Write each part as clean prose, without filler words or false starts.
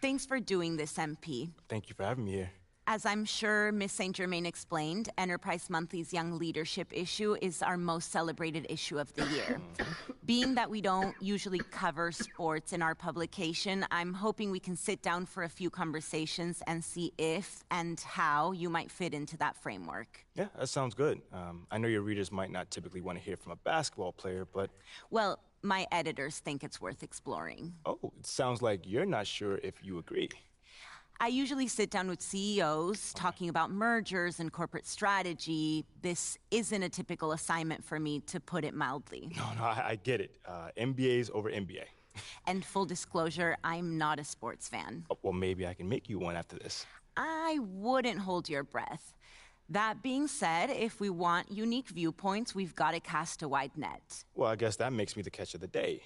Thanks for doing this, MP. Thank you for having me here. As I'm sure Miss St. Germain explained, Enterprise Monthly's Young Leadership issue is our most celebrated issue of the year. Being that we don't usually cover sports in our publication, I'm hoping we can sit down for a few conversations and see if and how you might fit into that framework. Yeah, that sounds good. I know your readers might not typically want to hear from a basketball player, but... Well, my editors think it's worth exploring. Oh, it sounds like you're not sure if you agree. I usually sit down with CEOs talking about mergers and corporate strategy. This isn't a typical assignment for me, to put it mildly. No, I get it. MBA's over MBA. And full disclosure, I'm not a sports fan. Oh, well, maybe I can make you one after this. I wouldn't hold your breath. That being said, if we want unique viewpoints, we've got to cast a wide net. Well, I guess that makes me the catch of the day.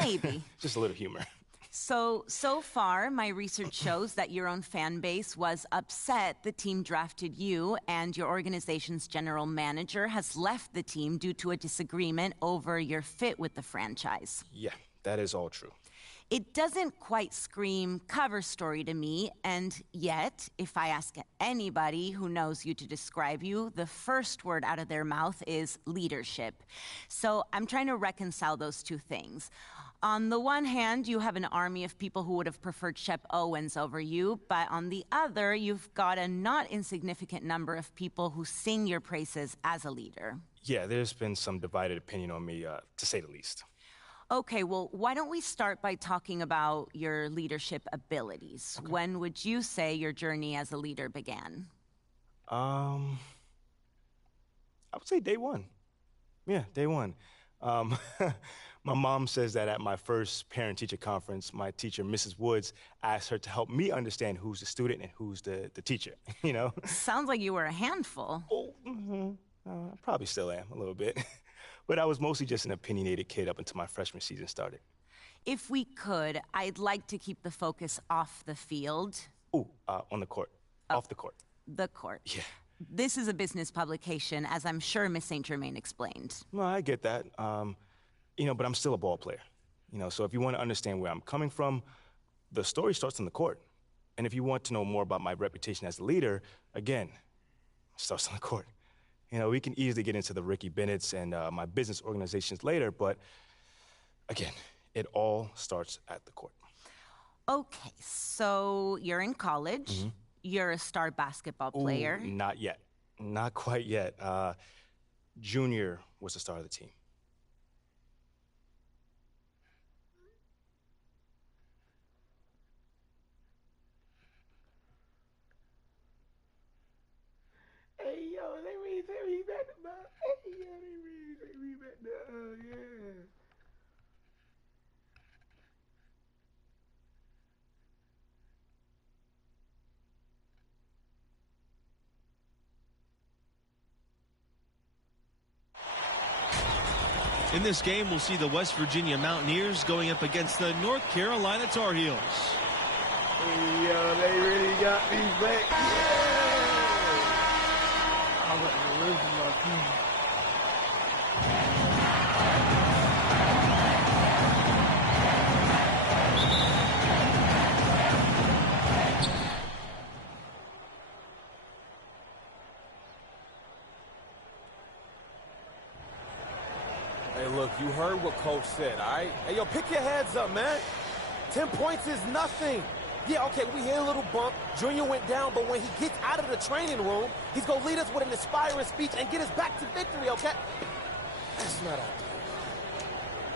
Maybe. Just a little humor. So far, my research shows that your own fan base was upset the team drafted you, and your organization's general manager has left the team due to a disagreement over your fit with the franchise. Yeah, that is all true. It doesn't quite scream cover story to me, and yet, if I ask anybody who knows you to describe you, the first word out of their mouth is leadership. So I'm trying to reconcile those two things. On the one hand, you have an army of people who would have preferred Shep Owens over you, but on the other, you've got a not insignificant number of people who sing your praises as a leader. Yeah, there's been some divided opinion on me, to say the least. Okay, well, why don't we start by talking about your leadership abilities? Okay. When would you say your journey as a leader began? I would say day one. Yeah, day one. My mom says that at my first parent-teacher conference, my teacher, Mrs. Woods, asked her to help me understand who's the student and who's the teacher, you know? Sounds like you were a handful. Oh, I probably still am, a little bit. But I was mostly just an opinionated kid up until my freshman season started. If we could, I'd like to keep the focus off the field. Ooh, on the court. Off the court. The court. Yeah. This is a business publication, as I'm sure Miss St. Germain explained. Well, I get that. But I'm still a ball player. So if you want to understand where I'm coming from, the story starts on the court. And if you want to know more about my reputation as a leader, again, it starts on the court. We can easily get into the Ricky Bennett's and my business organizations later, but again, it all starts at the court. Okay, so you're in college. Mm-hmm. You're a star basketball player. Ooh, not yet. Not quite yet. Junior was the star of the team. Hey, yo, they read back the ball. Hey, yo, they read back the, yeah. In this game, we'll see the West Virginia Mountaineers going up against the North Carolina Tar Heels. Hey, yo, they really got me back. Yeah! I want to listen to my team. Hey, look, you heard what Coach said, all right? Hey, yo, pick your heads up, man. 10 points is nothing. Yeah, okay, we hit a little bump. Junior went down, but when he gets out of the training room, he's going to lead us with an inspiring speech and get us back to victory, okay? That's not ideal.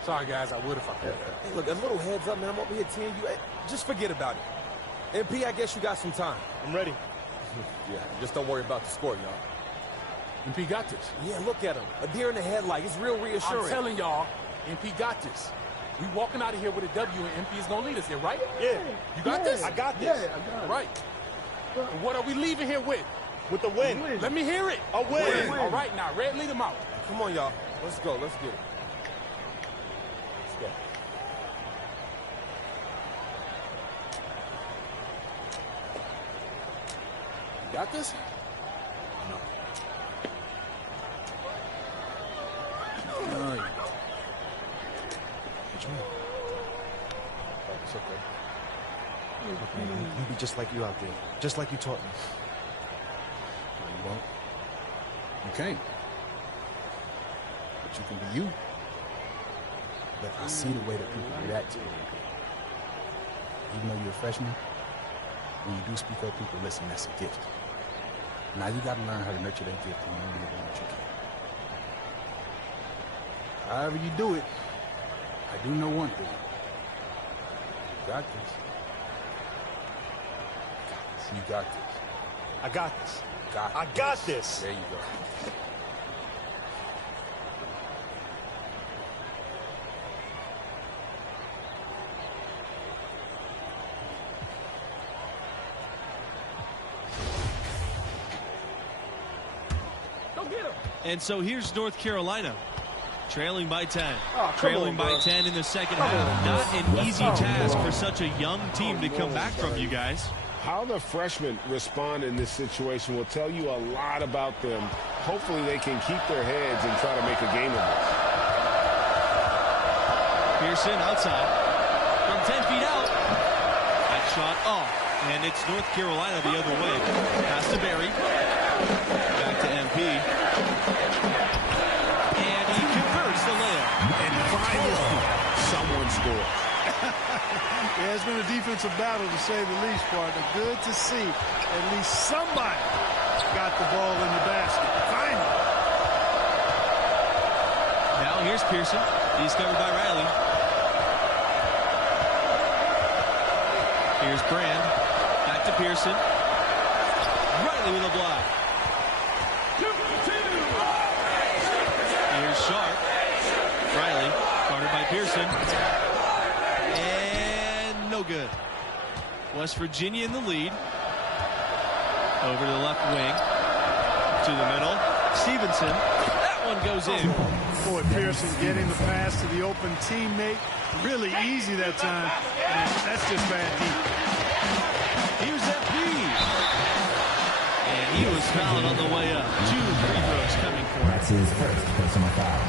Sorry, guys, I would if I could. Hey, look, a little heads up, man. I'm over here telling you. Hey, just forget about it. MP, I guess you got some time. I'm ready. Yeah, just don't worry about the score, y'all. MP got this. Yeah, look at him. A deer in the headlight. It's real reassuring. I'm telling y'all, MP got this. We walking out of here with a W, and MP is going to lead us here, right? Yeah. You got this? I got this. Yeah, I got it. Right. And what are we leaving here with? With the win. Let me hear it. A win. All right, now, Red, lead them out. Come on, y'all. Let's go. Let's get it. Let's go. You got this? No. No, you don't. What you mean? Oh, it's okay. Look, man, I'm gonna be just like you out there. Just like you taught me. You won't. You can't. But you can be you. But I see the way that people react to you. Even though you're a freshman, when you do speak up, people listen. That's a gift. Now you got to learn how to nurture that gift and maybe the one that you can. However you do it, I do know one thing. You got this. You got this. I got this. I got this. There you go. And so here's North Carolina, trailing by 10. Trailing by 10 in the second half. Not an easy task for such a young team to come back from, you guys. How the freshmen respond in this situation will tell you a lot about them. Hopefully they can keep their heads and try to make a game of it. Pearson outside from 10 feet out. That shot off, and it's North Carolina the other way. Pass to Barry. Back to MP. And he converts the layup. And finally, someone scores. Yeah, it's been a defensive battle, to say the least, partner. Good to see at least somebody got the ball in the basket. Finally. Now here's Pearson. He's covered by Riley. Here's Brand. Back to Pearson. Riley with a block. Here's Sharp. Riley, guarded by Pearson. And no good. West Virginia in the lead. Over to the left wing. To the middle. Stevenson. That one goes in. Boy, Pearson getting the pass to the open teammate. Really easy that time. And that's just bad deep. Here's FP. And he was fouled on the way up. 2 free throws coming for him. That's his first personal foul.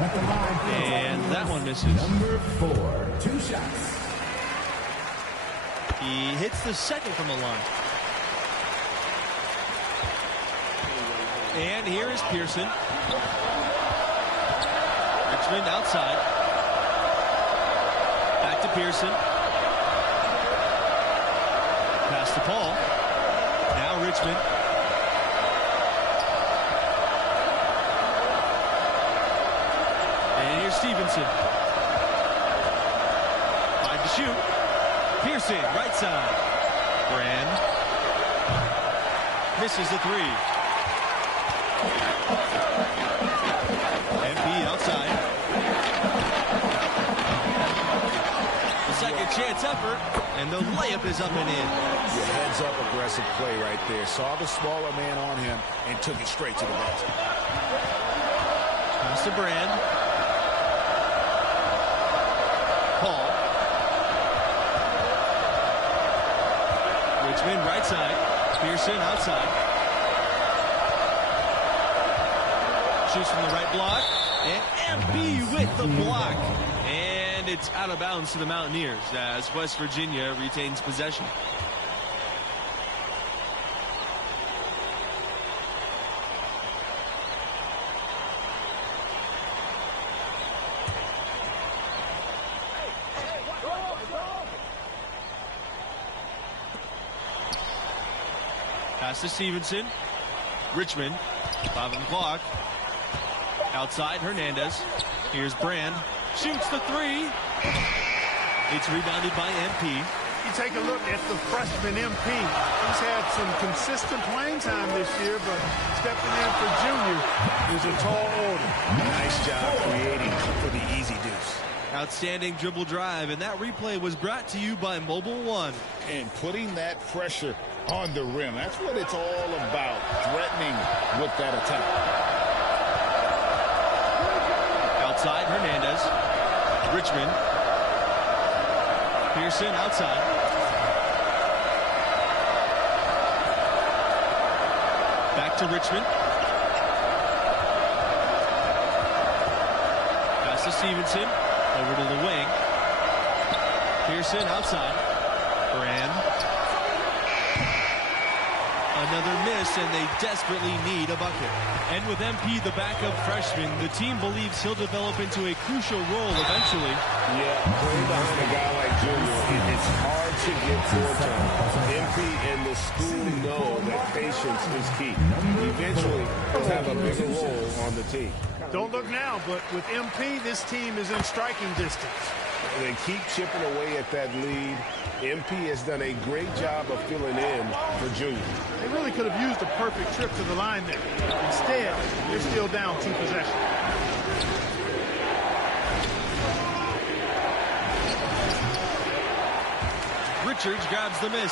At the line, and that one misses. Number 4, 2 shots. He hits the second from the line. And here is Pearson. Richmond outside. Back to Pearson. Pass to Paul. Now Richmond. And here's Stevenson. 5 to shoot. Pearson, right side. Brand. Misses the 3. MP outside. The second chance effort, and the layup is up and in. Your heads-up aggressive play right there. Saw the smaller man on him and took it straight to the basket. Pass to Brand. Paul. Richmond right side. Pearson outside. Shoots from the right block. And MP with the block. And it's out of bounds to the Mountaineers as West Virginia retains possession. Pass to Stevenson. Richmond. 5 on the clock. Outside, Hernandez. Here's Brand. Shoots the 3. It's rebounded by MP. You take a look at the freshman MP. He's had some consistent playing time this year, but stepping in for junior is a tall order. Nice job creating for the easy deuce. Outstanding dribble drive, and that replay was brought to you by Mobile One. And putting that pressure on the rim. That's what it's all about, threatening with that attack. Outside, Hernandez. Richmond. Pearson outside. Back to Richmond. Pass to Stevenson. Over to the wing. Pearson outside. Brand. Another miss, and they desperately need a bucket. And with MP, the backup freshman, the team believes he'll develop into a crucial role eventually. Yeah, playing behind a guy like Junior, it's hard to get floor time. MP and the school know that patience is key. Eventually, he'll have a bigger role on the team. Don't look now, but with MP, this team is in striking distance. They keep chipping away at that lead. MP has done a great job of filling in for Junior. They really could have used a perfect trip to the line there. Instead, they're still down 2 possessions. Richards grabs the miss.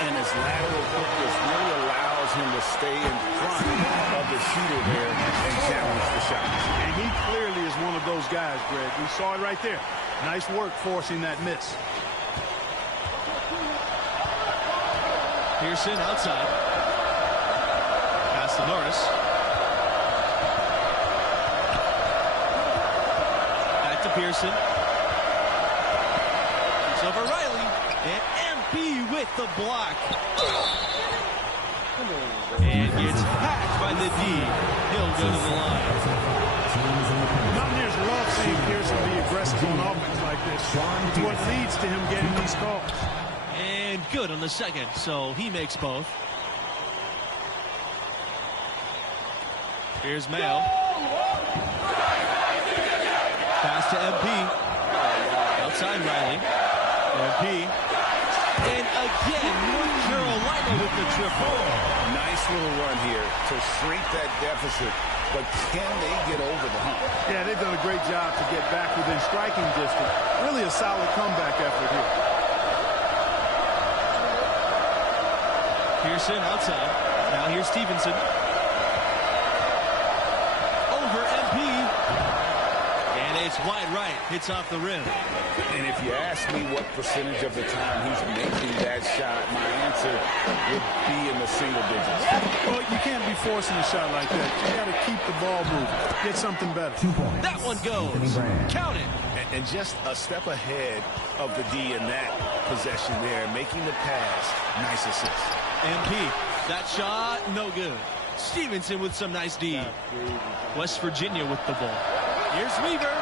And his lateral quickness really allows him to stay in front of the shooter there and challenge the shot. And he clearly is one of those guys, Greg. We saw it right there. Nice work forcing that miss. Pearson outside. Pass to Norris. Back to Pearson. It's over Riley. And MP with the block. And gets hacked by the D. He'll go to the line. Mountaineers love seeing Pearson be aggressive on offense like this. It's what leads to him getting these calls. And good on the second, so he makes both. Here's Mayo. Pass to MP. Outside Riley. MP. And again, North Carolina with the triple. Nice little run here to shrink that deficit, but can they get over the hump? Yeah, they've done a great job to get back within striking distance. Really a solid comeback effort here. Pearson outside. Now here's Stevenson. Over MP. And it's wide right. Hits off the rim. And if you ask me what percentage of the time he's making that shot, my answer would be in the single digits. Well, you can't be forcing a shot like that. You got to keep the ball moving. Get something better. 2 points. That one goes. Count it. And just a step ahead of the D in that possession there, making the pass. Nice assist. MP, that shot, no good. Stevenson with some nice D. West Virginia with the ball. Here's Weaver.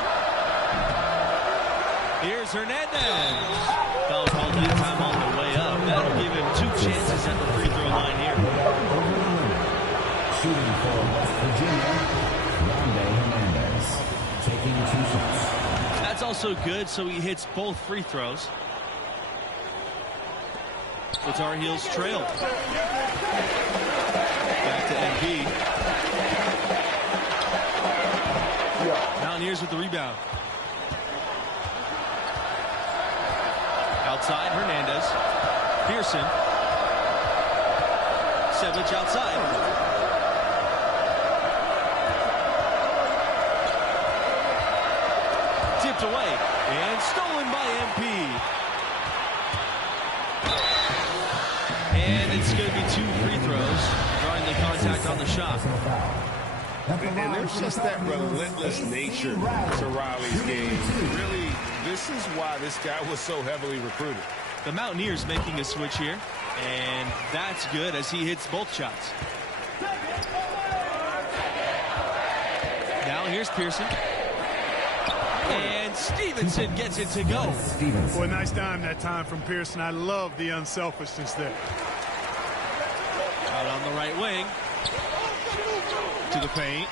Here's Hernandez. Foul called mid-time on the way up. That'll give him 2 chances at the free throw line here. Shooting for West Virginia, Rondé Hernandez. Taking 2 shots. That's also good, so he hits both free throws. The Tar Heels trail. Back to MP. Mountaineers with the rebound. Outside, Hernandez. Pearson. Sevich outside. Tipped away and stolen by MP. And it's going to be 2 free throws, drawing the contact on the shot. And there's just that relentless nature to Riley's game. Really, this is why this guy was so heavily recruited. The Mountaineers making a switch here, and that's good as he hits both shots. Now here's Pearson. And Stevenson gets it to go. Boy, nice dime that time from Pearson. I love the unselfishness there. Out on the right wing. To the paint.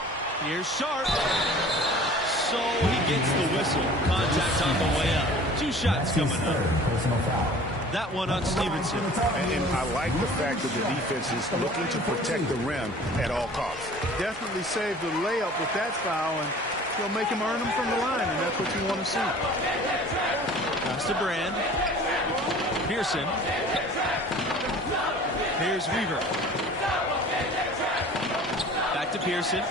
Here's Sharp. So he gets the whistle. Contact on the way up. 2 shots coming up. That one on Stevenson. And I like the fact that the defense is looking to protect the rim at all costs. Definitely saved the layup with that foul, and he'll make him earn them from the line, and that's what you want to see. Pass to Brand. Pearson. Here's Weaver. Back to Pearson.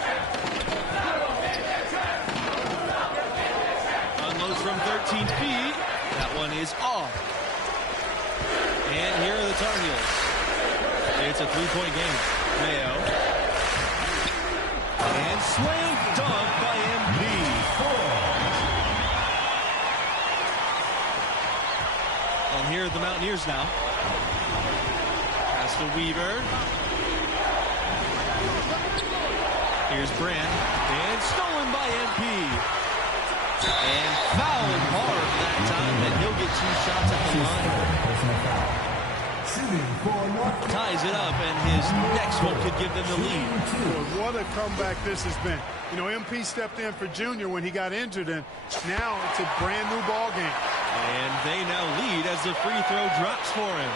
Unloads from 13 feet. That one is off. And here are the Tar Heels. It's a 3-point game. Mayo. And slam dunk by MP. And here are the Mountaineers now. Pass to Weaver. Here's Brand. And stolen by MP. And fouled hard that time, and he'll get 2 shots at the line. Ties it up, and his next one could give them the lead. Boy, what a comeback this has been. You know, MP stepped in for Junior when he got injured, and now it's a brand new ball game. And they now lead as the free throw drops for him.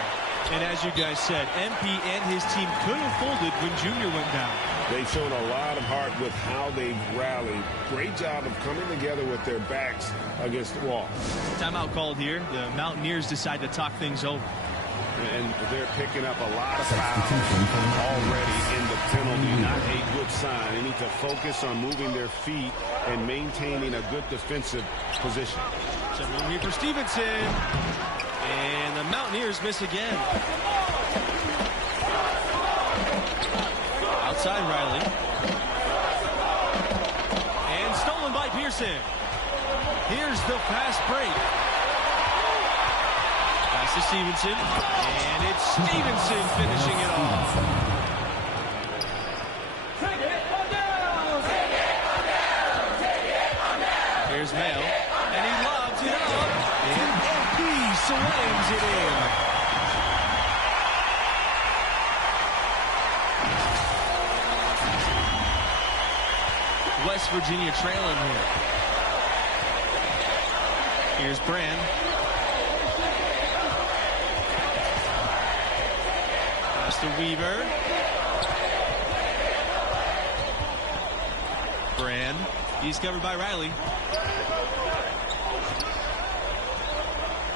And as you guys said, MP and his team could have folded when Junior went down. They've shown a lot of heart with how they've rallied. Great job of coming together with their backs against the wall. Timeout called here. The Mountaineers decide to talk things over. And they're picking up a lot of fouls already in the penalty. Not a good sign. They need to focus on moving their feet and maintaining a good defensive position. Some room here for Stevenson. And the Mountaineers miss again. Outside Riley. And stolen by Pearson. Here's the fast break. Pass to Stevenson. And it's Stevenson finishing it off. Here's Mayo. And he lobs it up. And MP slams it in. West Virginia trailing here. Here's Brand. Pass to Weaver. Brand. He's covered by Riley.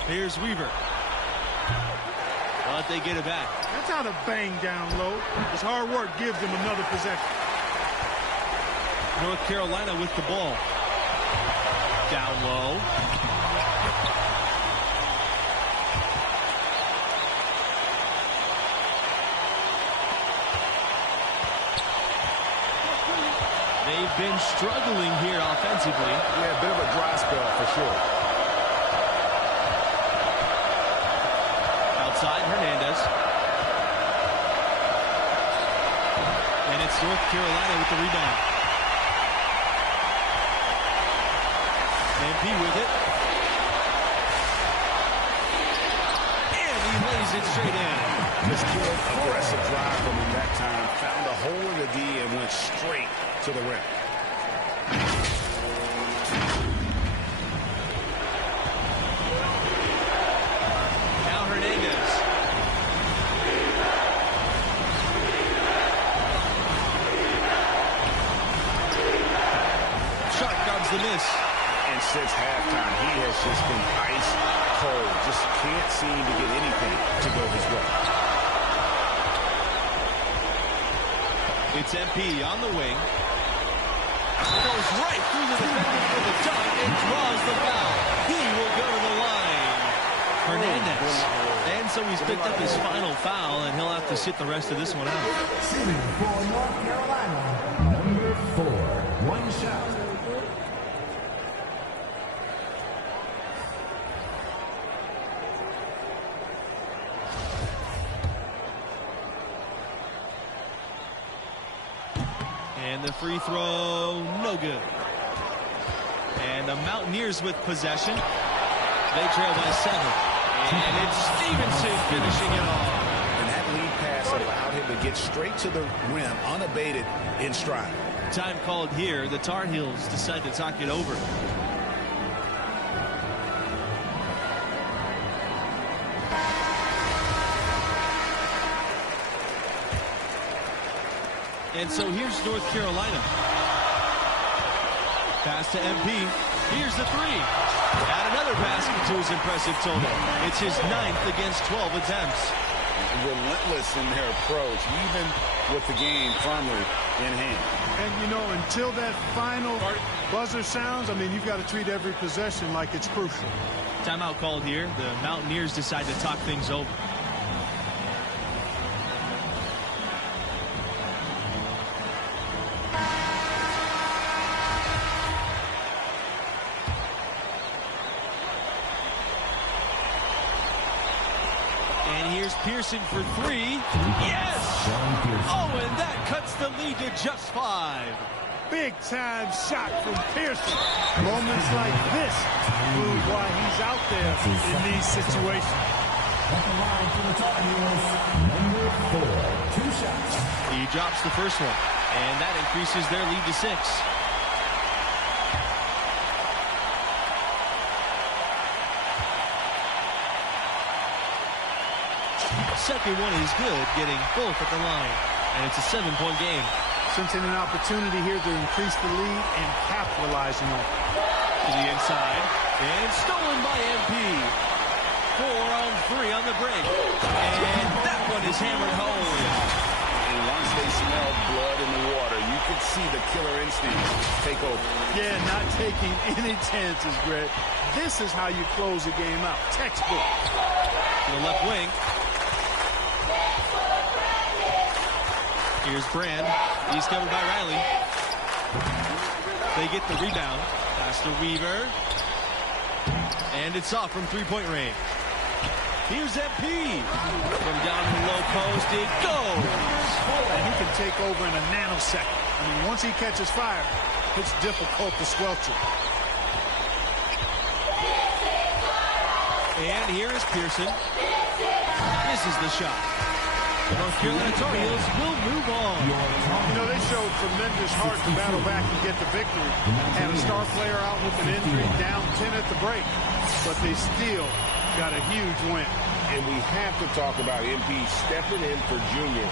Here's Weaver. But they get it back. That's how to bang down low. His hard work gives them another possession. North Carolina with the ball. Down low. They've been struggling here offensively. Yeah, a bit of a dry spell for sure. Outside, Hernandez. And it's North Carolina with the rebound. MP with it. And he lays it straight in. Just good, aggressive drive from him that time. Found a hole in the D and went straight to the rim. Now Hernandez. Sharp guards the miss. And since halftime, he has just been ice cold. Just can't seem to get anything to go his way. It's MP on the wing. Goes right through the defender for the dunk and draws the foul. He will go to the line. Hernandez. And so he's picked up his final foul, and he'll have to sit the rest of this one out. Shooting for North Carolina, number 4. 1 shot. And the free throw, no good. And the Mountaineers with possession. They trail by 7. And it's Stevenson finishing it off. And that lead pass allowed him to get straight to the rim, unabated, in stride. Time called here. The Tar Heels decide to talk it over. And so here's North Carolina. Pass to MP. Here's the 3. Add another basket to his impressive total. It's his 9th against 12 attempts. Relentless in their approach, even with the game firmly in hand. And, you know, until that final buzzer sounds, I mean, you've got to treat every possession like it's crucial. Timeout called here. The Mountaineers decide to talk things over. And here's Pearson for three. Yes! Oh, and that cuts the lead to just 5. Big-time shot from Pearson. Moments like this prove why he's out there in these situations. At the line for the Tar Heels, number 4, 2 shots. He drops the first one, and that increases their lead to 6. Second one is good, getting both at the line, and it's a 7-point game. Sensing an opportunity here to increase the lead and capitalizing on it. To the inside, and stolen by MP. 4 on 3 on the break, and that one is hammered home. And once they smelled blood in the water, you could see the killer instincts take over. Yeah, not taking any chances, Greg. This is how you close a game out. Textbook. To the left wing. Here's Brand. He's covered by Riley. They get the rebound. Pass to Weaver. And it's off from three-point range. Here's MP. From down in the low post, it goes. And he can take over in a nanosecond. I mean, once he catches fire, it's difficult to squelch it. And here is Pearson. Misses the shot. The North Carolina Tar Heels will move on. You know, they showed tremendous heart to battle back and get the victory. Had a star player out with an injury, down 10 at the break. But they still got a huge win. And we have to talk about MP stepping in for Junior.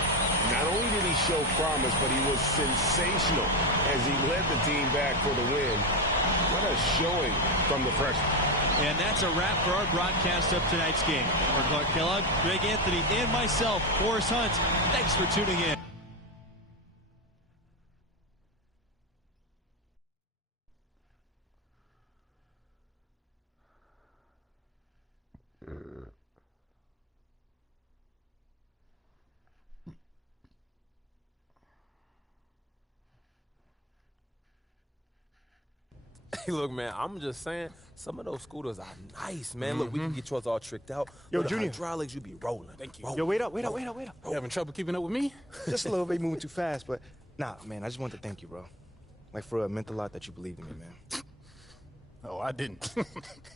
Not only did he show promise, but he was sensational as he led the team back for the win. What a showing from the freshman. And that's a wrap for our broadcast of tonight's game. For Clark Kellogg, Greg Anthony, and myself, Forrest Hunt, thanks for tuning in. Hey, look, man, I'm just saying, some of those scooters are nice, man. Look, we can get yours all tricked out. Yo, With the Junior. hydraulics, you be rolling. Thank you. Yo, wait up. You having trouble keeping up with me? Just a little bit moving too fast, but nah, man, I just want to thank you, bro. Like, for real, it meant a lot that you believed in me, man. Oh, I didn't.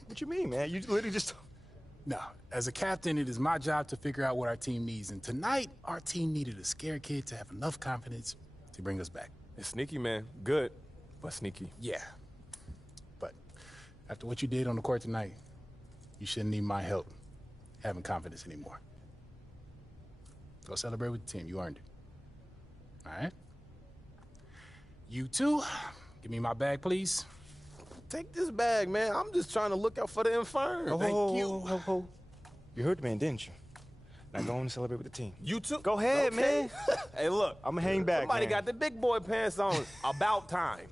What you mean, man? You literally just... No, as a captain, it is my job to figure out what our team needs. And tonight, our team needed a scared kid to have enough confidence to bring us back. It's sneaky, man. Good, but sneaky. Yeah. But after what you did on the court tonight, you shouldn't need my help having confidence anymore. Go celebrate with the team. You earned it. All right? You too. Give me my bag, please. Take this bag, man. I'm just trying to look out for the infirm. Thank you. You heard the man, didn't you? Now go on and celebrate with the team. You too? Go ahead, man. Hey, look. I'ma hang back, Somebody man. got the big boy pants on. About time.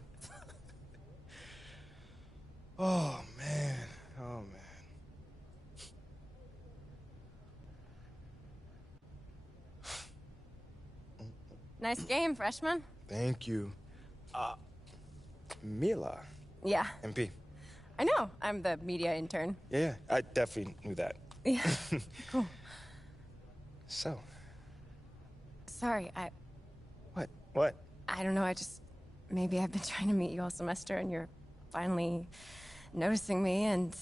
Oh, man. Oh, man. Nice game, freshman. Thank you. Mila. Yeah, MP. I know. I'm the media intern. Yeah, I definitely knew that. Yeah, cool. So, Sorry, what? I don't know, maybe I've been trying to meet you all semester and you're finally noticing me and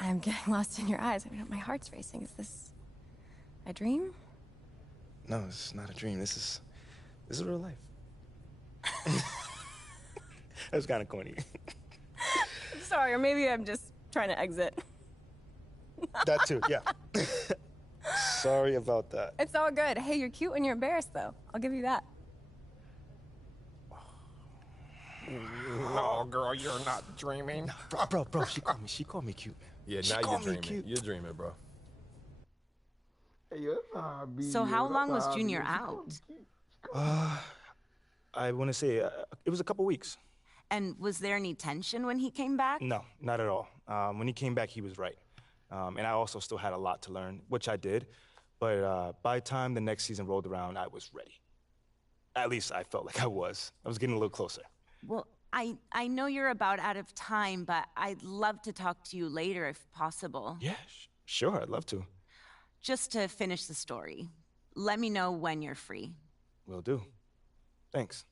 I'm getting lost in your eyes. I mean, my heart's racing. Is this a dream? No, this is not a dream. This is real life. That was kind of corny. Sorry, or maybe I'm just trying to exit. That too, yeah. Sorry about that. It's all good. Hey, you're cute when you're embarrassed, though. I'll give you that. No, girl, you're not dreaming. Bro, she called me cute, man. Yeah, She now called you're me dreaming. cute. You're dreaming, bro. Hey, yo, that's how I be. So yo. how That's long how was I be. Junior She out? called me cute. I want to say it was a couple weeks. And was there any tension when he came back? No, not at all. When he came back, he was right. And I also still had a lot to learn, which I did. But by the time the next season rolled around, I was ready. At least I felt like I was. I was getting a little closer. Well, I know you're about out of time, but I'd love to talk to you later if possible. Yeah, sure, I'd love to. just to finish the story. Let me know when you're free. Will do. Thanks.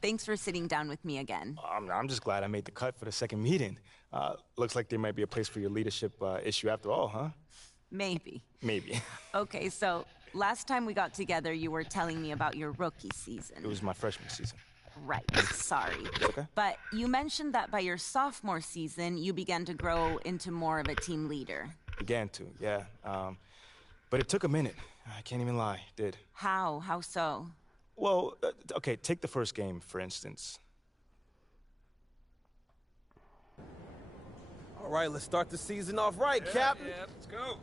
Thanks for sitting down with me again. I'm just glad I made the cut for the second meeting. Looks like there might be a place for your leadership issue after all, huh? Maybe. Maybe. Okay, so last time we got together, you were telling me about your rookie season. It was my freshman season. Right, sorry. Okay. But you mentioned that by your sophomore season, you began to grow into more of a team leader. Began to, yeah. But it took a minute. I can't even lie, it did. How? How so? Well, okay, take the first game, for instance. All right, let's start the season off right, Cap. Yeah, let's go.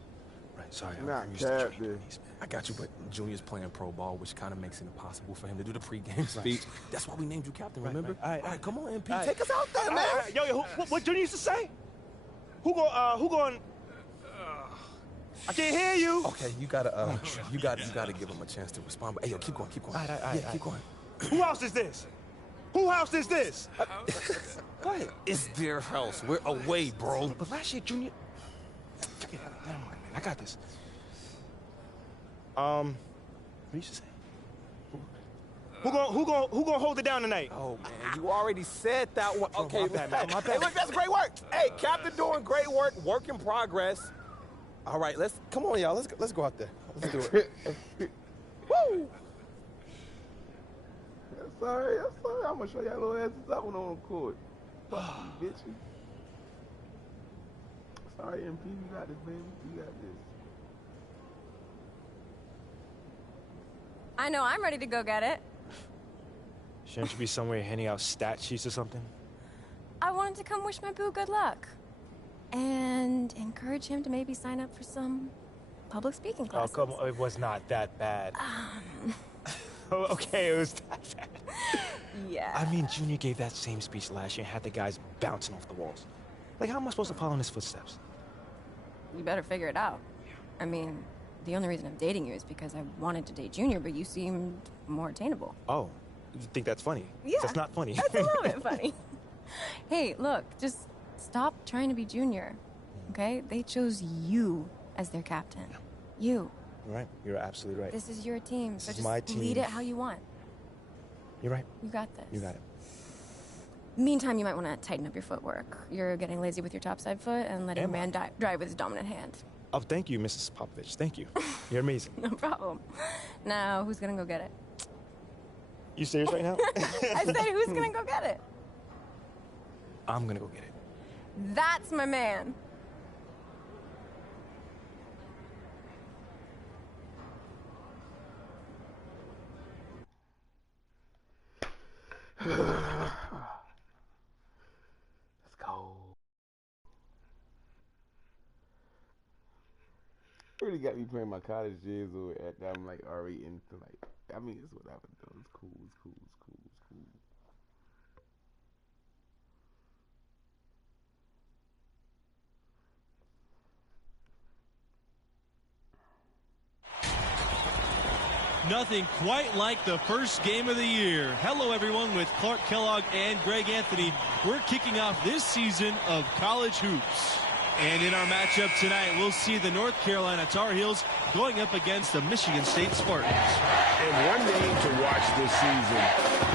Right, sorry, Not I'm used to Cap, training dude. these, man. I got you, but Junior's playing pro ball, which kind of makes it impossible for him to do the pregame speech. That's why we named you captain, remember? Right. All right, come on, MP. All right. Take us out there, man. Yo, what Junior used to say? Who going? I can't hear you. Okay, you gotta give him a chance to respond. But hey, yo, keep going. All right. Keep going. Who house is this? Who house is this? Go ahead. It's their house. We're away, bro. But last year, Junior. Forget it. Never mind, man. I got this. What you should say? Who gonna hold it down tonight? Oh man, you already said that one. Okay, my bad, man. My bad. Hey, look, that's great work. Hey, Captain doing great work. Work in progress. All right, come on, y'all. Let's go out there. Let's do it. Woo! Sorry. I'm gonna show y'all little asses out when I'm on the court. Fuck you, bitch. Sorry, MP. You got this, baby. You got this. I know I'm ready to go get it. Shouldn't you be somewhere handing out stat sheets or something? I wanted to come wish my boo good luck. And encourage him to maybe sign up for some public speaking classes. Oh, come on. It was not that bad. Okay, it was that bad. Yeah. I mean, Junior gave that same speech last year and had the guys bouncing off the walls. Like, how am I supposed to follow in his footsteps? You better figure it out. I mean, the only reason I'm dating you is because I wanted to date Junior, but you seemed more attainable. Oh, you think that's funny? Yeah. That's not funny. That's a little bit funny. Hey, look, just stop trying to be Junior. okay? They chose you as their captain. You. Right. You're absolutely right. This is your team, so This is just my team. lead it how you want. You're right. You got this. You got it. Meantime, you might want to tighten up your footwork. You're getting lazy with your topside foot and letting a man drive with his dominant hand. Oh, thank you, Mrs. Popovich. Thank you. You're amazing. No problem. Now, who's gonna go get it? You serious right now? I said, who's gonna go get it? I'm gonna go get it. That's my man. Let's go. Really got me playing my college jazz or at that. I'm like already into like. I mean, it's whatever though. It's cool. It's cool. It's cool. It's cool. Nothing quite like the first game of the year. Hello, everyone, with Clark Kellogg and Greg Anthony. We're kicking off this season of college hoops. And in our matchup tonight, we'll see the North Carolina Tar Heels going up against the Michigan State Spartans. And one name to watch this season,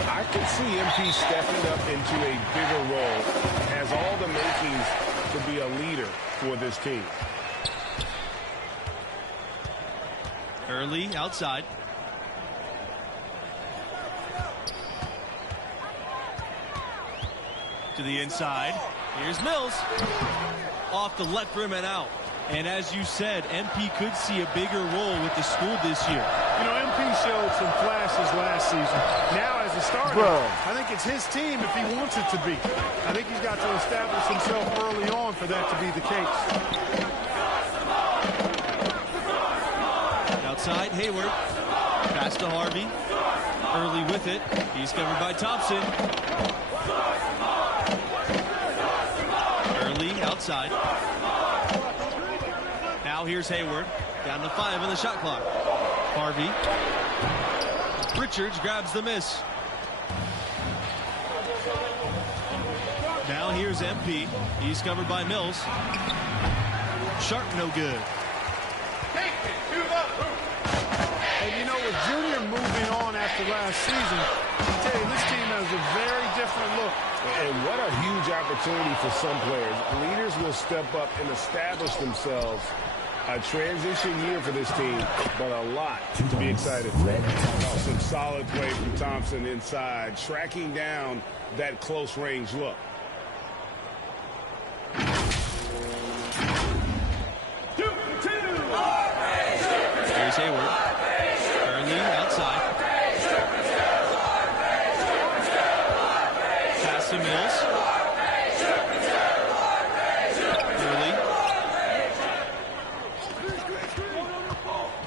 I could see MP stepping up into a bigger role, has all the makings to be a leader for this team. Early outside. To the inside. Here's Mills. Off the left rim and out. And as you said, MP could see a bigger role with the school this year. You know, MP showed some flashes last season. Now, as a starter, I think it's his team if he wants it to be. I think he's got to establish himself early on for that to be the case. Outside, Hayward. Pass to Harvey. Early with it. He's covered by Thompson. Early outside. Now here's Hayward. Down to 5 on the shot clock. Harvey. Richards grabs the miss. Now here's MP. He's covered by Mills. Sharp, no good. And you know, with Junior moving on after last season, I tell you, this team has a very different look. And what a huge opportunity for some players. Leaders will step up and establish themselves. A transition year for this team, but a lot to be excited for. Some solid play from Thompson inside, tracking down that close range look. Here's Hayward. Early outside. Pass to Mills. Early.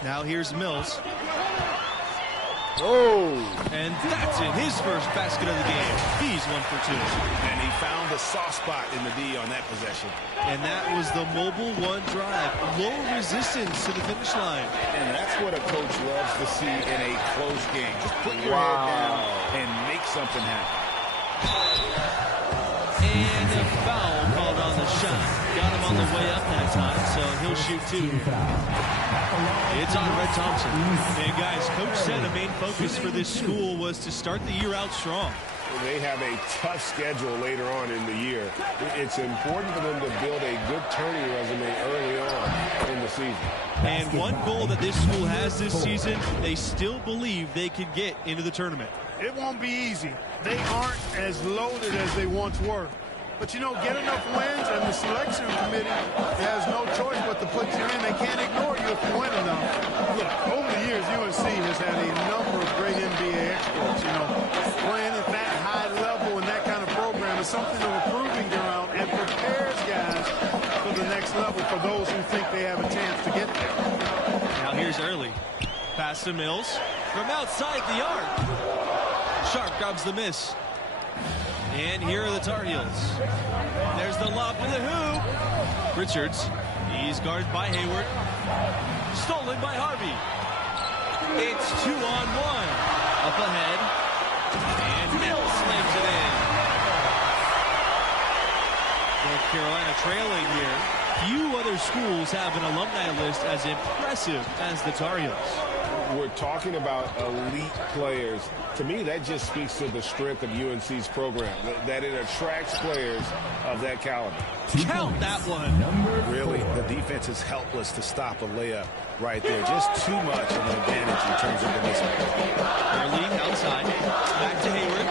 Now here's Mills. Oh! And that's in his first basket of the game. He's 1 for 2. And he found the soft spot in the D on that possession. And that was the mobile one drive. Low resistance to the finish line. And that's what a coach loves to see in a close game. Just put your head down and make something happen. And a foul called on the shot. Got him on the way up that time, so he'll shoot 2. It's on Red Thompson. And guys, Coach said a main focus for this school was to start the year out strong. They have a tough schedule later on in the year. It's important for them to build a good turning resume early on in the season. And one goal that this school has this season, they still believe they can get into the tournament. It won't be easy. They aren't as loaded as they once were. But, you know, get enough wins, and the selection committee has no choice but to put you in. They can't ignore you if you win enough. Look, over the years, UNC has had a number of great NBA exports. You know, playing at that high level and that kind of program is something of a proving ground and prepares guys for the next level for those who think they have a chance to get there. Now here's Early. Pass to Mills from outside the arc. Sharp grabs the miss. And here are the Tar Heels. There's the lob to the hoop. Richards. He's guarded by Hayward. Stolen by Harvey. It's 2-on-1. Up ahead. And Mills slams it in. North Carolina trailing here. Few other schools have an alumni list as impressive as the Tar Heels. We're talking about elite players. To me, that just speaks to the strength of UNC's program, that it attracts players of that caliber. Count that one. Really, the defense is helpless to stop a layup right there. Just too much of an advantage in terms of the mismatch. Early outside. Back to Hayward.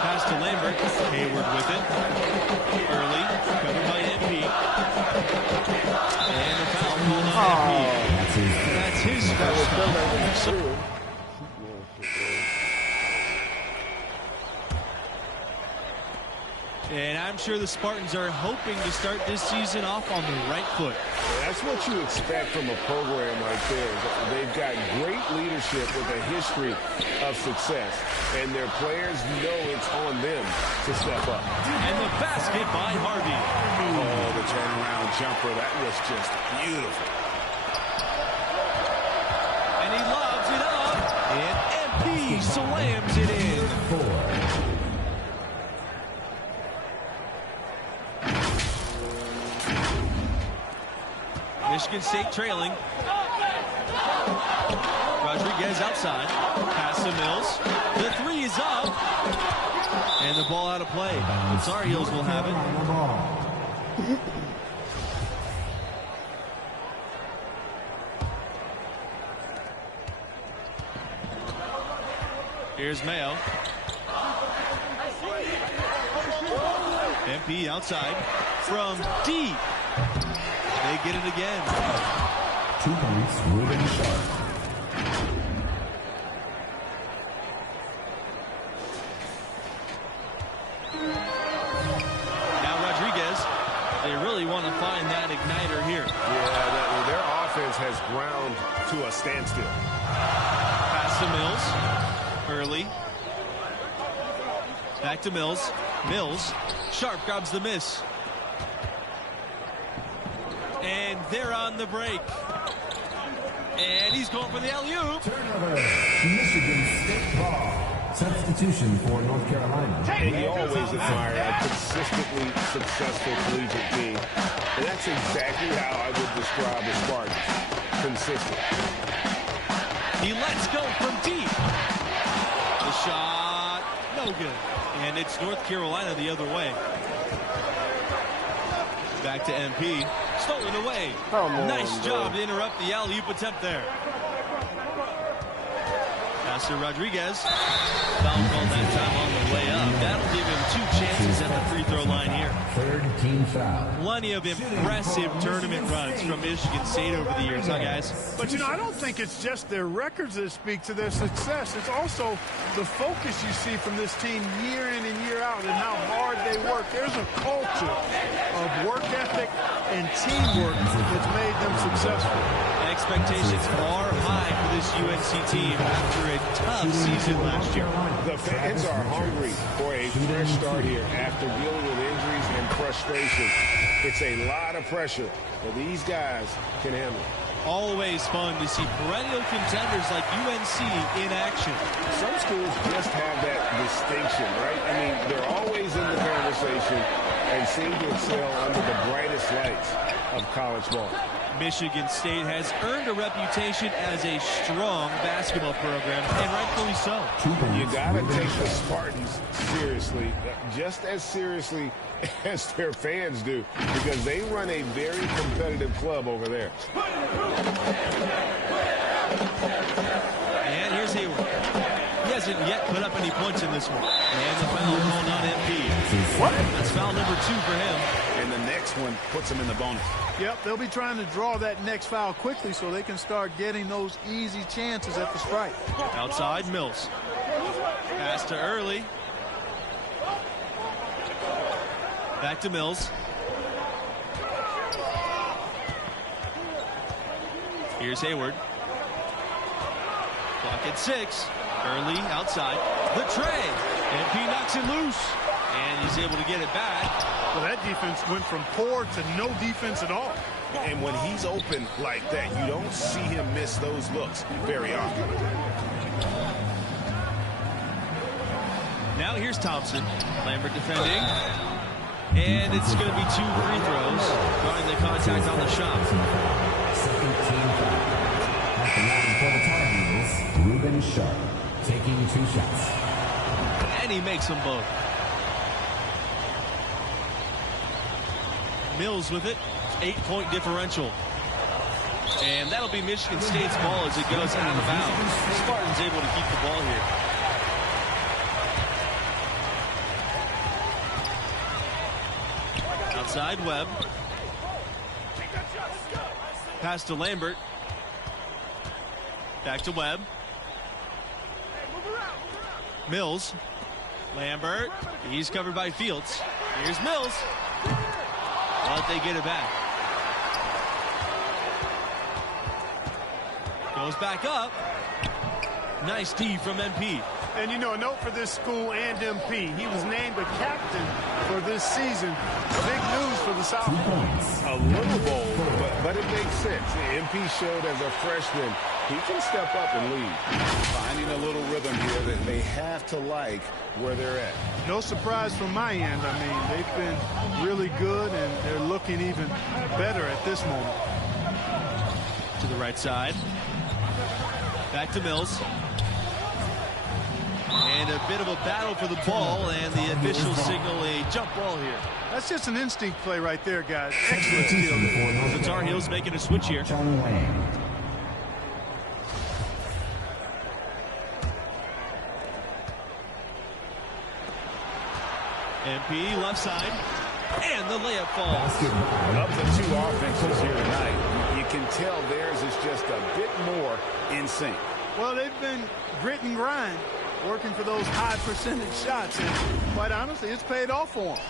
Pass to Lambert. Hayward with it. Early. Covered by MP. And the foul called on MP. That's his first foul. And I'm sure the Spartans are hoping to start this season off on the right foot. That's what you expect from a program like theirs. They've got great leadership with a history of success, and their players know it's on them to step up. And the basket by Harvey. Oh, the turnaround jumper. That was just beautiful. And he lobs it up, and MP slams it in. Michigan State trailing. Rodriguez outside. Pass to Mills. The three is up. And the ball out of play. The Tar Heels will have it. Here's Mayo. MP outside from deep. They get it again. 2 points, Ruben Sharp. Now Rodriguez, they really want to find that igniter here. Yeah, their offense has ground to a standstill. Pass to Mills. Early. Back to Mills. Mills. Sharp grabs the miss. And they're on the break. And he's going for the alley-oop. Turnover. Michigan State ball. Substitution for North Carolina. And you always admire a consistently successful collegiate team. And that's exactly how I would describe the Spartans. Consistent. He lets go from deep. The shot, no good. And it's North Carolina the other way. Back to MP. Stolen away. Nice job to interrupt the alley-oop attempt there. Pass to Rodriguez. Foul called that time on the way up. That'll give him 2 chances at the free throw line here. Third team foul. Plenty of impressive tournament runs from Michigan State over the years, huh, guys? But, you know, I don't think it's just their records that speak to their success. It's also the focus you see from this team year in and year out and how hard they work. There's a culture of work ethic and teamwork that's made them successful. Expectations are high for this UNC team after a tough season last year. The fans are hungry for a fresh start here after dealing with injuries and frustration. It's a lot of pressure, but these guys can handle it. Always fun to see perennial contenders like UNC in action. Some schools just have that distinction, right? I mean, they're always in the conversation and seem to excel under the brightest lights of college ball. Michigan State has earned a reputation as a strong basketball program, and rightfully so. You gotta take the Spartans seriously, just as seriously as their fans do, because they run a very competitive club over there. And here's Hayward. He hasn't yet put up any points in this one. And the foul called on MP. What? That's foul number 2 for him. And the next one puts him in the bonus. Yep, they'll be trying to draw that next foul quickly so they can start getting those easy chances at the stripe. Outside, Mills. Pass to Early. Back to Mills. Here's Hayward. Clock at 6. Early outside. The tray. MP knocks it loose. And he's able to get it back. Well, that defense went from poor to no defense at all. And when he's open like that, you don't see him miss those looks very often. Now here's Thompson. Lambert defending. And it's going to be 2 free throws, drawing the contact on the shot. Second team foul. At the line for the Tar Heels, Ruben Sharp taking 2 shots. And he makes them both. Mills with it, 8-point differential. And that'll be Michigan State's ball as it goes out of bounds. Spartans able to keep the ball here. Outside, Webb. Pass to Lambert. Back to Webb. Mills. Lambert. He's covered by Fields. Here's Mills. But they get it back. Goes back up. Nice D from MP. And, you know, a note for this school and MP. He was named a captain for this season. Big news for the Sophomores. A little bold, but it makes sense. MP showed as a freshman he can step up and lead. Finding a little rhythm here that they have to like where they're at. No surprise from my end. I mean, they've been really good, and they're looking even better at this moment. To the right side. Back to Mills. And a bit of a battle for the ball, and the officials signal a jump ball here. That's just an instinct play right there, guys. Excellent steal. The Tar Heels making a switch here. MP left side, and the layup falls. Of the 2 offenses here tonight, you can tell theirs is just a bit more in sync. Well, they've been grit and grind, working for those high percentage shots, and quite honestly, it's paid off for them.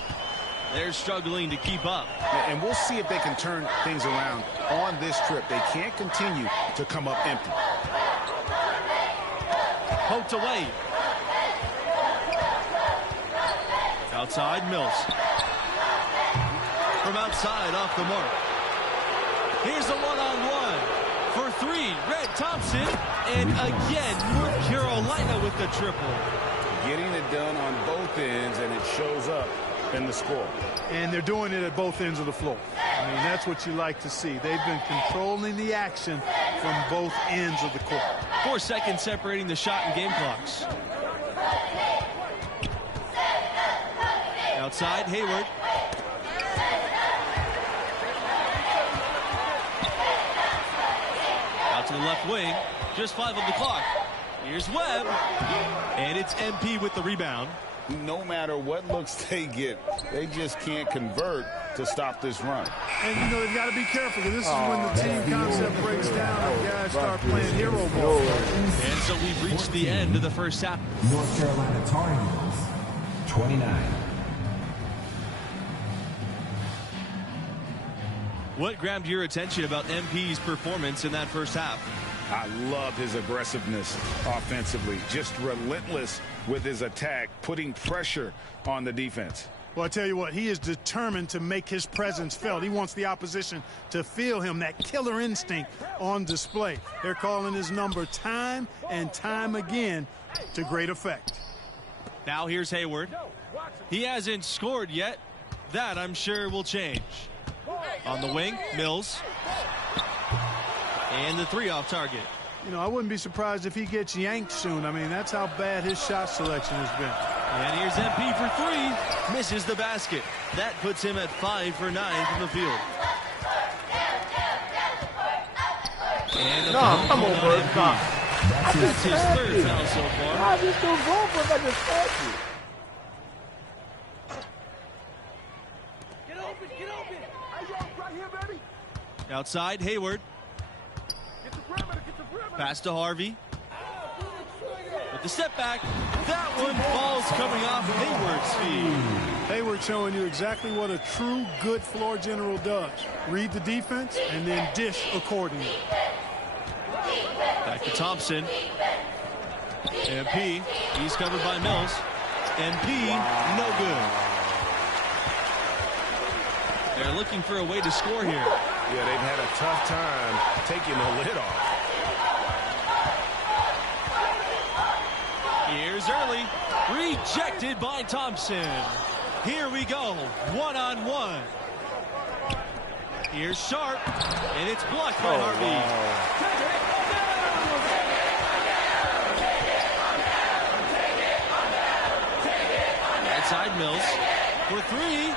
They're struggling to keep up. And we'll see if they can turn things around on this trip. They can't continue to come up empty. Poked away. Outside, Mills. From outside, off the mark. Here's a one-on-one. For 3, Red Thompson. And again, North Carolina with the triple. Getting it done on both ends, and it shows up in the score. And they're doing it at both ends of the floor. I mean, that's what you like to see. They've been controlling the action from both ends of the court. 4 seconds separating the shot and game clocks. Outside, Hayward. Out to the left wing. Just 5 on the clock. Here's Webb. And it's MP with the rebound. No matter what looks they get, they just can't convert to stop this run. And, you know, they've got to be careful, because this is when the team concept breaks down and guys start playing hero ball. And so we've reached the end of the first half. North Carolina Tar Heels, 29. What grabbed your attention about MP's performance in that first half? I love his aggressiveness offensively. Just relentless with his attack, putting pressure on the defense. Well, I tell you what, he is determined to make his presence felt. He wants the opposition to feel him, that killer instinct on display. They're calling his number time and time again to great effect. Now here's Hayward. He hasn't scored yet. That, I'm sure, will change. On the wing, Mills. And the 3 off target. You know, I wouldn't be surprised if he gets yanked soon. I mean, that's how bad his shot selection has been. And here's MP for 3. Misses the basket. That puts him at 5 for 9 from the field. And come on, Bird, stop. That's his 3rd foul so far. How's this still going for if I just passed you? Get open, get open. Hey, yo, right here, baby. Outside, Hayward. Get the perimeter, get the perimeter. Pass to Harvey. With the step back, that one falls coming off Hayward's feet. Hayward showing you exactly what a true good floor general does. Read the defense and then dish accordingly. Back to Thompson. MP, he's covered by Mills. MP, no good. They're looking for a way to score here. Yeah, they've had a tough time taking the lid off. Here's early. Rejected by Thompson. Here we go, one-on-one. Here's Sharp, and it's blocked by Harvey. Right side Mills for three,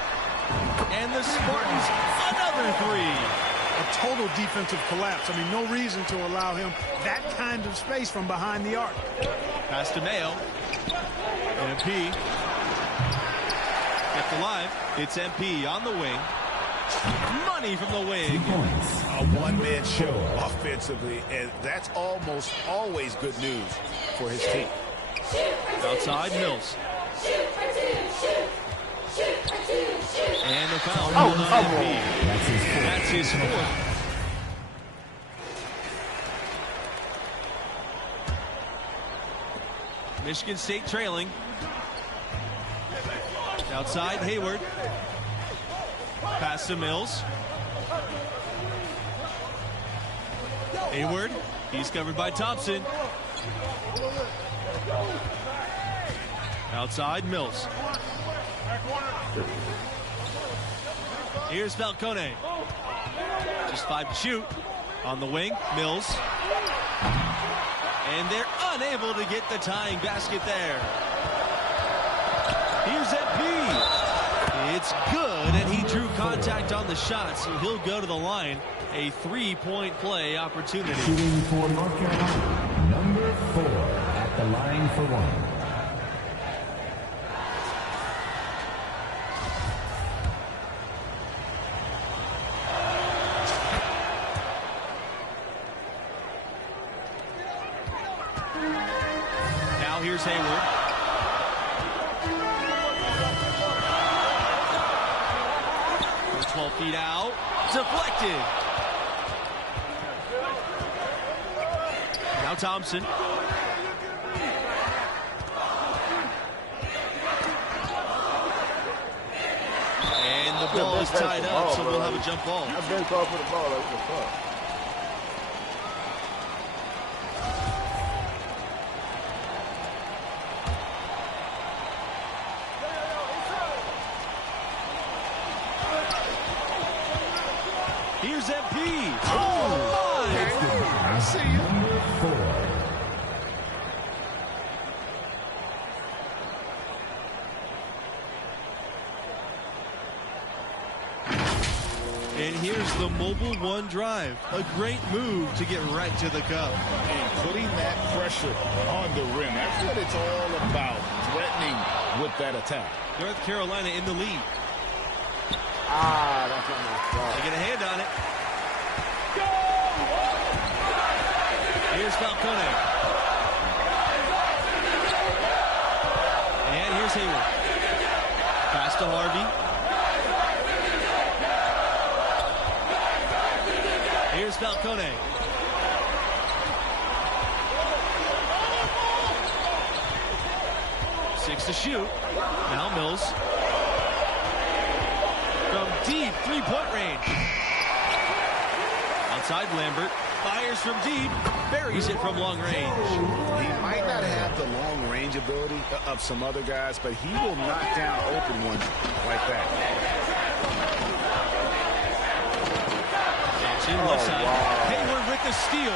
and the Spartans another three. A total defensive collapse. I mean, no reason to allow him that kind of space from behind the arc. Pass to Mayo. MP. Kept alive. It's MP on the wing. Money from the wing. A one-man show offensively, and that's almost always good news for his team. Outside Mills. And the foul on MP. That's his fourth. Michigan State trailing. Outside Hayward. Pass to Mills. Hayward. He's covered by Thompson. Outside Mills. Here's Falcone. Just 5 to shoot. On the wing, Mills. And they're unable to get the tying basket there. Here's MP. It's good, and he drew contact on the shot, so he'll go to the line. A 3-point play opportunity. Shooting for North Carolina, number 4 at the line for one. Now here's Hayward. For 12 feet out. Deflected. Now Thompson. And the ball is tied up, so we'll have a jump ball. I've been called for the ball. That's the call. Here's MP. Oh, my. I see you. Number 4. And here's the Mobile One drive. A great move to get right to the cup. And putting that pressure on the rim. That's what it's all about, threatening with that attack. North Carolina in the lead. That's what I'm They get a hand on it. Here's Falcone. And here's Hayward. Pass to Harvey. Here's Falcone. Six to shoot. Now Mills. From deep, 3-point range. Outside Lambert. Fires from deep. Buries it from long range. He might not have the long range ability of some other guys, but he will knock down open ones like that. Thompson left side. Wow. Hayward with the steal.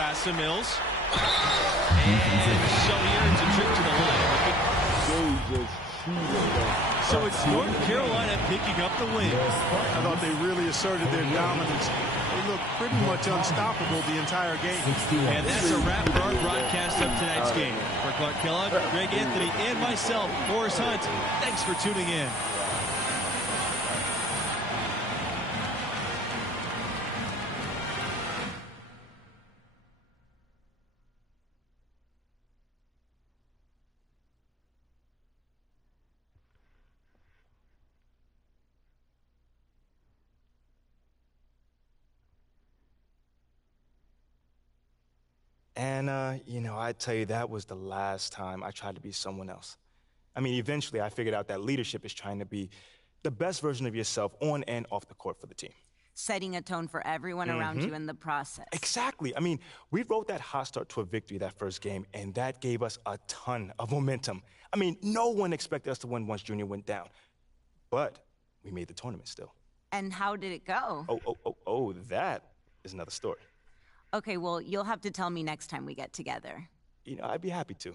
Pass to Mills. And so here it's a trip to the line. So it's North Carolina picking up the win. I thought they really asserted their dominance. They looked pretty much unstoppable the entire game. And that's a wrap for our broadcast of tonight's game. For Clark Kellogg, Greg Anthony, and myself, Forrest Hunt, thanks for tuning in. And, you know, I tell you, that was the last time I tried to be someone else. I mean, eventually I figured out that leadership is trying to be the best version of yourself on and off the court for the team. setting a tone for everyone around you in the process. Exactly. I mean, we wrote that hot start to a victory that first game, and that gave us a ton of momentum. I mean, no one expected us to win once Junior went down. But we made the tournament still. And how did it go? Oh, that is another story. Okay, well, you'll have to tell me next time we get together. You know, I'd be happy to.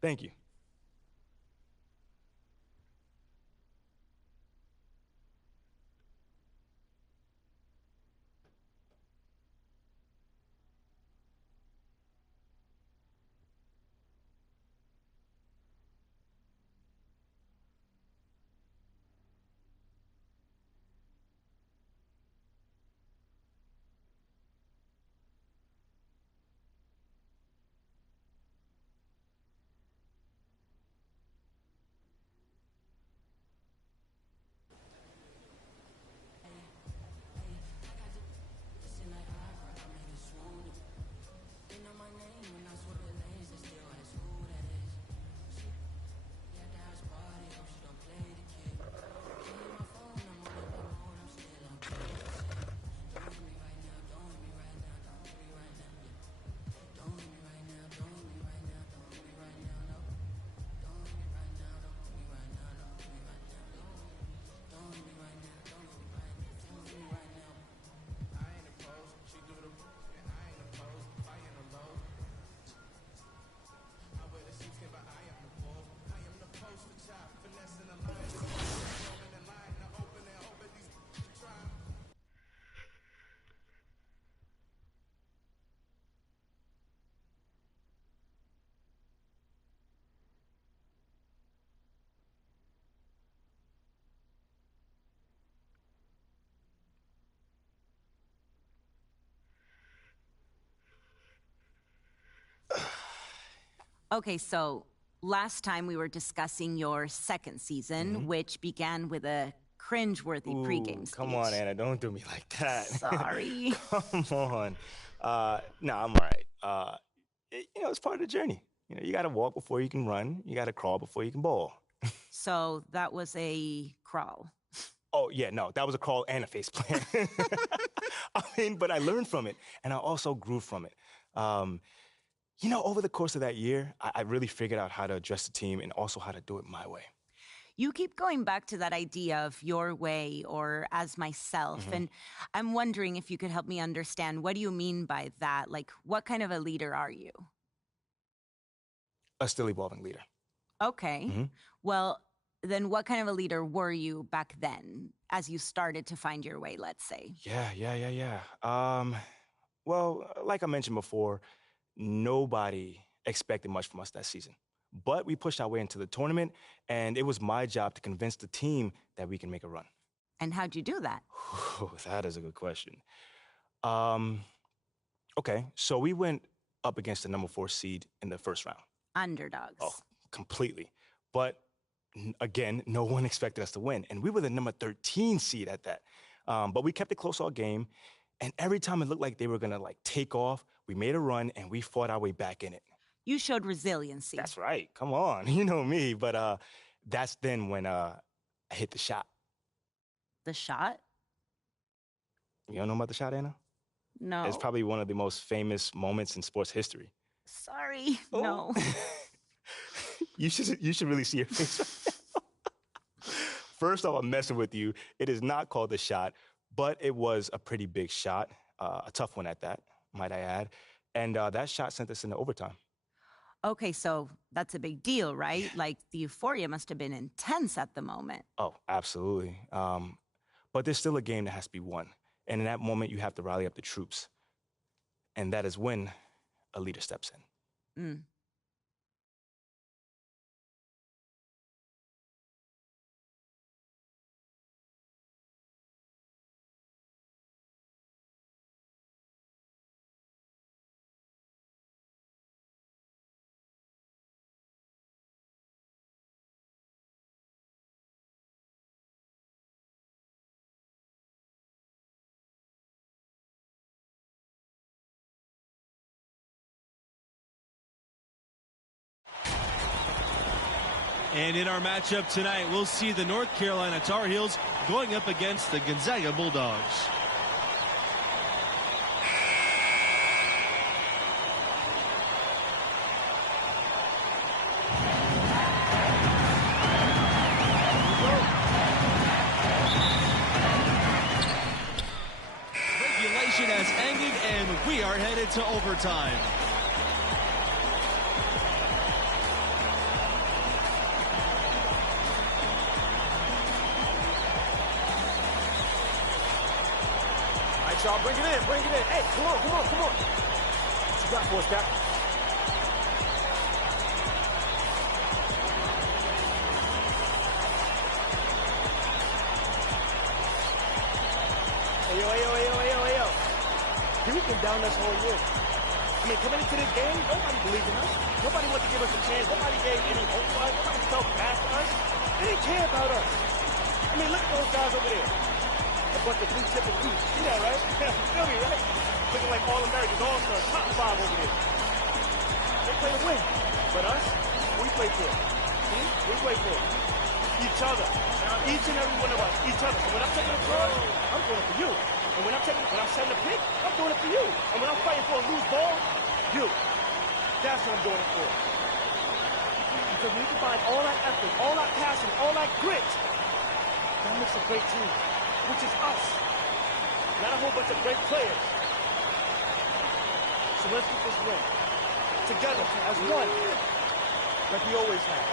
Thank you. Okay, so last time we were discussing your second season, which began with a cringe-worthy pregame speech. Come on, Anna, don't do me like that. Sorry. Come on. No, I'm all right. You know, it's part of the journey. You know, you got to walk before you can run. You got to crawl before you can ball. So that was a crawl. Oh, yeah, no, that was a crawl and a face plant. I mean, but I learned from it, and I also grew from it. You know, over the course of that year, I really figured out how to address the team and also how to do it my way. You keep going back to that idea of your way or as myself, and I'm wondering if you could help me understand, what do you mean by that? Like, what kind of a leader are you? A still evolving leader. Okay. Well, then what kind of a leader were you back then as you started to find your way, let's say? Yeah. Well, like I mentioned before, nobody expected much from us that season. But we pushed our way into the tournament, and it was my job to convince the team that we can make a run. And how'd you do that? That is a good question. Okay, so we went up against the number 4 seed in the first round. Underdogs. Oh, completely. But again, no one expected us to win. And we were the number 13 seed at that. But we kept it close all game. And every time it looked like they were going to take off, we made a run and we fought our way back in it. You showed resiliency. That's right. Come on. You know me. But that's then when I hit the shot. The shot? You don't know about the shot, Anna? No. It's probably one of the most famous moments in sports history. Sorry. Oh. No. You should really see your face right now. First off, I'm messing with you. It is not called the shot, but it was a pretty big shot, a tough one at that, might I add. And that shot sent us into overtime. Okay, so that's a big deal, right? Like, the euphoria must have been intense at the moment. Oh, absolutely. But there's still a game that has to be won. And in that moment, you have to rally up the troops. And that is when a leader steps in. And in our matchup tonight, we'll see the North Carolina Tar Heels going up against the Gonzaga Bulldogs. We are headed to overtime. All right, y'all, bring it in, bring it in. Hey, come on, come on, come on. What you got for us, Captain? Hey, yo. We've been down this whole year. I mean, coming into this game, nobody believed in us. Nobody wanted to give us a chance. Nobody gave any hope for us. Nobody felt past us. They didn't care about us. I mean, look at those guys over there. A bunch of blue-chip and boots. See that, right? Feel me, right? Looking like All-Americans, All-Stars, top 5 over there. They play to win. But us, we play for it. See? We play for it. Each other. Each and every one of us. Each other. So when I'm taking a charge, I'm doing it for you. And when I'm setting a pick, I'm doing it for you. And when I'm fighting for a loose ball, you. That's what I'm doing it for. Because when you combine all that effort, all that passion, all that grit, that makes a great team, which is us. Not a whole bunch of great players. So let's get this win. Together, as one. Like we always have.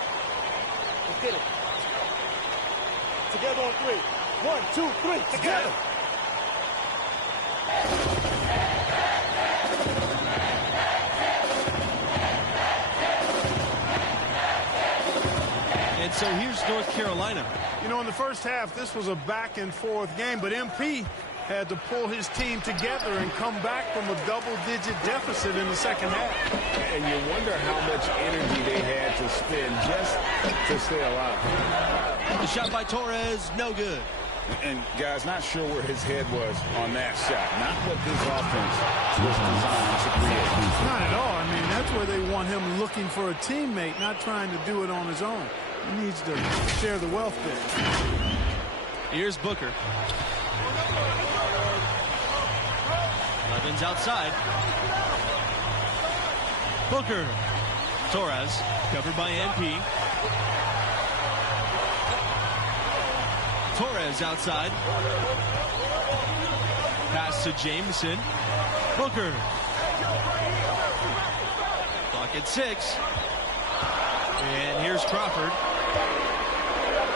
Let's get it. Together on 3. 1, 2, 3. Together. And so here's North Carolina. You know, in the first half, this was a back-and-forth game, but MP had to pull his team together and come back from a double-digit deficit in the second half. And you wonder how much energy they had to spend just to stay alive. The shot by Torres, no good. And, guys, not sure where his head was on that shot. Not what this offense was designed to create. Not at all. I mean, that's where they want him looking for a teammate, not trying to do it on his own. He needs to share the wealth there. Here's Booker. Levens outside. Booker. Torres, covered by MP. Torres outside. Pass to Jameson. Booker. Clock at 6. And here's Crawford.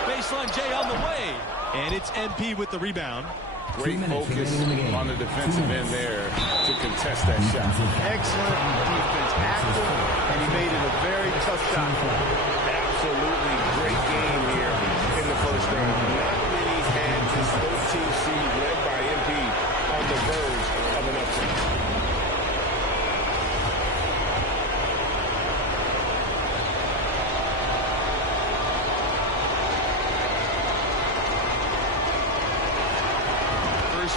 Baseline J on the way. And it's MP with the rebound. Great focus on the defensive end there to contest that shot. Excellent defense, active, and he made it a very tough shot. Absolutely great game here in the first round. Not many had this 13 seed led by MP on the verge of an upset.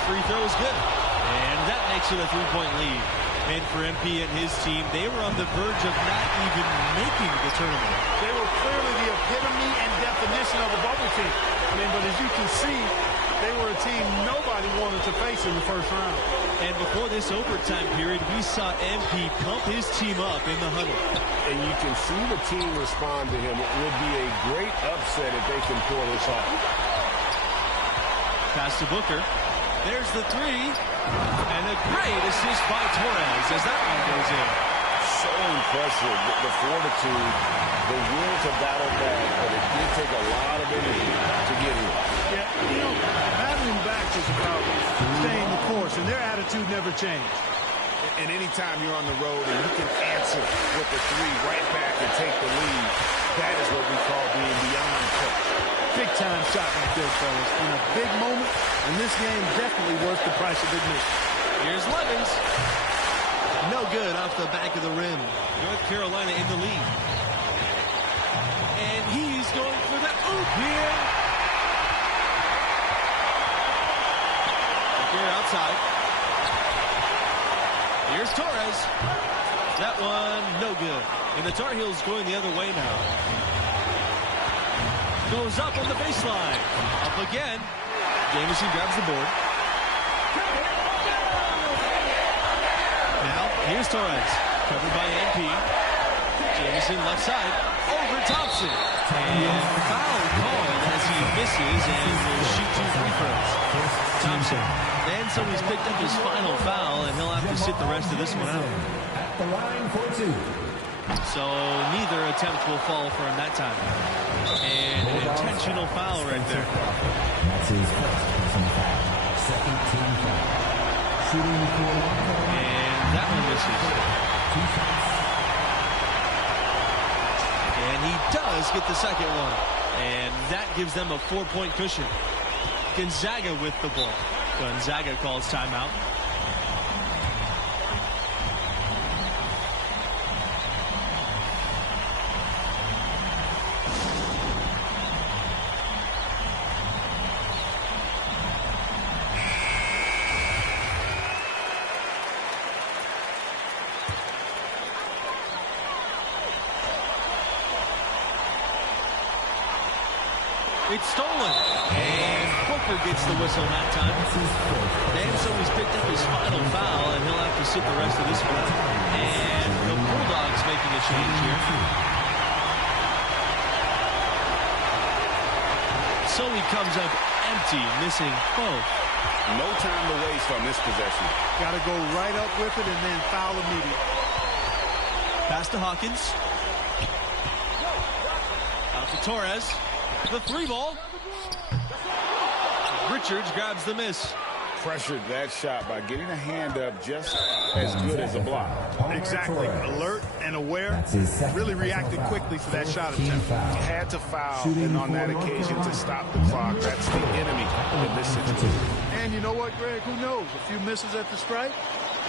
Free throw is good. And that makes it a 3-point lead. And for MP and his team, they were on the verge of not even making the tournament. They were clearly the epitome and definition of a bubble team. I mean, but as you can see, they were a team nobody wanted to face in the first round. And before this overtime period, we saw MP pump his team up in the huddle. And you can see the team respond to him. It would be a great upset if they can pull this off. Pass to Booker. There's the 3, and a great assist by Torres as that one goes in. So impressive, the fortitude, the will to battle back, but it did take a lot of energy to get here. Yeah, you know, battling back is about staying the course, and their attitude never changed. And anytime you're on the road and you can answer with the 3 right back and take the lead, that is what we call being beyond coach. Big-time shot right there, fellas. In a big moment, and this game definitely worth the price of admission. Here's Levens. No good off the back of the rim. North Carolina in the lead. And he's going for the oop here. Here outside. Here's Torres. That one, no good. And the Tar Heels going the other way now. Goes up on the baseline. Up again. Jameson grabs the board. Now, here's Torres. Covered by MP. Jamison left side, over Thompson. And foul called as he misses and will shoot 2 free throws. Thompson. And so he's picked up his final foul, and he'll have to sit the rest of this one out. At the line for 2. So neither attempt will fall for him that time. And an intentional foul right there. That's his first personal foul. Second team foul. Shooting for and that one misses. 2 shots. And he does get the second one. And that gives them a 4-point cushion. Gonzaga with the ball. Gonzaga calls timeout. It's stolen. And Booker gets the whistle that time. And so he's picked up his final foul, and he'll have to sit the rest of this one. And the Bulldogs making a change here. So he comes up empty, missing both. No time to waste on this possession. Got to go right up with it and then foul immediately. Pass to Hawkins. Out to Torres. The 3-ball. Richards grabs the miss. Pressured that shot by getting a hand up just as good as a block. Exactly. Alert and aware. Really reacted quickly to that shot attempt. Had to foul, and on that occasion to stop the clock. That's the enemy in this situation. And you know what, Greg? Who knows? A few misses at the stripe,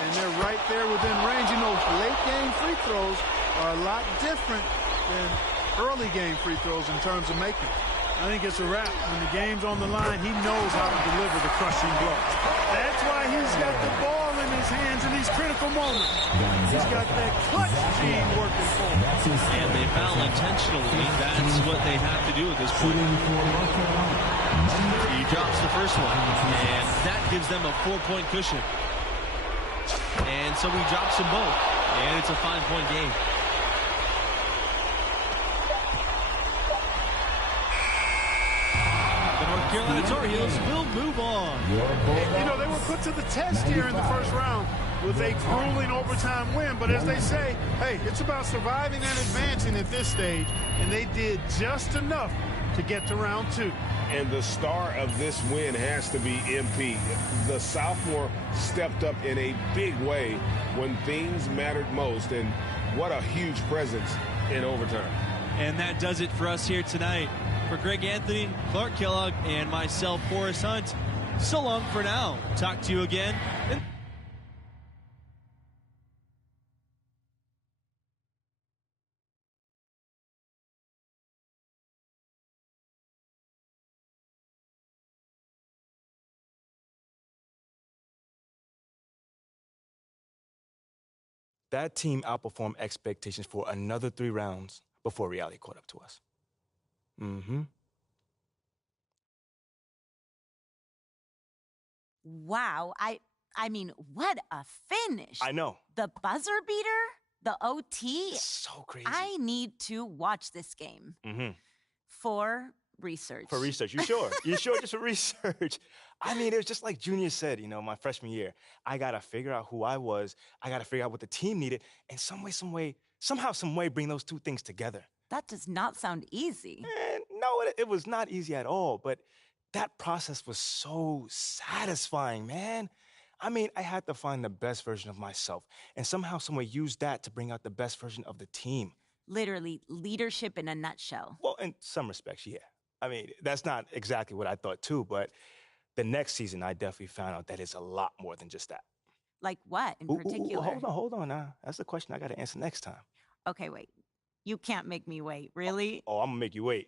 and they're right there within range. You know, late game free throws are a lot different than early game free throws in terms of making. I think it's a wrap. When the game's on the line, he knows how to deliver the crushing blow. That's why he's got the ball in his hands in these critical moments. He's got that clutch gene working for him. And they foul intentionally. That's what they have to do at this point. He drops the first one, and that gives them a 4-point cushion. And so he drops them both, and it's a 5-point game. Carolina Tar Heels will move on. You know, they were put to the test here in the first round with a grueling overtime win. But as they say, hey, it's about surviving and advancing at this stage. And they did just enough to get to round 2. And the star of this win has to be MP. The sophomore stepped up in a big way when things mattered most. And what a huge presence in overtime. And that does it for us here tonight. For Greg Anthony, Clark Kellogg, and myself, Forrest Hunt, so long for now. Talk to you again. That team outperformed expectations for another 3 rounds before reality caught up to us. Wow, I mean, what a finish. I know. The buzzer beater, the OT. It's so crazy. I need to watch this game. For research. For research, you sure? You sure just for research? I mean, it was just like Junior said, you know, my freshman year. I got to figure out who I was. I got to figure out what the team needed. And somehow, some way, bring those 2 things together. That does not sound easy. No, it was not easy at all, but that process was so satisfying, man. I mean, I had to find the best version of myself, and somehow, some way, use that to bring out the best version of the team. Literally, leadership in a nutshell. Well, in some respects, yeah. I mean, that's not exactly what I thought, too, but the next season, I definitely found out that it's a lot more than just that. Like what in particular? Hold on now. That's the question I got to answer next time. Okay, wait. You can't make me wait, really? Oh, I'm gonna make you wait.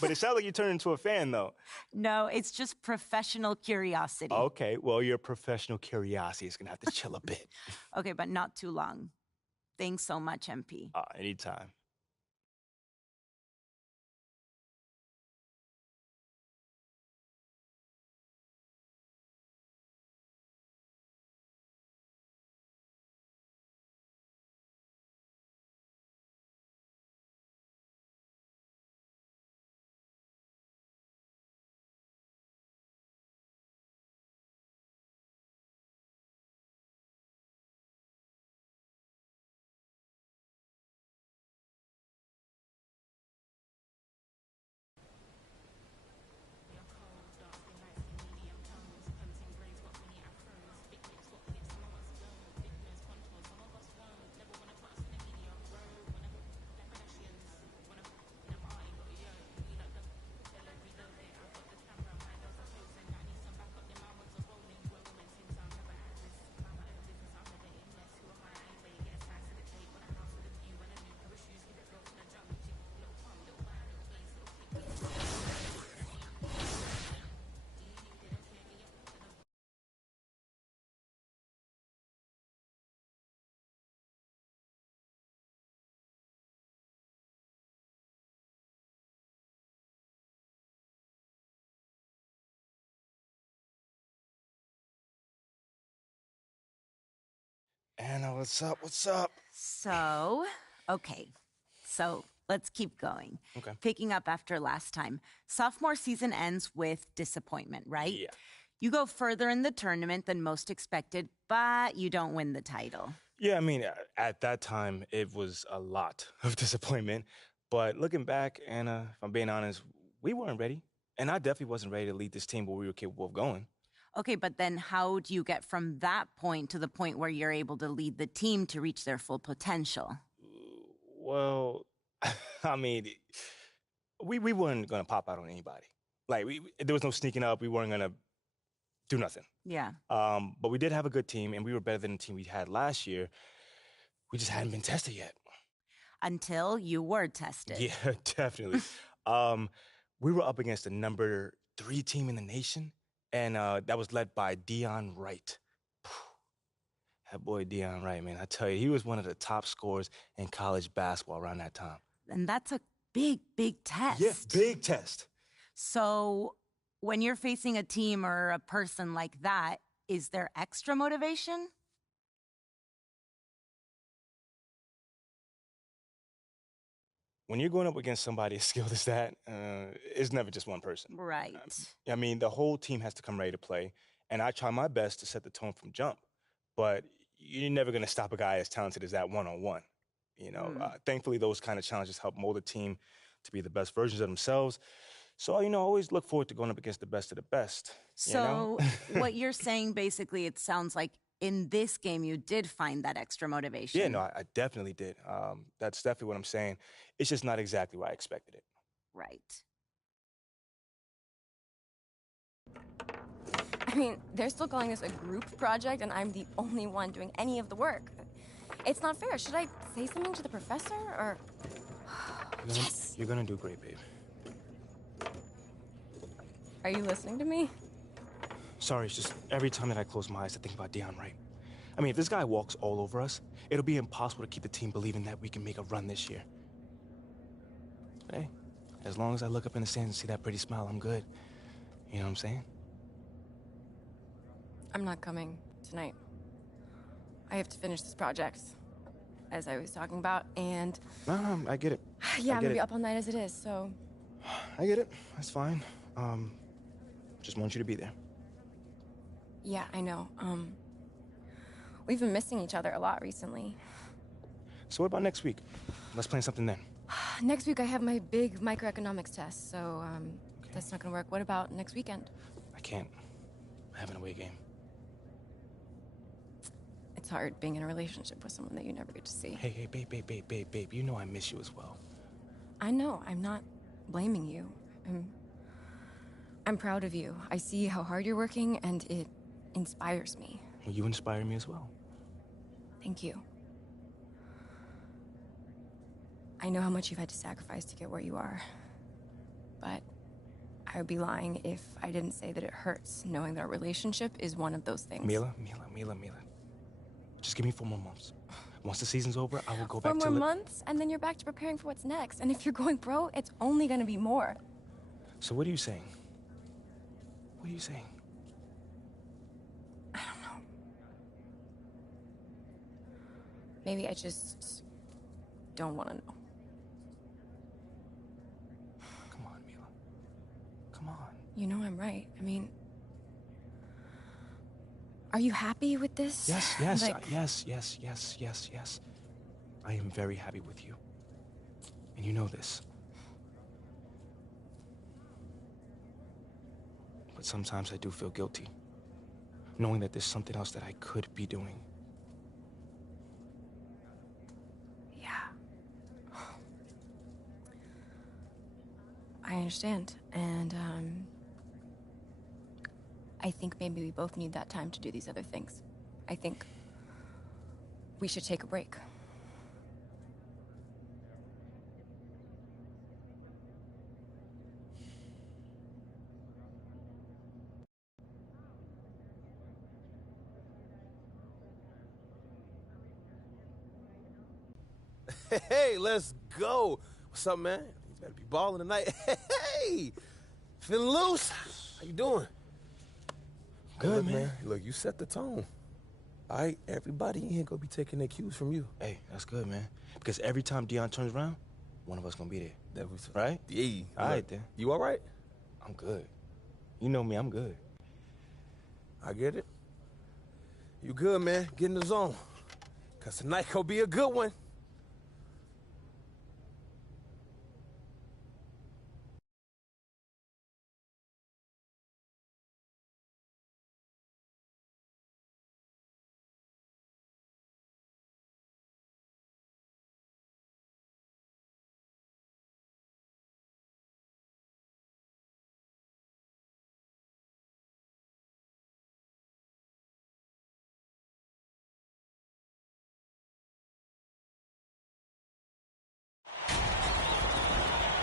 But it sounds like you turned into a fan, though. No, it's just professional curiosity. Okay, well, your professional curiosity is gonna have to chill a bit. Okay, but not too long. Thanks so much, MP. Anytime. Anna, what's up? What's up? So, okay. So, let's keep going. Okay. Picking up after last time. Sophomore season ends with disappointment, right? Yeah. You go further in the tournament than most expected, but you don't win the title. Yeah, I mean, at that time, it was a lot of disappointment. But looking back, Anna, if I'm being honest, we weren't ready. And I definitely wasn't ready to lead this team where we were capable of going. Okay, but then how do you get from that point to the point where you're able to lead the team to reach their full potential? Well, I mean, we weren't going to pop out on anybody. Like, there was no sneaking up. We weren't going to do nothing. Yeah. But we did have a good team, and we were better than the team we had last year. We just hadn't been tested yet. Until you were tested. Yeah, definitely. We were up against the number 3 team in the nation, and that was led by Dion Wright. That boy Dion Wright, man, I tell you, he was one of the top scorers in college basketball around that time. And that's a big, big test. Yeah, big test. So when you're facing a team or a person like that, is there extra motivation? When you're going up against somebody as skilled as that, it's never just one person. Right. I mean, the whole team has to come ready to play, and I try my best to set the tone from jump. But you're never going to stop a guy as talented as that one-on-one. You know, thankfully, those kind of challenges help mold a team to be the best versions of themselves. So, you know, I always look forward to going up against the best of the best. So what you're saying, basically, it sounds like in this game, you did find that extra motivation. Yeah, no, I definitely did. That's definitely what I'm saying. It's just not exactly what I expected it. Right. I mean, they're still calling this a group project, and I'm the only one doing any of the work. It's not fair. Should I say something to the professor, or... Yes! You're gonna do great, babe. Are you listening to me? Sorry, it's just every time that I close my eyes, I think about Dion Wright. I mean, if this guy walks all over us, it'll be impossible to keep the team believing that we can make a run this year. Hey, as long as I look up in the stands and see that pretty smile, I'm good. You know what I'm saying? I'm not coming tonight. I have to finish this project, as I was talking about, and... No, I get it. Yeah, I'm gonna be up all night as it is, so... I get it. That's fine. Just want you to be there. Yeah, I know. We've been missing each other a lot recently. So what about next week? Let's plan something then. Next week I have my big microeconomics test, so that's not gonna work. What about next weekend? I can't. I have an away game. It's hard being in a relationship with someone that you never get to see. Hey, babe. You know I miss you as well. I know. I'm not blaming you. I'm proud of you. I see how hard you're working, and it inspires me. Well, you inspire me as well. Thank you. I know how much you've had to sacrifice to get where you are, but I would be lying if I didn't say that it hurts knowing that our relationship is one of those things. Mila. Just give me 4 more months. Once the season's over, I will go back to... 4 more months, and then you're back to preparing for what's next. And if you're going pro, it's only gonna be more. So what are you saying? What are you saying? I don't know. Maybe I just don't want to know. Come on, Mila. Come on. You know I'm right. I mean, are you happy with this? Yes. Like... Yes. I am very happy with you. And you know this. But sometimes I do feel guilty, knowing that there's something else that I could be doing. Yeah. I understand. And, I think maybe we both need that time to do these other things. I think we should take a break. Hey, let's go. What's up, man? You better be balling tonight. Hey, feeling loose? How you doing? Good, look, man. Look, you set the tone. All right, everybody in here gonna be taking their cues from you. Hey, that's good, man. Because every time Deion turns around, one of us gonna be there. That was right. Yeah. All right, then. You all right? I'm good. You know me, I'm good. I get it. You good, man? Get in the zone. Because tonight could be a good one.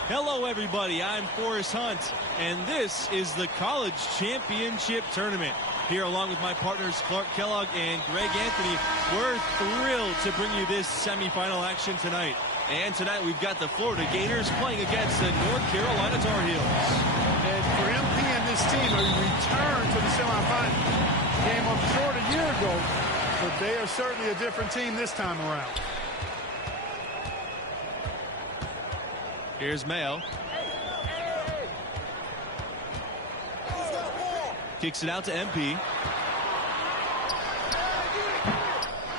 Hello, everybody. I'm Forrest Hunt, and this is the College Championship Tournament. Here, along with my partners Clark Kellogg and Greg Anthony, we're thrilled to bring you this semifinal action tonight. And tonight, we've got the Florida Gators playing against the North Carolina Tar Heels. And for MP and this team, a return to the semifinal. Came up short a year ago, but they are certainly a different team this time around. Here's Mayo. Kicks it out to MP.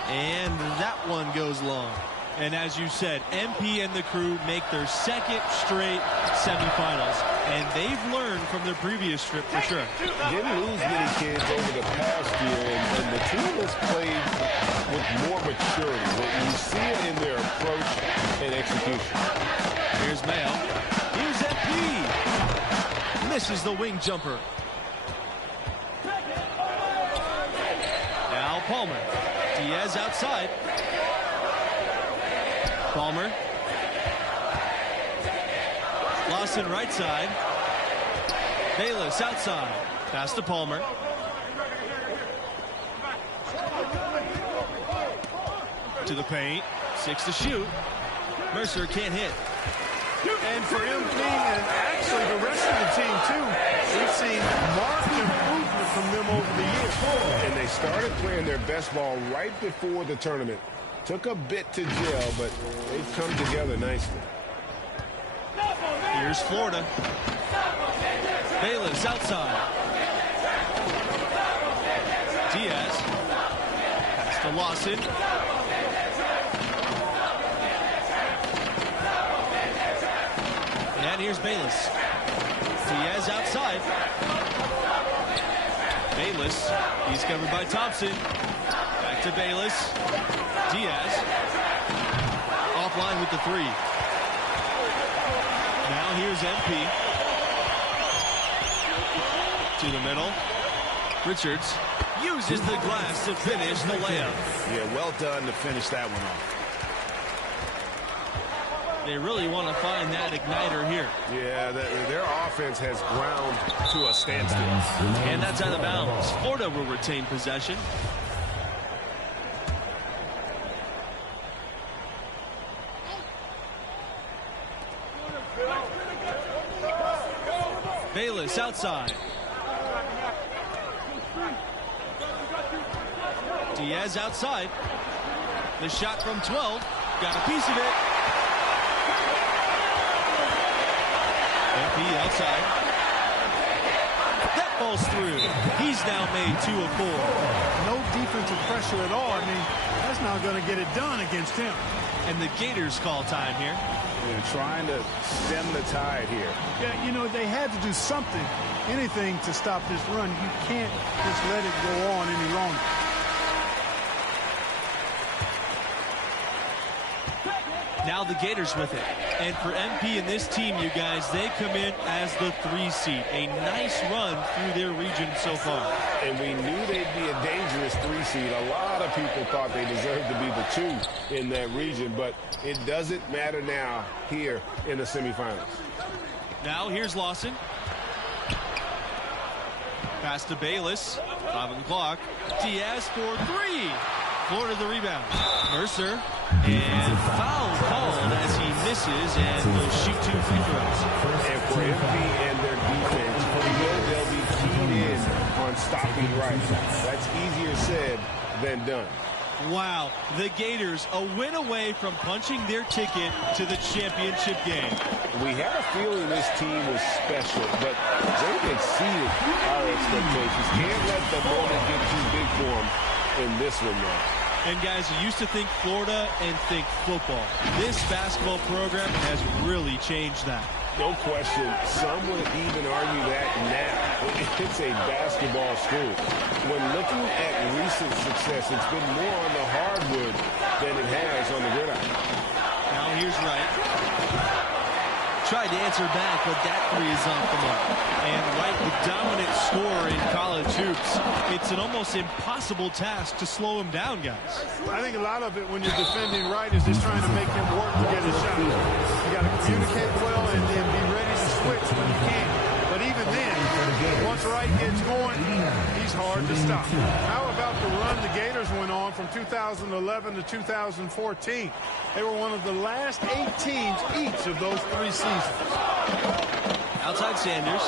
And that one goes long. And as you said, MP and the crew make their second straight semifinals. And they've learned from their previous trip for sure. Didn't lose many kids over the past year, and the team has played with more maturity. You see it in their approach and execution. Here's Mayo. Here's MP. Misses the wing jumper. Now Palmer. Diaz outside. Palmer. Lawson right side. Bayless outside. Pass to Palmer. To the paint. 6 to shoot. Mercer can't hit. And for MP and actually the rest of the team, too, we've seen marked improvement from them over the years. And they started playing their best ball right before the tournament. Took a bit to gel, but they've come together nicely. Here's Florida. Bayless outside. Diaz. Pass to Lawson. And here's Bayless. Diaz outside. Bayless. He's covered by Thompson. Back to Bayless. Diaz. Offline with the three. Now here's MP. To the middle. Richards uses the glass to finish the layup. Yeah, well done to finish that one off. They really want to find that igniter here. Yeah, their offense has ground to a standstill. And that's out of bounds. Florida will retain possession. Bayless outside. Diaz outside. The shot from 12. Got a piece of it. MP outside. That falls through. He's now made 2 of 4. No defensive pressure at all. I mean, that's not going to get it done against him. And the Gators call time here. They're trying to stem the tide here. Yeah, you know, they had to do something, anything to stop this run. You can't just let it go on any longer. Now the Gators with it. And for MP and this team, you guys, they come in as the 3 seed. A nice run through their region so far. And we knew they'd be a dangerous 3 seed. A lot of people thought they deserved to be the 2 in that region, but it doesn't matter now here in the semifinals. Now here's Lawson. Pass to Bayless. 5 on the clock. Diaz for 3. Florida the rebound. Mercer. And foul called as he misses and will shoot 2 free throws. And for MP and their defense, we know they'll be keyed in on stopping right. That's easier said than done. Wow, the Gators a win away from punching their ticket to the championship game. We had a feeling this team was special, but they've exceeded our expectations. Can't let the moment get too big for them in this one now. And guys, you used to think Florida and think football. This basketball program has really changed that. No question. Some would even argue that now. It's a basketball school. When looking at recent success, it's been more on the hardwood than it has on the gridiron. Now here's Wright. Tried to answer back, but that three is off the mark. And Wright, the dominant scorer in college hoops, it's an almost impossible task to slow him down, guys. I think a lot of it when you're defending Wright is just trying to make him work to get his shot. You got to communicate well and then be ready to switch when you can. But even then, once Wright gets going, he's hard to stop. How about the run the Gators went on from 2011 to 2014? They were one of the last 8 teams each of those 3 seasons. Outside Sanders.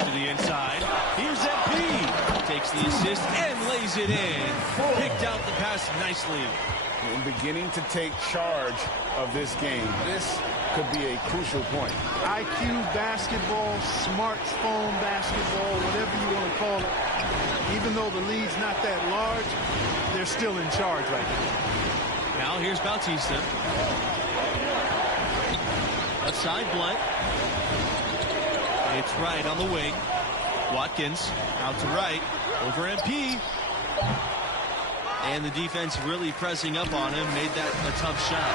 To the inside. Here's MP. Takes the assist and lays it in. Picked out the pass nicely. And beginning to take charge of this game. This could be a crucial point. IQ basketball, smartphone basketball, whatever you want to call it. Even though the lead's not that large, they're still in charge right now. Now here's Bautista. Left side, Blunt. It's Wright on the wing. Watkins out to Wright. Over MP. And the defense really pressing up on him. Made that a tough shot.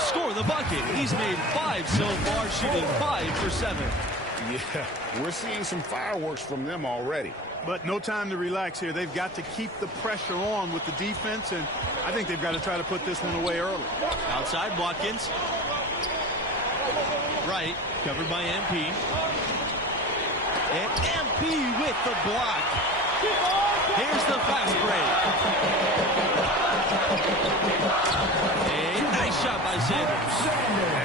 Score the bucket. He's made 5 so far, shooting 5 for 7. Yeah, we're seeing some fireworks from them already. But no time to relax here. They've got to keep the pressure on with the defense, and I think they've got to try to put this one away early. Outside, Watkins. Right, covered by MP. And MP with the block. Here's the fast break. A nice shot by Sanders.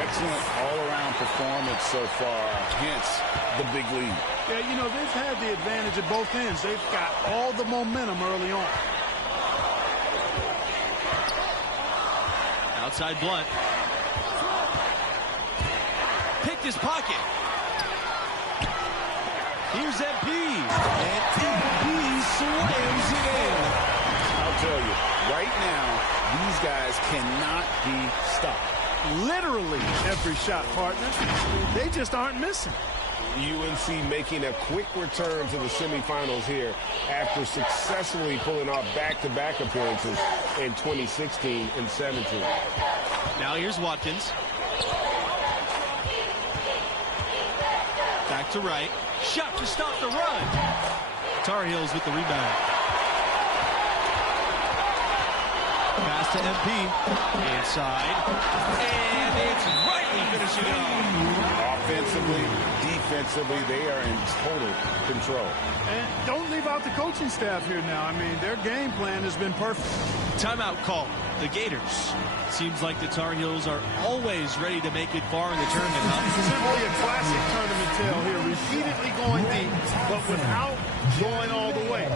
Excellent all-around performance so far, hence the big lead. Yeah, you know, they've had the advantage at both ends. They've got all the momentum early on. Outside Blunt. Picked his pocket. Here's MP. And MP slams it in. I'll tell you, right now, these guys cannot be stopped. Literally every shot, partner. They just aren't missing. UNC making a quick return to the semifinals here after successfully pulling off back-to-back appearances in 2016 and 17. Now here's Watkins. Back to Wright. Shot to stop the run. Tar Heels with the rebound. Pass to MP. Inside. And it's Riley finishing it off. Offensively, defensively, they are in total control. And don't leave out the coaching staff here now. I mean, their game plan has been perfect. Timeout call. The Gators. Seems like the Tar Heels are always ready to make it far in the tournament. Simply a classic tournament tale here. Repeatedly going deep, but without going all the way.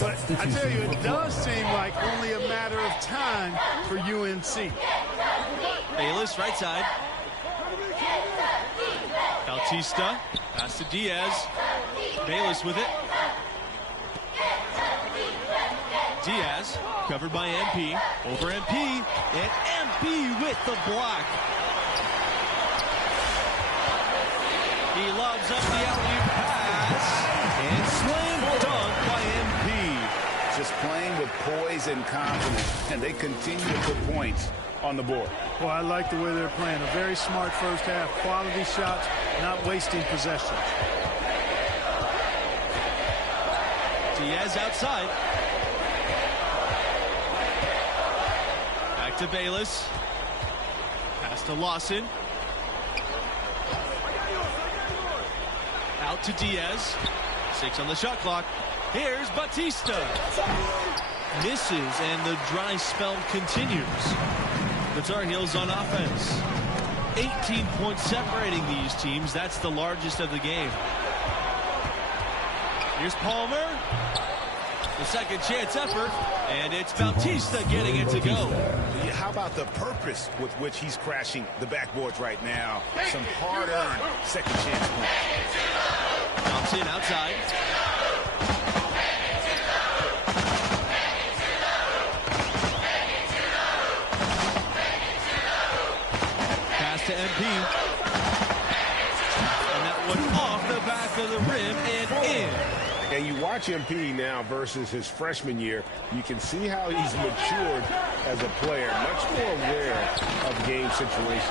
But I tell you, it does seem like only a matter of time for UNC. Bayless, right side. Bautista, pass to Diaz. Bayless with it. Diaz, covered by MP. Over MP, and MP with the block. He lobs up the alley-oop pass, and slam dunk by MP. Just playing with poise and confidence, and they continue to put points on the board. Well, I like the way they're playing. A very smart first half. Quality shots, not wasting possession. Diaz outside. Back to Bayless. Pass to Lawson. Out to Diaz. 6 on the shot clock. Here's Bautista. Misses, and the dry spell continues. The Tar Heels on offense. 18 points separating these teams. That's the largest of the game. Here's Palmer. The second chance effort, and it's Bautista getting it to go. Yeah, how about the purpose with which he's crashing the backboards right now? Some hard-earned second chance points. Thompson outside. Pass to MP. And that one off the back of the rim and in. And you watch MP now versus his freshman year, you can see how he's matured as a player, much more aware of game situations.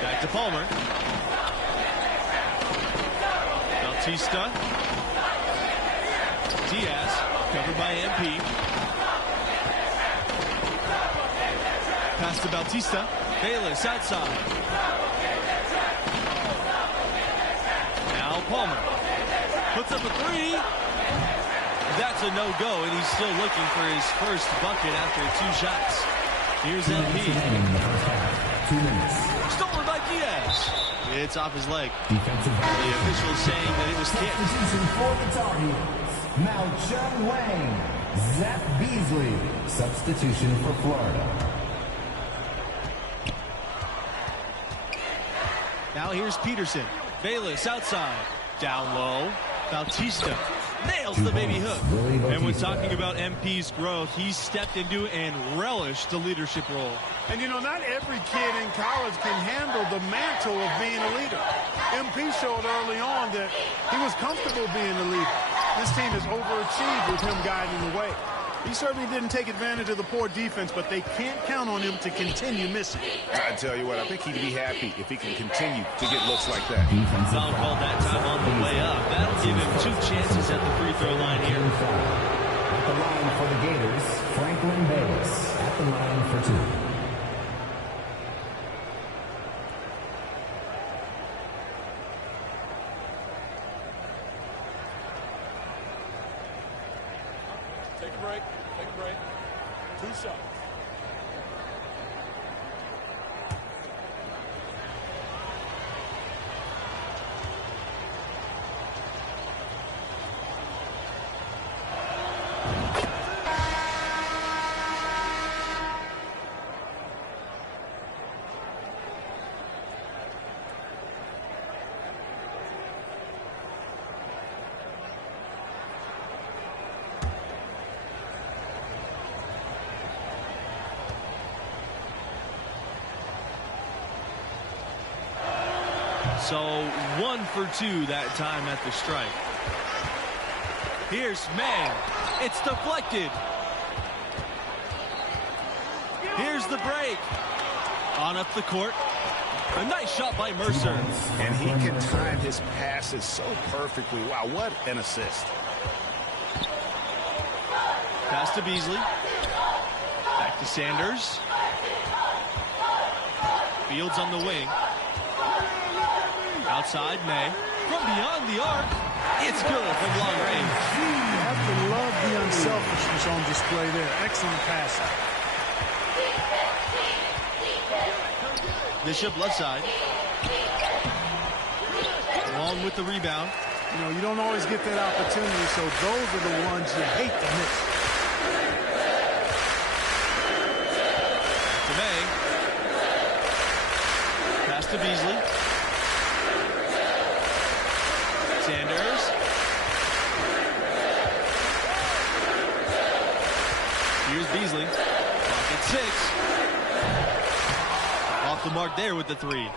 Back to Palmer. Bautista. Diaz, covered by MP. Pass to Bautista. Bayless outside. Now Palmer. Puts up a three. That's a no-go, and he's still looking for his first bucket after 2 shots. Here's MP. 2 minutes. Stolen by Diaz. It's off his leg. The official saying that it was kicked. Substitution for the Tar Heels. Mao Chun Wang. Zach Beasley. Substitution for Florida. Now here's Peterson. Bayless outside. Down low. Bautista nails the baby hook. And when talking about MP's growth, he stepped into and relished the leadership role. And, you know, not every kid in college can handle the mantle of being a leader. MP showed early on that he was comfortable being a leader. This team has overachieved with him guiding the way. He certainly didn't take advantage of the poor defense, but they can't count on him to continue missing. I tell you what, I think he'd be happy if he can continue to get looks like that. Foul called that time on the way up. That'll give him 2 chances at the free throw line here. At the line for the Gators, Franklin Bayless. At the line for 2. Take a break. Take a break. 2 shots. So 1 for 2 that time at the strike. Here's May. It's deflected. Here's the break. On up the court. A nice shot by Mercer. And he can time his passes so perfectly. Wow, what an assist. Pass to Beasley. Back to Sanders. Fields on the wing. Outside, May. From beyond the arc. It's good from long range. You have to love the unselfishness on display there. Excellent passing. Bishop left side. Long with the rebound. You know, you don't always get that opportunity, so those are the ones you hate to miss. To May. Pass to Beasley. Sanders. Here's Beasley. Clock at 6. Off the mark there with the 3.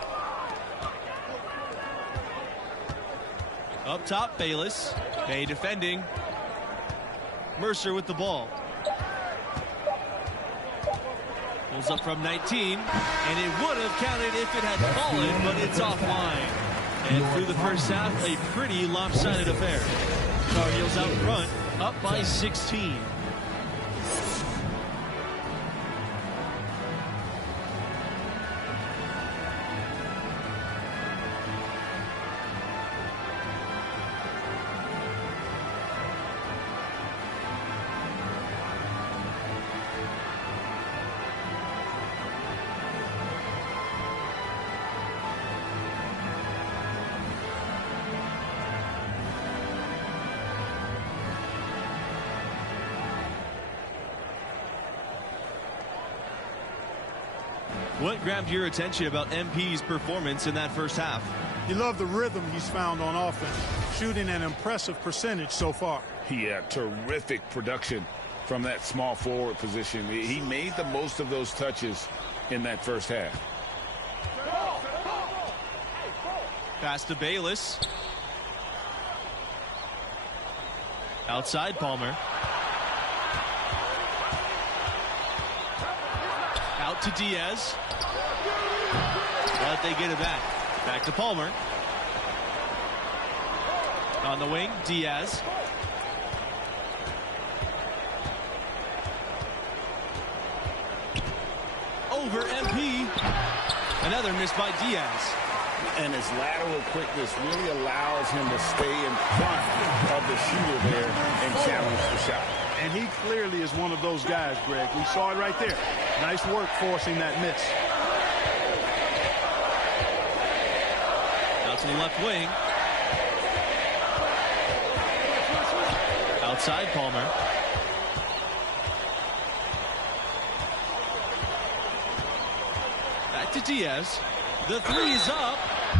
Up top, Bayless. May defending. Mercer with the ball. Pulls up from 19. And it would have counted if it had fallen, but it's offline. And through the first half, a pretty lopsided affair. Tar Heels out front, up by 16. What grabbed your attention about MP's performance in that first half? You love the rhythm he's found on offense, shooting an impressive percentage so far. Yeah, terrific production from that small forward position. He made the most of those touches in that first half. Pass to Bayless. Outside Palmer. Out to Diaz. But they get it back. Back to Palmer. On the wing, Diaz. Over MP. Another miss by Diaz. And his lateral quickness really allows him to stay in front of the shooter there and challenge the shot. And he clearly is one of those guys, Greg. We saw it right there. Nice work forcing that miss. Out to the left wing. Outside Palmer. Back to Diaz. The three is up.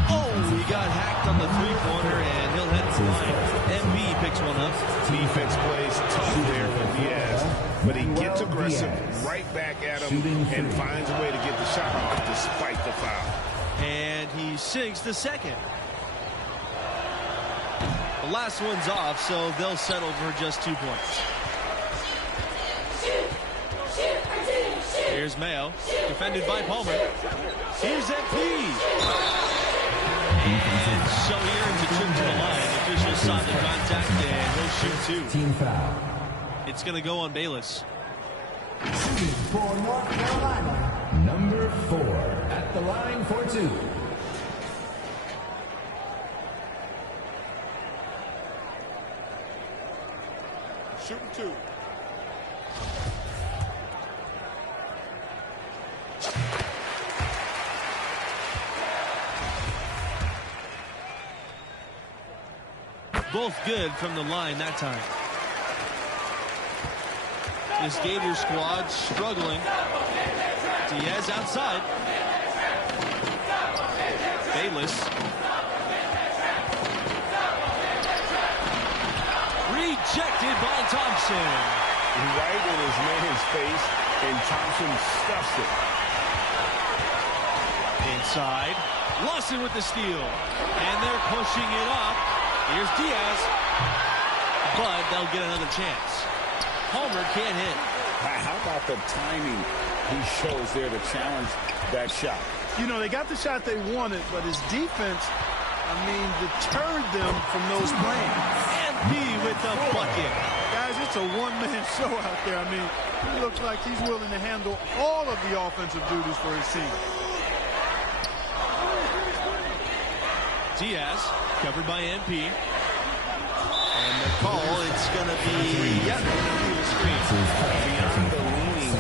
Oh, he got hacked on the three-pointer, and he'll head to the line. MB picks one up. Defense plays tough there for Diaz, but he gets aggressive right back at him and finds a way to get the shot off despite the foul. And he sinks the second. The last one's off, so they'll settle for just 2 points. Here's Mayo, defended by Palmer. Here's MP. And so he earns a trip to the line. Officials saw the contact, and he'll shoot 2. Team foul. It's going to go on Bayless. Shooting for North Carolina, number 4 at the line for 2. Shooting 2. Both good from the line that time. This Gator squad struggling. Diaz outside. Bayless. Rejected by Thompson. Right in his man's face, and Thompson stuffs it. Inside. Lawson with the steal. And they're pushing it up. Here's Diaz. But they'll get another chance. Palmer can't hit. How about the timing he shows there to challenge that shot? You know, they got the shot they wanted, but his defense, deterred them from those plays. MP with the bucket. Guys, it's a one-man show out there. He looks like he's willing to handle all of the offensive duties for his team. Diaz, covered by MP. And the call, it's going to be, a screen. Beyond the leaning,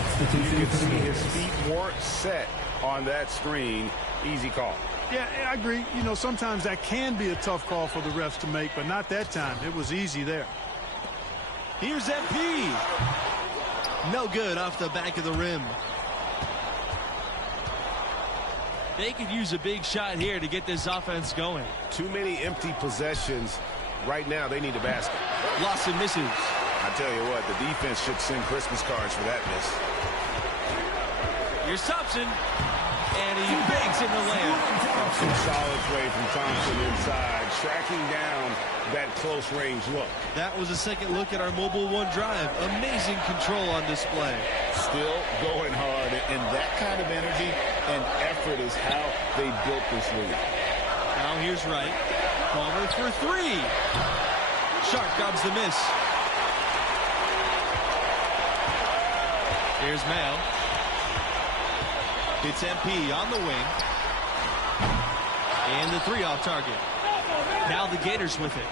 you can see his feet more set on that screen. Easy call. Yeah, I agree. Sometimes that can be a tough call for the refs to make, but not that time. It was easy there. Here's MP. No good off the back of the rim. They could use a big shot here to get this offense going. Too many empty possessions. Right now, they need a basket. Lawson misses. I tell you what, the defense should send Christmas cards for that miss. Here's Thompson. And he banks in the layup. Some solid play from Thompson inside, tracking down that close range look. That was a second look at our Mobile One drive. Amazing control on display. Still going hard, and that kind of energy and effort is how they built this league. Now here's Wright. Palmer for 3. Sharp grabs the miss. Here's Mayo. It's MP on the wing. And the 3 off target. Now the Gators with it.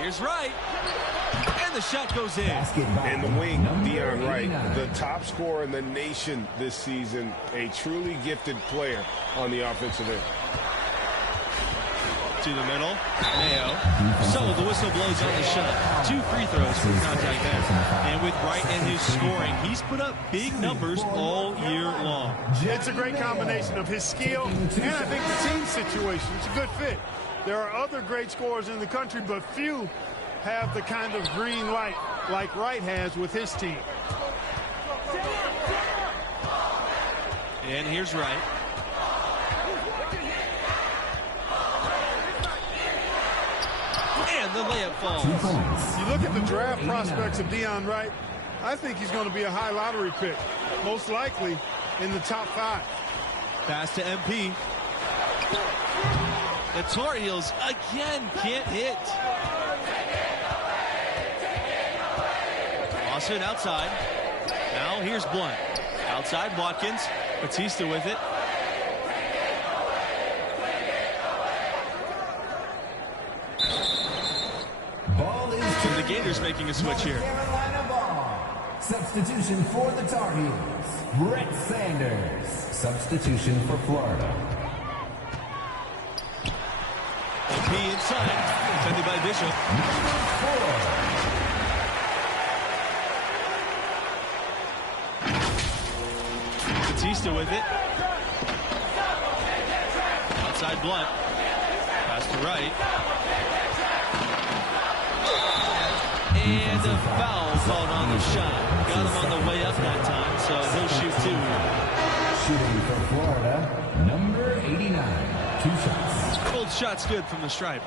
Here's Wright. And the shot goes in. And the wing, Deion Wright, the top scorer in the nation this season. A truly gifted player on the offensive end. to the middle. Mayo. So the whistle blows on the shot. 2 free throws for contact there. And with Wright and his scoring, he's put up big numbers all year long. It's a great combination of his skill and I think the team situation. It's a good fit. There are other great scorers in the country, but few have the kind of green light like Wright has with his team. And here's Wright. And the layup falls. You look at the draft prospects of Deion Wright, I think he's going to be a high lottery pick, most likely in the top 5. Pass to MP. The Tar Heels again can't hit. Lawson outside. Now here's Blunt. Outside Watkins. Batista with it. Ball is And the Gators making a switch here. Carolina ball. Substitution for the Tar Heels. Brett Sanders. Substitution for Florida. MP inside. Defended by Bishop. Batista with it. Outside Blunt. Pass to Wright. And a foul called on the shot. Got him on the way up that time, so he'll shoot 2. Shooting for Florida, number 89. 2 shots. Both shots good from the stripe.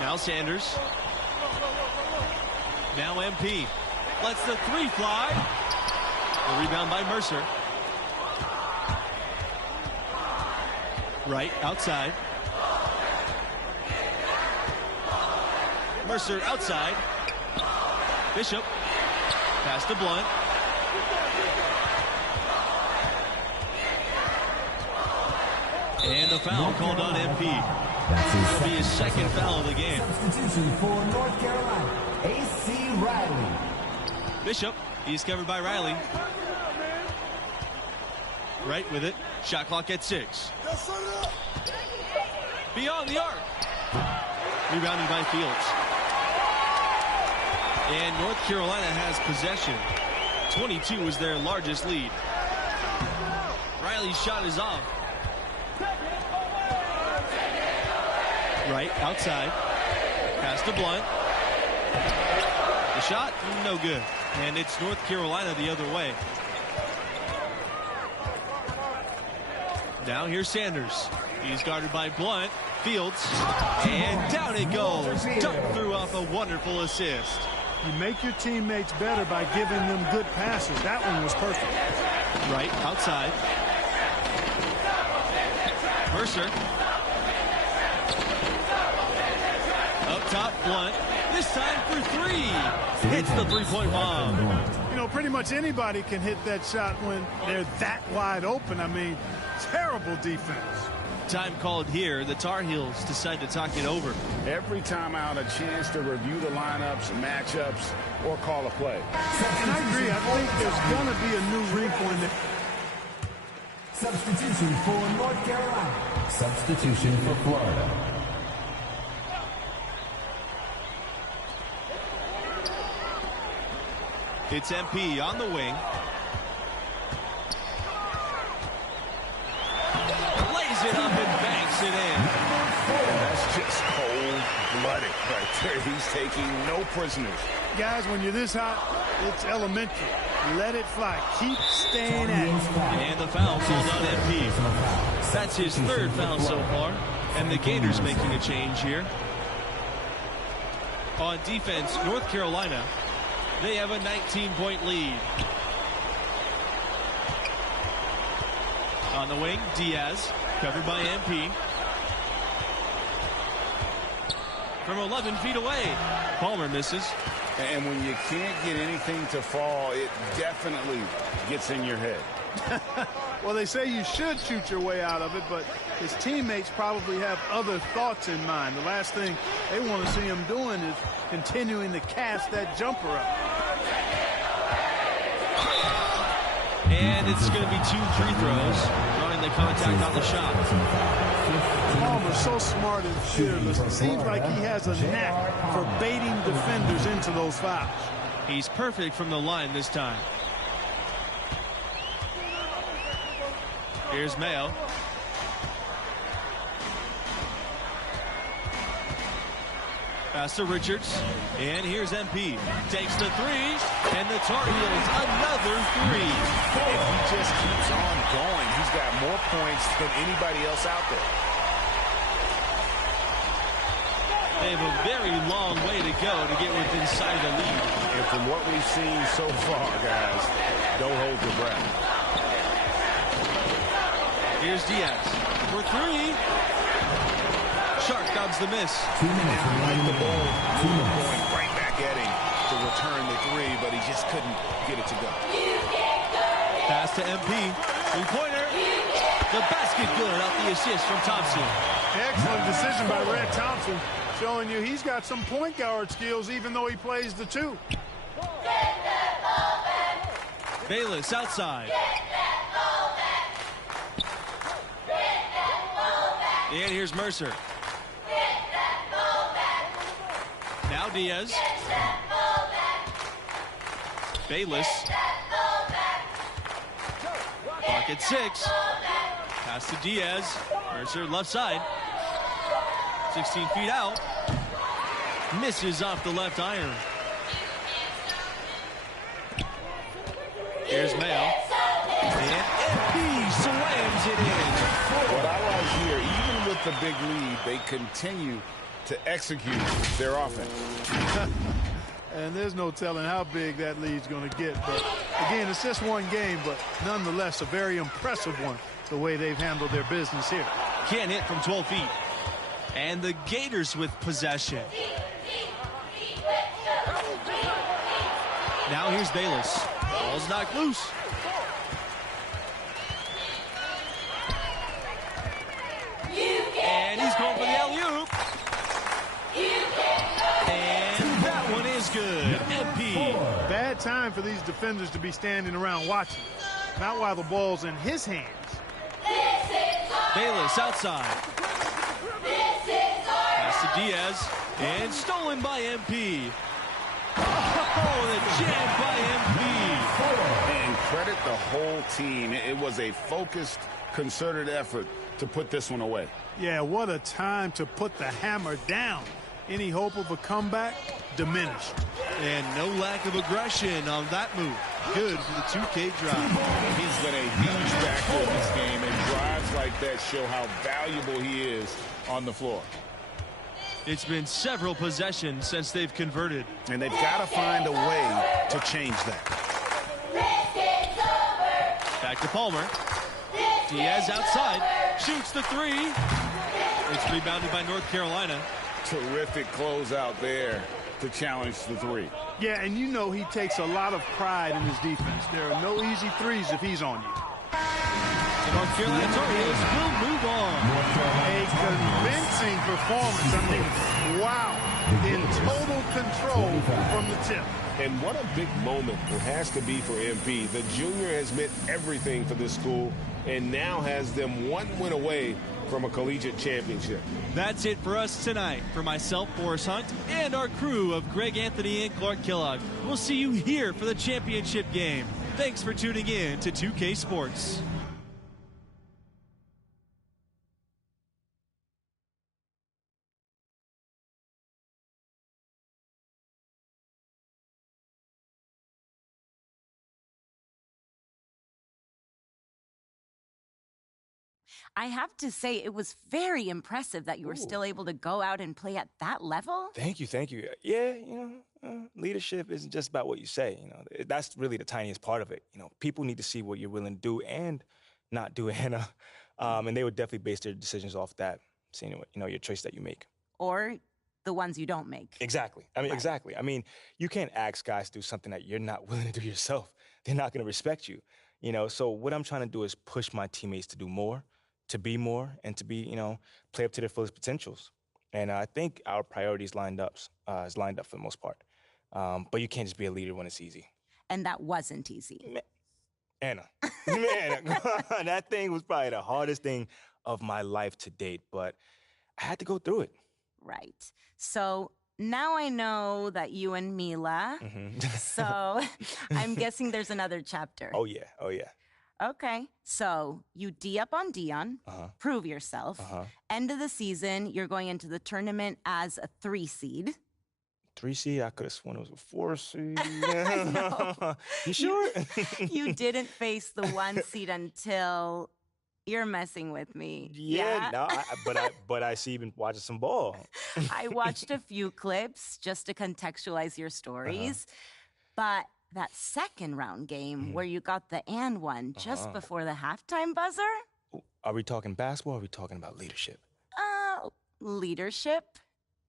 Now Sanders. Now MP. Lets the 3 fly. The rebound by Mercer. Right outside. Mercer outside. Bishop. Pass to Blunt. And a foul called on MP. That'll be his second foul of the game. Substitution for North Carolina, A.C. Riley. Bishop, he's covered by Riley. Right with it. Shot clock at 6. Beyond the arc. Rebounded by Fields. And North Carolina has possession. 22 is their largest lead. Riley's shot is off. Right outside. Pass to Blunt. The shot, no good. And it's North Carolina the other way. Now here's Sanders. He's guarded by Blunt. Fields. And down it goes. Dunk threw off a wonderful assist. You make your teammates better by giving them good passes. That one was perfect. Right outside. Mercer. Up top, Blunt. This time for 3. Hits the 3-point bomb. You know, pretty much anybody can hit that shot when they're that wide open. I mean, terrible defense. Time called here. The Tar Heels decide to talk it over. Every time out, a chance to review the lineups, matchups, or call a play. And I agree. I think there's going to be a new wrinkle in it. Substitution for North Carolina. Substitution for Florida. It's MP on the wing. Lays it up and banks it in. That's just cold-blooded right there. He's taking no prisoners. Guys, when you're this hot, it's elementary. Let it fly. Keep staying at it. And the foul called on MP. That's his 3rd foul so far. And the Gators making a change here. On defense, North Carolina, they have a 19-point lead. On the wing, Diaz, covered by MP. From 11 feet away, Palmer misses. And when you can't get anything to fall, it definitely gets in your head. Well, they say you should shoot your way out of it, but his teammates probably have other thoughts in mind. The last thing they want to see him doing is continuing to cast that jumper up. And it's going to be 2 free throws. Drawing the contact on the shot. Palmer's so smart and fearless. It seems like he has a knack for baiting defenders into those fouls. He's perfect from the line this time. Here's Mayo. Pass to Richards. And here's MP. Takes the three. And the Tar Heels another three. If he just keeps on going, he's got more points than anybody else out there. They have a very long way to go to get within sight of the lead. And from what we've seen so far, guys, don't hold your breath. Here's Diaz for three. Sharp dodges the miss. 2 minutes. The ball going right back at him to return the three, but he just couldn't get it to go. Pass to MP. Three-pointer. The basket good off the assist from Thompson. Excellent decision by Red Thompson, showing you he's got some point guard skills even though he plays the two. Bayless outside. And here's Mercer. Now Diaz. Bayless. Clock at 6. Pass to Diaz. Mercer left side. 16 feet out. Misses off the left iron. Here's Mayo. And MP slams it in. What I like here, even with the big lead, they continue to execute their offense. And there's no telling how big that lead's going to get. But again, it's just one game, but nonetheless a very impressive one, the way they've handled their business here. Can't hit from 12 feet. And the Gators with possession. Now here's Bayless. Ball's knocked loose. And he's going for the alley-oop. And that one is good. MP. Bad time for these defenders to be standing around watching. Not while the ball's in his hands. Bayless outside. Pass to Diaz. And stolen by MP. Oh, the jam by MP. And credit the whole team. It was a focused, concerted effort to put this one away. Yeah, what a time to put the hammer down. Any hope of a comeback diminished. And no lack of aggression on that move. Good for the 2K drive. He's been a huge factor in this game, and drives like that show how valuable he is on the floor. It's been several possessions since they've converted. And they've got to find a way to change that. Back to Palmer. Diaz outside. Shoots the three. It's rebounded by North Carolina. Terrific closeout there to challenge the three. Yeah, and you know he takes a lot of pride in his defense. There are no easy threes if he's on you. The North Carolina Tar Heels will move on. A convincing performance. I mean, wow. In total control from the tip. And what a big moment it has to be for MP. The junior has meant everything for this school and now has them one win away from a collegiate championship. That's it for us tonight. For myself, Boris Hunt, and our crew of Greg Anthony and Clark Kellogg. We'll see you here for the championship game. Thanks for tuning in to 2K Sports. I have to say, it was very impressive that you were still able to go out and play at that level. Thank you, thank you. Yeah, leadership isn't just about what you say. That's really the tiniest part of it. People need to see what you're willing to do and not do, Hannah. And they would definitely base their decisions off that, seeing your choice that you make. Or the ones you don't make. Exactly. Exactly. You can't ask guys to do something that you're not willing to do yourself. They're not going to respect you. So what I'm trying to do is push my teammates to do more, to be more, and to be, play up to their fullest potentials. And I think our priorities is lined up for the most part. But you can't just be a leader when it's easy. And that wasn't easy. Anna. Man, that thing was probably the hardest thing of my life to date, but I had to go through it. Right. So now I know that you and Mila. So I'm guessing there's another chapter. Oh, yeah. Okay. So you D up on Dion, prove yourself. End of the season, you're going into the tournament as a 3 seed. 3 seed? I could have sworn it was a 4 seed. No. You sure? You didn't face the 1 seed until you're messing with me. Yeah? No, but I see you've been watching some ball. I watched a few clips just to contextualize your stories. But that second round game where you got the and one just before the halftime buzzer? Are we talking basketball or are we talking about leadership? Leadership.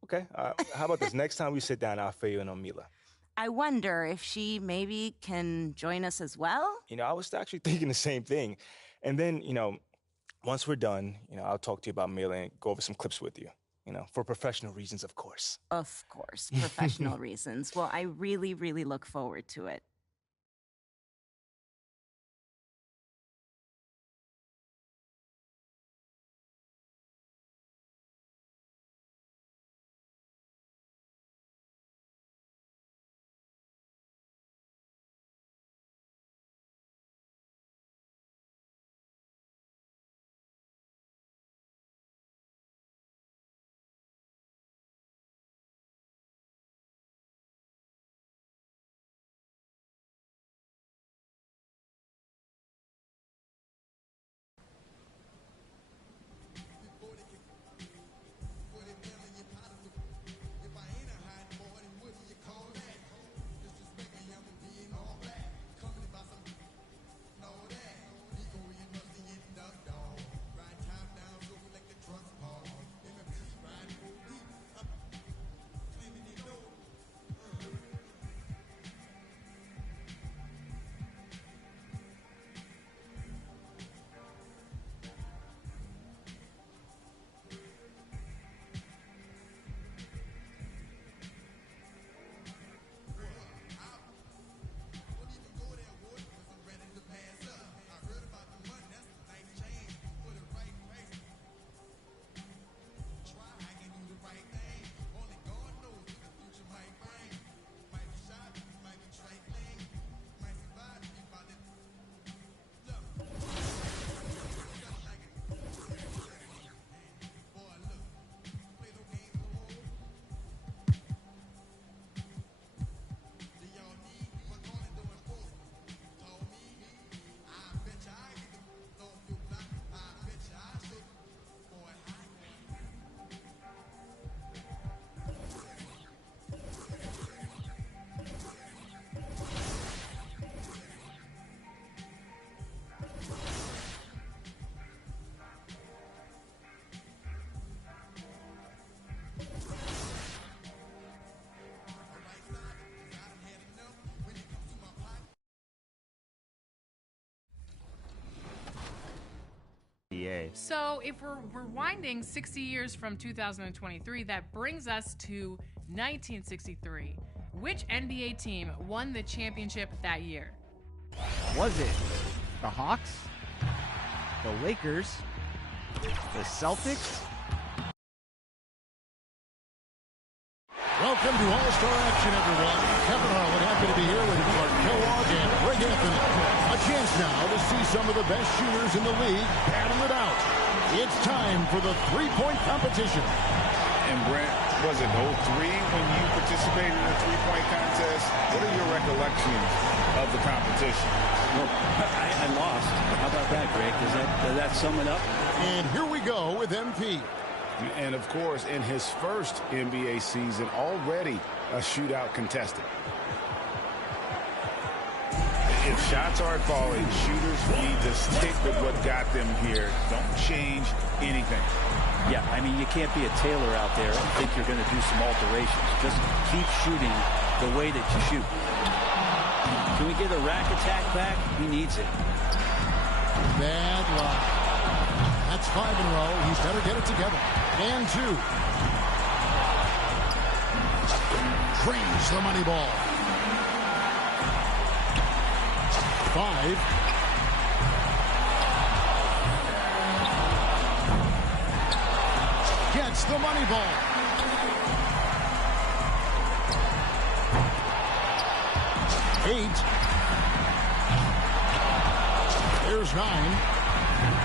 Okay. How about this? Next time we sit down, I'll fill you in on Mila. I wonder if she maybe can join us as well? I was actually thinking the same thing. And then, once we're done, I'll talk to you about Mila and go over some clips with you. For professional reasons, of course. Of course, professional reasons. Well, I really, really look forward to it. So if we're rewinding 60 years from 2023, that brings us to 1963. Which NBA team won the championship that year? Was it the Hawks, the Lakers, the Celtics? Welcome to All-Star Action, everyone. Kevin Harlan, happy to be here with Clark Kellogg and Greg Anthony. A chance now to see some of the best shooters in the league battle it out. It's time for the three-point competition. And Brent, was it 03 when you participated in the three-point contest? What are your recollections of the competition? Well, I lost. How about that, Greg? Does that sum it up? And here we go with MP. And, of course, in his first NBA season, already a shootout contestant. If shots aren't falling, shooters need to stick with what got them here. Don't change anything. Yeah, I mean, you can't be a tailor out there and think you're going to do some alterations. Just keep shooting the way that you shoot. Can we get a rack attack back? He needs it. Bad luck. That's 5 in a row. He's better get it together. And 2. Trains the money ball. 5. the money ball. Eight. There's 9.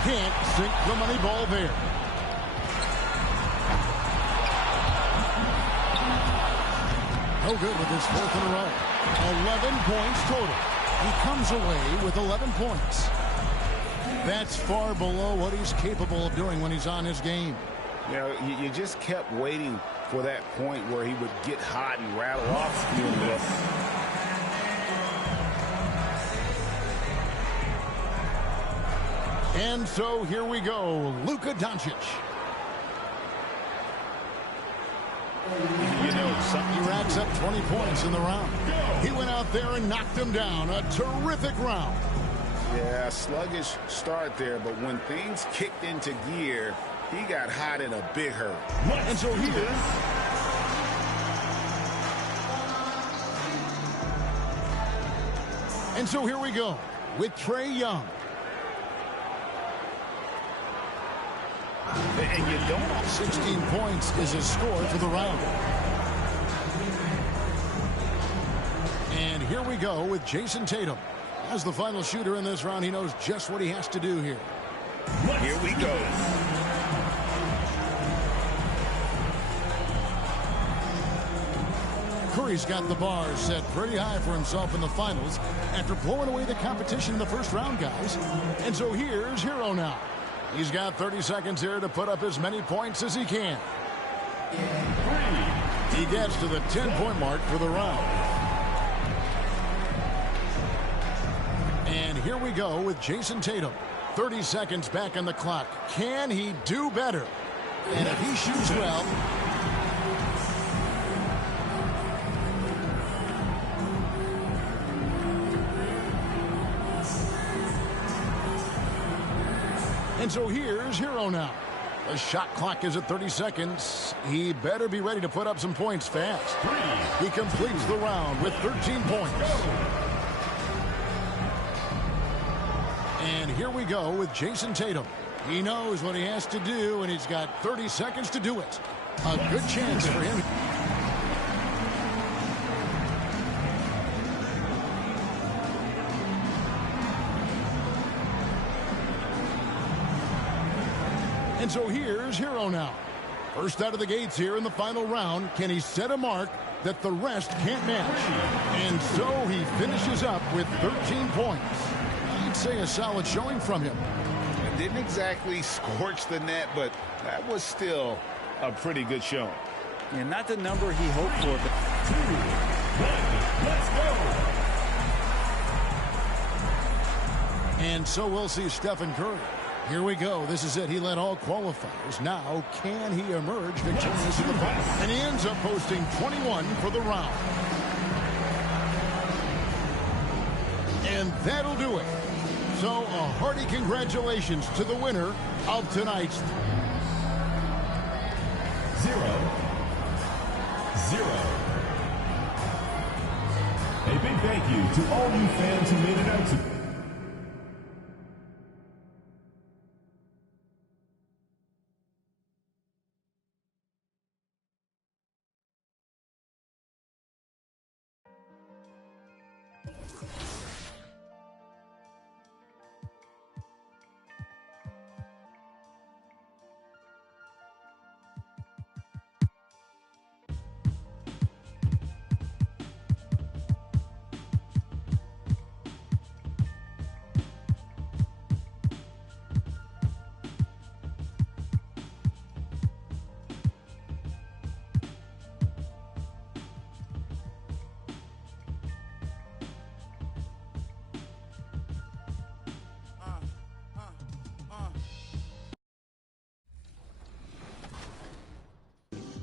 Can't sink the money ball there. No good with his 4th in a row. 11 points total. He comes away with 11 points. That's far below what he's capable of doing when he's on his game. You know, you just kept waiting for that point where he would get hot and rattle off. And so here we go, Luka Doncic. You know, he racks up 20 points in the round. He went out there and knocked them down. A terrific round. Yeah, sluggish start there, but when things kicked into gear, he got hot in a big hurry. And so here we go with Trae Young. And you don't. 16 points is his score for the round. And here we go with Jason Tatum. As the final shooter in this round, he knows just what he has to do here. Here we go. Curry's got the bar set pretty high for himself in the finals after blowing away the competition in the first round, guys. And so here's Hero now. He's got 30 seconds here to put up as many points as he can. He gets to the 10-point mark for the round. And here we go with Jason Tatum. 30 seconds back on the clock. Can he do better? And if he shoots well... And so here's Hero now. The shot clock is at 30 seconds. He better be ready to put up some points fast. He completes the round with 13 points. And here we go with Jason Tatum. He knows what he has to do, and he's got 30 seconds to do it. A good chance for him. And so here's Hero now. First out of the gates here in the final round. Can he set a mark that the rest can't match? And so he finishes up with 13 points. I'd say a solid showing from him. It didn't exactly scorch the net, but that was still a pretty good showing. And not the number he hoped for. But 2, 1, let's go. And so we'll see Stephen Curry. Here we go. This is it. He led all qualifiers. Now, can he emerge victorious in the final? And he ends up posting 21 for the round. And that'll do it. So, a hearty congratulations to the winner of tonight's 0-0. A big thank you to all you fans who made it out to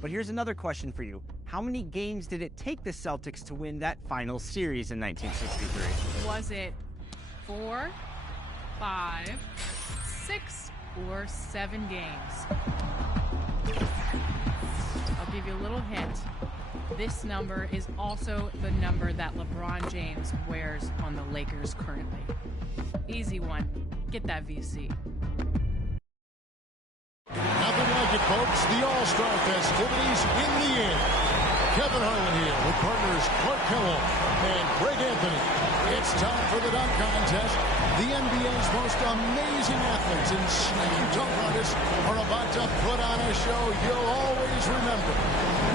But here's another question for you. How many games did it take the Celtics to win that final series in 1963? Was it 4, 5, 6, or 7 games? I'll give you a little hint. This number is also the number that LeBron James wears on the Lakers currently. Easy one. Get that VC. Nothing like like it, folks. The All-Star festivities in the air. Kevin Harlan here with partners Clark Kellogg and Greg Anthony. It's time for the dunk contest. The NBA's most amazing athletes and slam dunk artists are about to put on a show you'll always remember.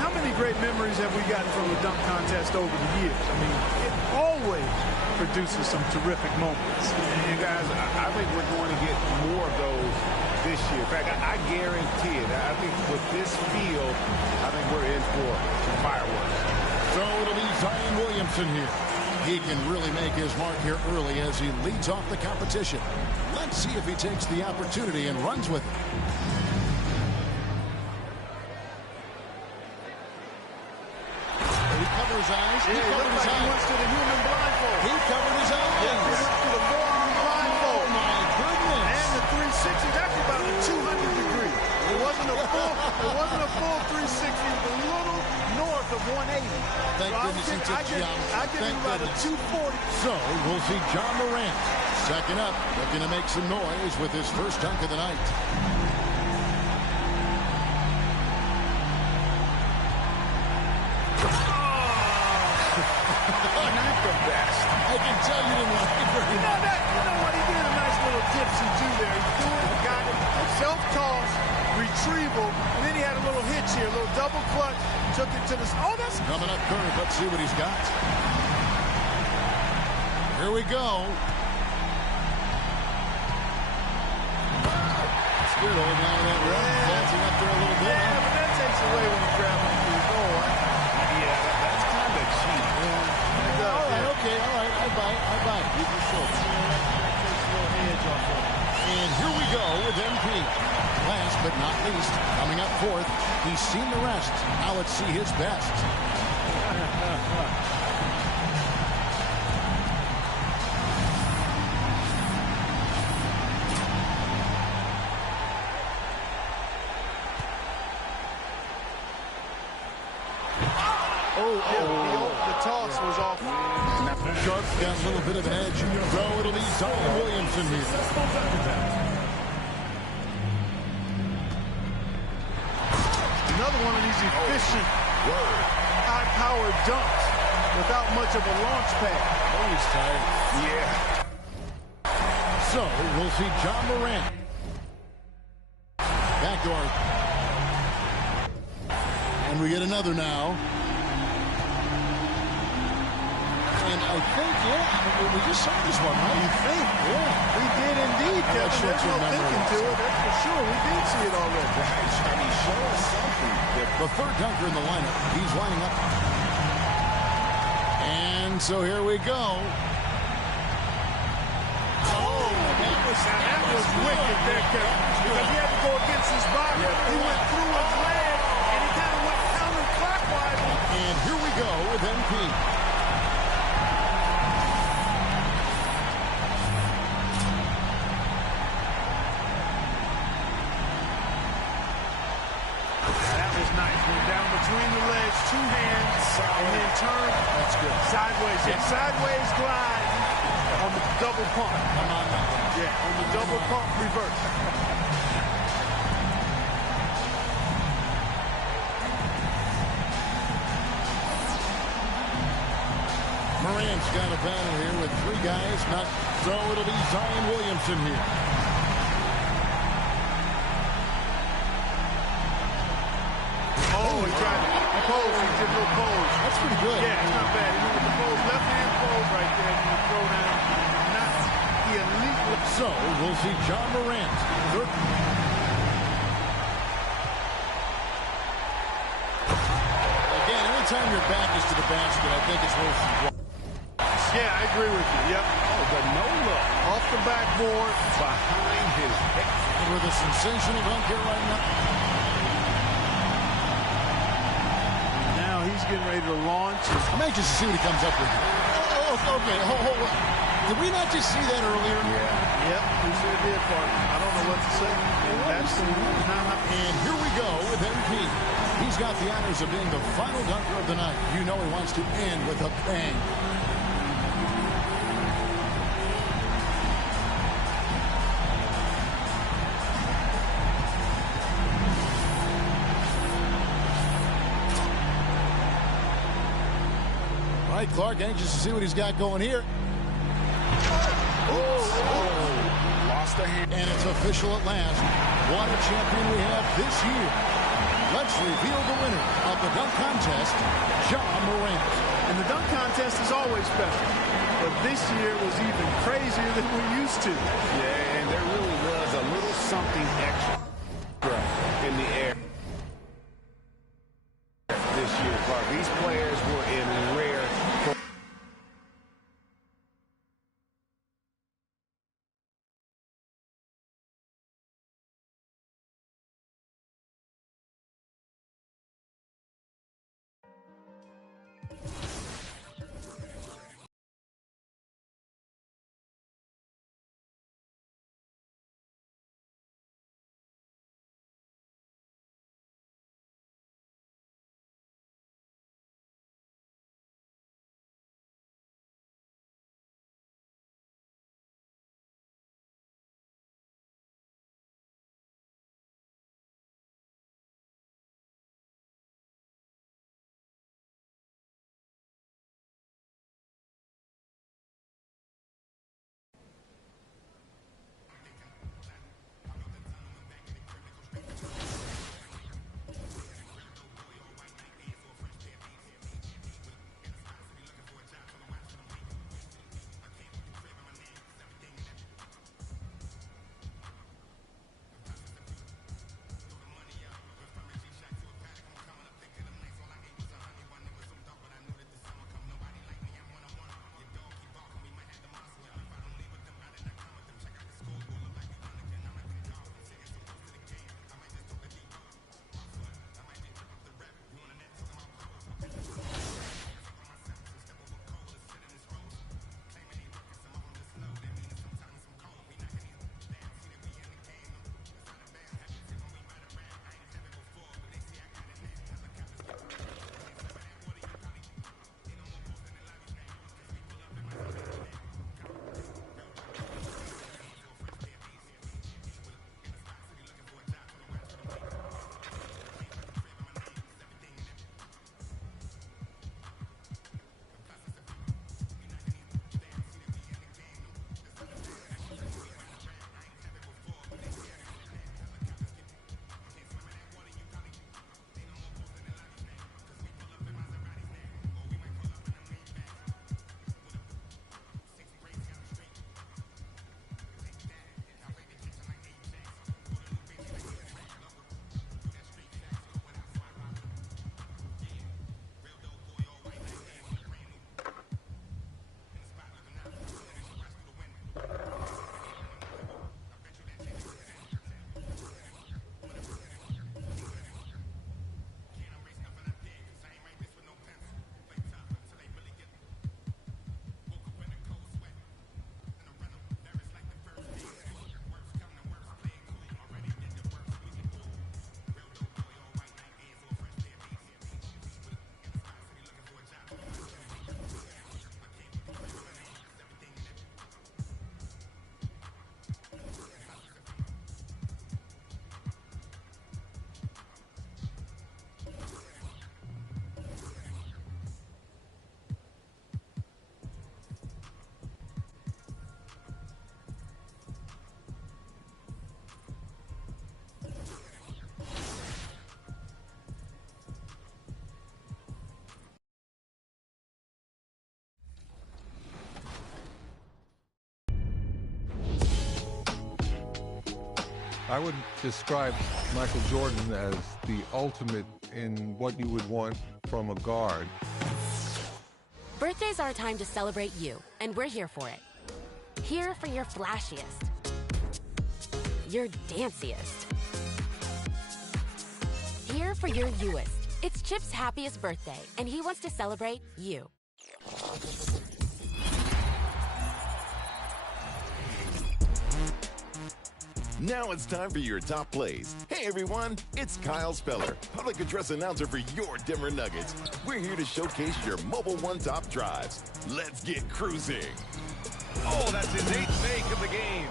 How many great memories have we gotten from the dunk contest over the years? I mean, it always produces some terrific moments. And guys, I think we're going to get more of those this year. In fact, I guarantee it. I think with this field, I think we're in for some fireworks. So it'll be Zion Williamson here. He can really make his mark here early as he leads off the competition. Let's see if he takes the opportunity and runs with it. He covered his eyes. Yeah, he looked like he went to the human blindfold. He covered his eyes. Yes, he went to the four-arm blindfold. Oh, my goodness. And the 360, it's actually about a 200 degree. It wasn't a full 360. It was a little north of 180. Thank goodness he took geometry. I give him about a 240. So we'll see John Morant second up, looking to make some noise with his first dunk of the night. Not the best. I can tell you didn't like it very much. You know what? He did a nice little dipsy too there. He threw it, got it, self-toss, retrieval, and then he had a little hitch here, a little double clutch, took it to the... Oh, that's... Coming up curve, let's see what he's got. Here we go. It's good holding on to that rim. Dancing up there a little bit. Yeah, but that takes away when you grab him through the goal. Yeah, that's kind of cheap. All right, okay, all right. I buy it. Keep your shoulders. That takes a little edge off of him. And here we go with MP. Last but not least, coming up fourth, he's seen the rest. Now let's see his best. The toss was off. Sharp got a little bit of an edge. So it'll be Zion Williamson here. Another one of these efficient, high-powered dunks without much of a launch pad. Oh, he's tired. Yeah. So we'll see John Morant. Backdoor. And we get another now. And I think, we just saw this one, right? You think? Yeah. We did indeed, Kevin. There's no thinking to it. That's for sure. We did see it already. I mean, show us something. The third dunker in the lineup. He's lining up. And so here we go. Oh, that was wicked there, Kevin. Because he had to go against his body. He went through his leg, and he kind of went counterclockwise. And here we go with MP. Between the legs, two hands, and then turn. That's good. Sideways. Yeah, sideways glide on the double pump. Come on now. Yeah, on the double pump reverse. Morant's got a battle here with three guys. So it'll be Zion Williamson here. Oh, he tried to pose. He did a little pose. That's pretty good. Yeah, it's not bad. He went with the pose. Left hand pose right there. And you throw down. Not the elite. So we'll see John Morant. Again, anytime your back is to the basket, I think it's worth it. Yeah, I agree with you. Yep. Oh, the no-look. Off the backboard. Behind his head. With a sensational dunk here right now. Now he's getting ready to launch. I'm anxious to see what he comes up with. Oh, okay. Hold. Did we not just see that earlier? Yeah. Yep, we sure did, partner. I don't know what to say. And here we go with MP. He's got the honors of being the final dunker of the night. You know he wants to end with a bang. right, Clark, anxious to see what he's got going here. Lost a hand. And it's official at last. What a champion we have this year. Let's reveal the winner of the dunk contest, Ja Morant. And the dunk contest is always special, but this year was even crazier than we're used to. Yeah, and there really was a little something extra in the air this year, Clark. These players were in rare form. I would describe Michael Jordan as the ultimate in what you would want from a guard. Birthdays are a time to celebrate you, and we're here for it. Here for your flashiest, your danciest. Here for your youest. It's Chip's happiest birthday, and he wants to celebrate you. Now it's time for your top plays. Hey everyone, it's Kyle Speller, public address announcer for your Denver Nuggets. We're here to showcase your Mobile One top drives. Let's get cruising. Oh, that's his 8th make of the game.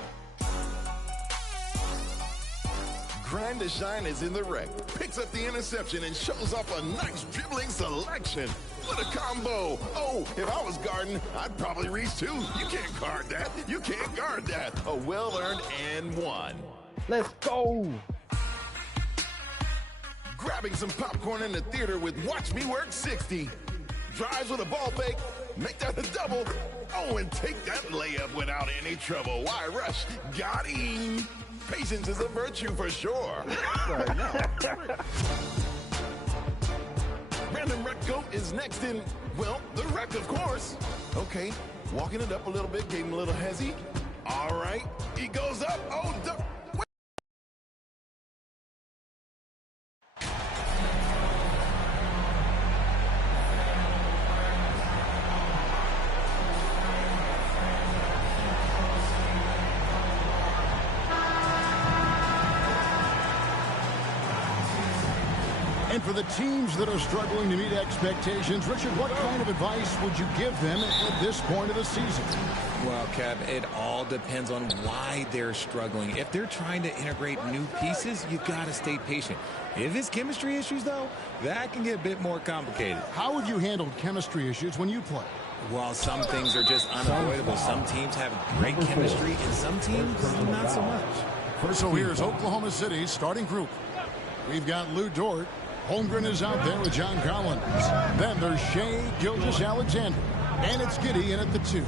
Grind time to shine is in the wreck. Picks up the interception and shows off a nice dribbling selection. What a combo. Oh, if I was guarding, I'd probably reach too. You can't guard that. You can't guard that. A well-earned and one. Let's go. Grabbing some popcorn in the theater with Watch Me Work 60. Drives with a ball fake. Make that a double. Oh, and take that layup without any trouble. Why rush? Got him. Patience is a virtue for sure. Random Wreck Goat is next in, well, the wreck, of course. Okay, walking it up a little bit, gave him a little hezzy. All right, he goes up. Oh, And for the teams that are struggling to meet expectations, Richard, what kind of advice would you give them at this point of the season? Well, Kev, it all depends on why they're struggling. If they're trying to integrate new pieces, you got to stay patient. If it's chemistry issues, though, that can get a bit more complicated. How would you handle chemistry issues when you play? Well, some things are just unavoidable. Some teams have great chemistry, and some teams not so much. So here's Oklahoma City's starting group. We've got Lou Dort. Holmgren is out there with John Collins. Then there's Shea Gilgeous-Alexander. And it's Giddey in at the 2.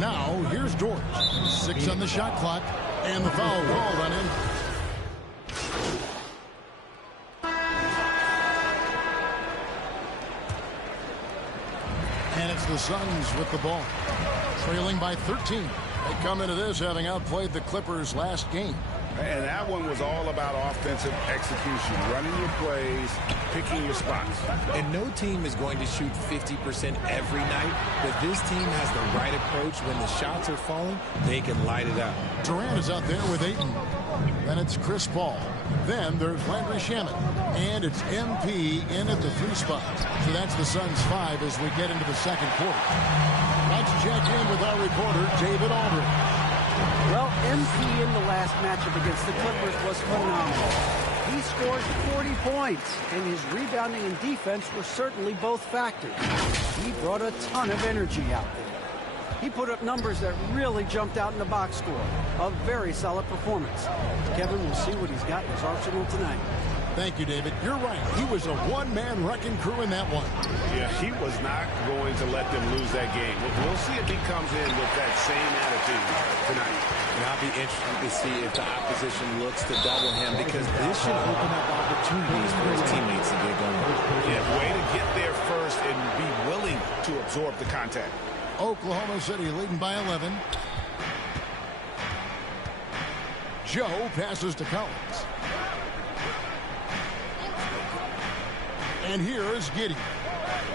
Now, here's Dort. 6 on the shot clock. And the foul called on him. And it's the Suns with the ball. Trailing by 13. They come into this having outplayed the Clippers last game. And that one was all about offensive execution, running your plays, picking your spots. And no team is going to shoot 50% every night, but this team has the right approach. When the shots are falling, they can light it up. Durant is out there with Ayton. Then it's Chris Paul. Then there's Landry Shamet. And it's MP in at the 3 spot. So that's the Suns 5 as we get into the second quarter. Let's check in with our reporter, David Aldridge. Well, MP in the last matchup against the Clippers was phenomenal. He scored 40 points, and his rebounding and defense were certainly both factors. He brought a ton of energy out there. He put up numbers that really jumped out in the box score. A very solid performance. Kevin will see what he's got in his arsenal tonight. Thank you, David. You're right. He was a one-man wrecking crew in that one. Yeah, he was not going to let them lose that game. We'll see if he comes in with that same attitude tonight. And I'll be interested to see if the opposition looks to double him, because this should open up opportunities for his teammates to get going. Yeah, way to get there first and be willing to absorb the contact. Oklahoma City leading by 11. Joe passes to Collins. And here is Giddey.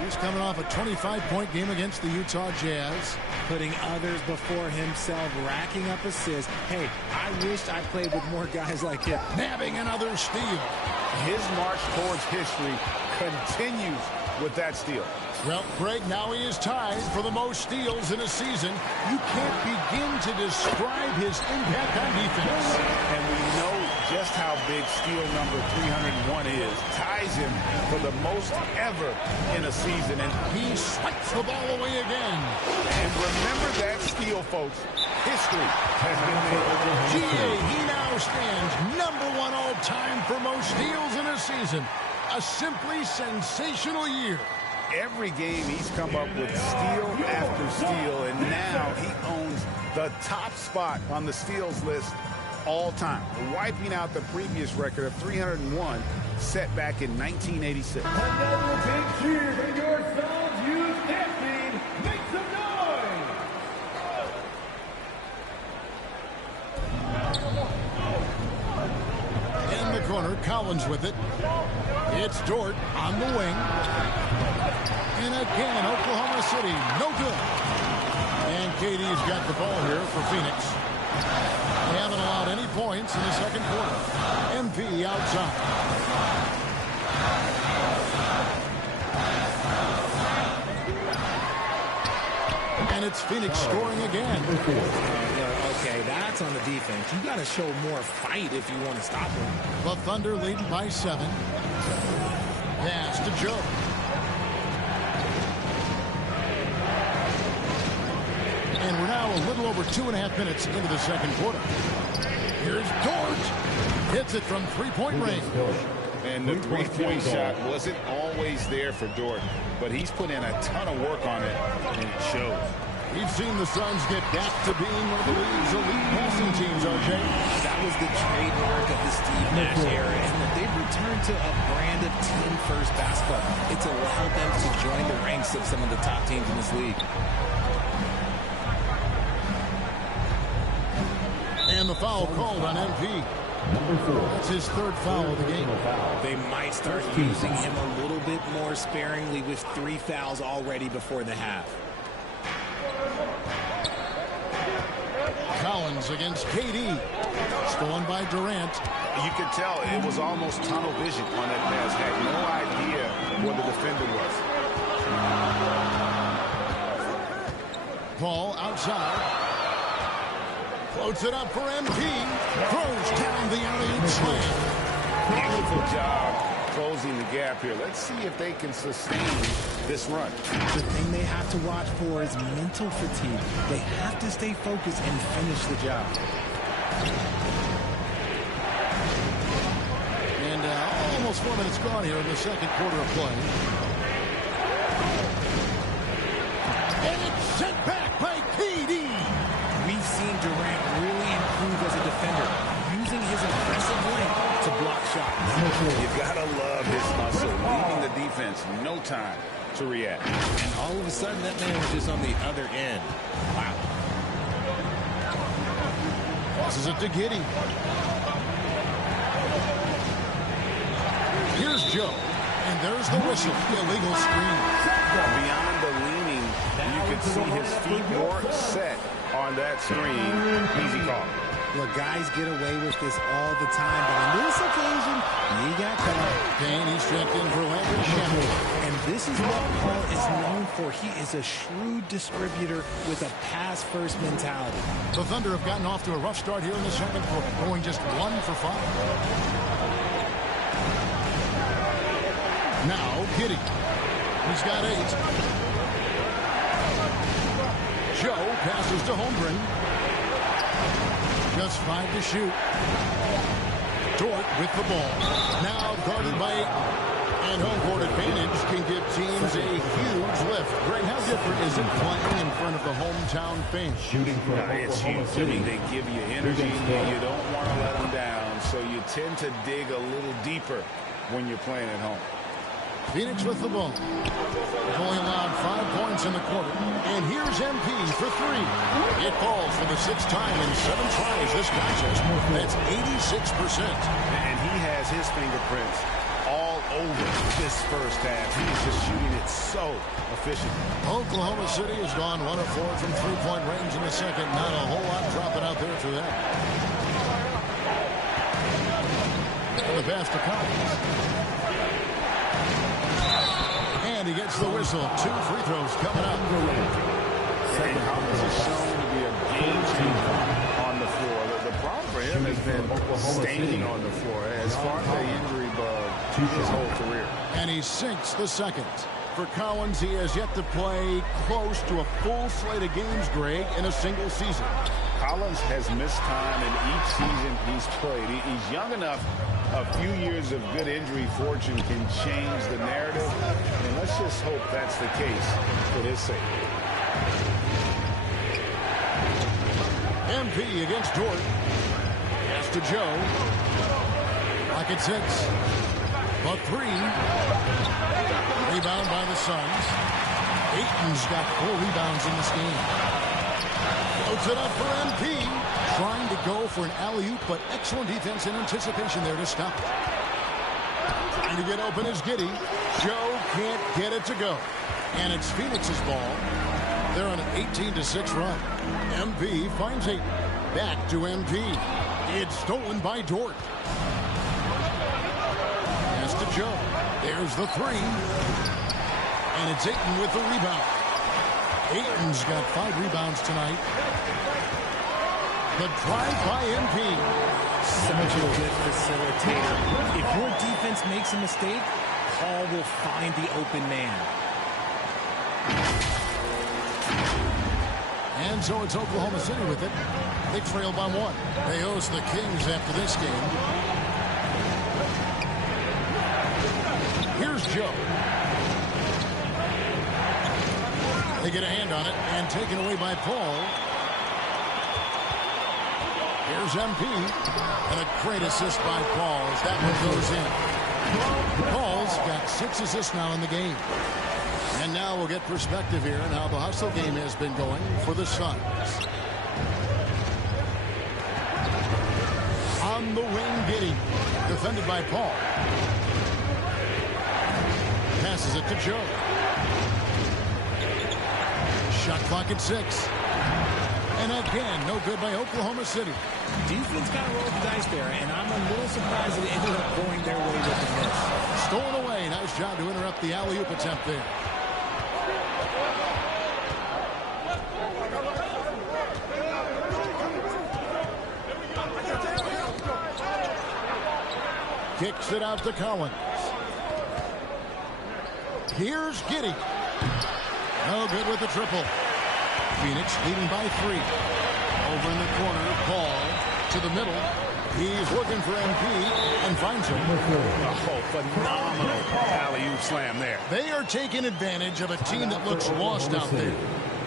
He's coming off a 25-point game against the Utah Jazz. Putting others before himself, racking up assists. Hey, I wished I played with more guys like him. Nabbing another steal. His march towards history continues with that steal. Well, Greg, now he is tied for the most steals in a season. You can't begin to describe his impact on defense. And we know just how big steal number 301 is. Ties him for the most ever in a season. And he swipes the ball away again. And remember that steal, folks. History has been made. GA, he now stands #1 all-time for most steals in a season. A simply sensational year. Every game he's come up with steal after steal, and now he owns the top spot on the steals list all time, wiping out the previous record of 301 set back in 1986. And that will take cheers and your songs use dancing. Make some noise! In the corner, Collins with it. It's Dort on the wing. And again, Oklahoma City, no good. And KD's got the ball here for Phoenix. They haven't allowed any points in the second quarter. MP outside. And it's Phoenix scoring again. Okay, that's on the defense. You got to show more fight if you want to stop them. The Thunder leading by 7. Pass to Joe. And we're now a little over 2.5 minutes into the second quarter. Here's Dort. Hits it from three-point range. And the three-point shot wasn't always there for Dort, but he's put in a ton of work on it, and it shows. We've seen the Suns get back to being one of the league's elite passing teams, RJ. That was the trademark of the Steve Nash era, and they've returned to a brand of team-first basketball. It's allowed them to join the ranks of some of the top teams in this league. And the foul called on MP. That's his third foul of the game. They might start using him a little bit more sparingly with 3 fouls already before the half. Collins against KD. Stolen by Durant. You could tell it was almost tunnel vision on that pass. Had no idea where the defender was. Ball outside. Floats it up for MP. Throws down the alley-oop slam. Beautiful job closing the gap here. Let's see if they can sustain this run. The thing they have to watch for is mental fatigue. They have to stay focused and finish the job. And almost 4 minutes gone here in the second quarter of play. And it's sent back by KD. We've seen Durant really improve as a defender, using his impressive length to block shots. You gotta love his hustle, leaving the defense no time to react. And all of a sudden, that man was just on the other end. Wow. Passes it to Giddey. Here's Joe, and there's the whistle. Illegal screen. Beyond the leaning, you can see his feet more set on that screen. Easy call. Look, guys get away with this all the time, but on this occasion, he got caught. Payne, he's checked in for Landry Shamet. And this is what Paul is known for. He is a shrewd distributor with a pass-first mentality. The Thunder have gotten off to a rough start here in the second quarter, going just 1 for 5. Now, Giddey. He's got 8. Joe passes to Holmgren. Just 5 to shoot. Dort with the ball. Now guarded by 8. And home court advantage can give teams a huge lift. Greg, how different is it playing in front of the hometown fans? It's huge. I mean, they give you energy. You don't want to let them down, so you tend to dig a little deeper when you're playing at home. Phoenix with the ball. They've only allowed 5 points in the quarter. And here's MP for 3. It falls for the 6th time in 7 tries this contest. That's 86%. And he has his fingerprints all over this first half. He is just shooting it so efficient. Oklahoma City has gone 1 of 4 from 3-point range in the second. Not a whole lot dropping out there for that. And the pass to Collins. And he gets the whistle. 2 free throws coming up. And Collins is shown to be a game changer on the floor. The problem for him has been staying on the floor as far as the injury bug his whole career. And he sinks the second. For Collins, he has yet to play close to a full slate of games, Greg, in a single season. Collins has missed time in each season he's played. He's young enough. A few years of good injury fortune can change the narrative, and let's just hope that's the case for his sake. MP against Dort. Pass to Joe. Like it 6. But 3. Rebound by the Suns. Ayton's got 4 rebounds in this game. Floats it up for MP. Trying to go for an alley-oop, but excellent defense and anticipation there to stop it. Trying to get open is Giddey. Joe can't get it to go. And it's Phoenix's ball. They're on an 18-6 run. MP finds Ayton. Back to MP. It's stolen by Dort. Pass to Joe. There's the 3. And it's Ayton with the rebound. Ayton's got 5 rebounds tonight. The drive by MP. Such a good facilitator. If your defense makes a mistake, Paul will find the open man. And so it's Oklahoma City with it. They trail by 1. They host the Kings after this game. Here's Joe. They get a hand on it and taken away by Paul. Here's MP. And a great assist by Paul as that one goes in. Paul's got 6 assists now in the game. And now we'll get perspective here on how the hustle game has been going for the Suns. On the wing, Giddey. Defended by Paul. Passes it to Joe. Shot clock at 6. And again, no good by Oklahoma City. Defense got to roll the dice there, and I'm a little surprised that it ended up going their way with the miss. Stolen away. Nice job to interrupt the alley-oop attempt there. Kicks it out to Collins. Here's Giddey. No good with the triple. Phoenix leading by 3. Over in the corner, Paul to the middle. He's looking for MP and finds him. Oh, phenomenal alley-oop slam there. They are taking advantage of a team that looks lost out there.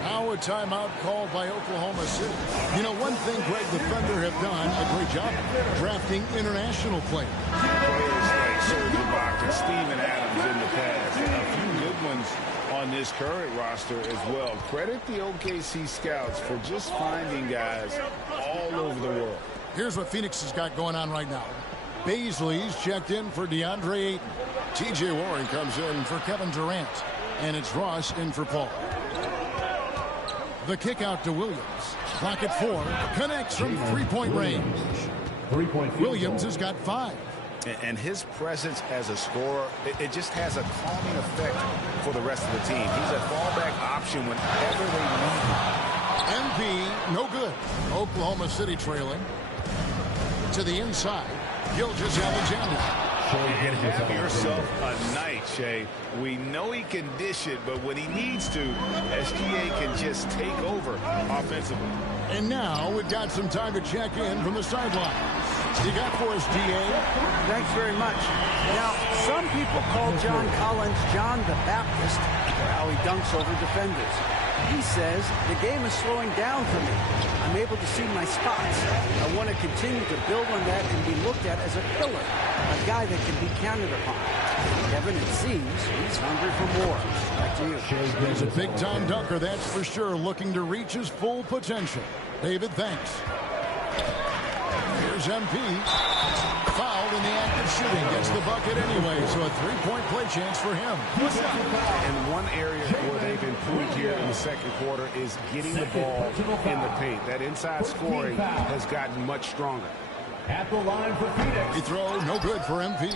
Now a timeout called by Oklahoma City. You know, one thing Greg the Thunder have done a great job drafting international players. Players like Serge Ibaka, Steven Adams in the past. A few good ones on this current roster as well. Credit the OKC scouts for just finding guys all over the world. Here's what Phoenix has got going on right now. Baisley's checked in for DeAndre Ayton. TJ Warren comes in for Kevin Durant. And it's Ross in for Paul. The kick out to Williams. Clock at 4. Connects from 3-point range. Williams has got 5. And his presence as a scorer, it just has a calming effect for the rest of the team. He's a fallback option whenever they need him. MP, no good. Oklahoma City trailing. To the inside. Gilgeous-Alexander. And have yourself a night, Shea. We know he can dish it, but when he needs to, SGA can just take over offensively. And now we've got some time to check in from the sideline. You got for us, DA? Thanks very much. Now, some people call John Collins John the Baptist for how he dunks over defenders. He says, the game is slowing down for me. I'm able to see my spots. I want to continue to build on that and be looked at as a killer, a guy that can be counted upon. Kevin, it seems he's hungry for more. Back to you. He's a big-time dunker, that's for sure, looking to reach his full potential. David, thanks. Here's MP. Fouled in the act of shooting. Gets the bucket anyway, so a 3-point play chance for him. And one area where they've improved here in the second quarter is getting the ball in the paint. That inside scoring has gotten much stronger. At the line for Phoenix. He throw, no good for MP.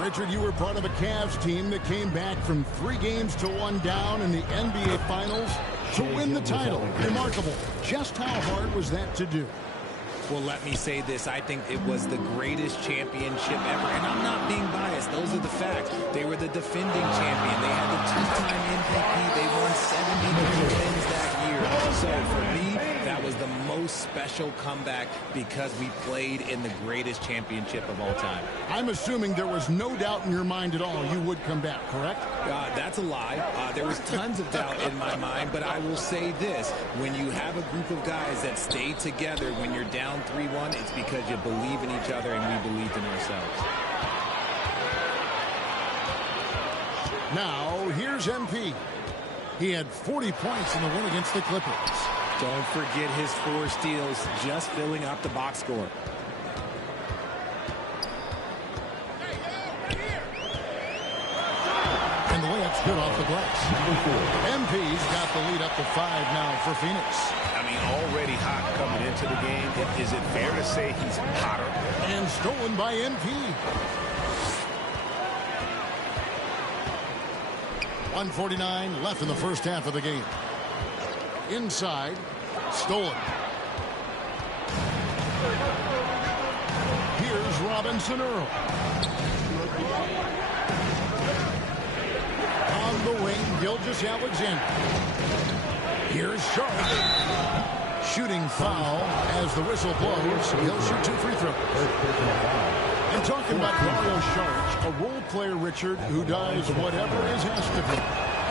Richard, you were part of a Cavs team that came back from 3 games to 1 down in the NBA Finals to win the title. Remarkable. Just how hard was that to do? Well, let me say this. I think it was the greatest championship ever. And I'm not being biased. Those are the facts. They were the defending champion. They had the 2-time MVP. They won 73 wins that year. So for me, that was the most special comeback because we played in the greatest championship of all time. I'm assuming there was no doubt in your mind at all you would come back, correct? That's a lie. There was tons of doubt in my mind, but I will say this. When you have a group of guys that stay together when you're down 3-1, it's because you believe in each other and we believed in ourselves. Now, here's MP. He had 40 points in the win against the Clippers. Don't forget his 4 steals, just filling up the box score. And the layup's good off the glass. MP's got the lead up to 5 now for Phoenix. I mean, already hot coming into the game. Is it fair to say he's hotter? And stolen by MP. 1:49 left in the first half of the game. Inside. Stolen. Here's Robinson Earl. On the wing, Gilgeous-Alexander. Here's Sharp. Shooting foul as the whistle blows. He'll shoot 2 free throws. And talking about Dario Saric, a role player, Richard, who does whatever is asked of him.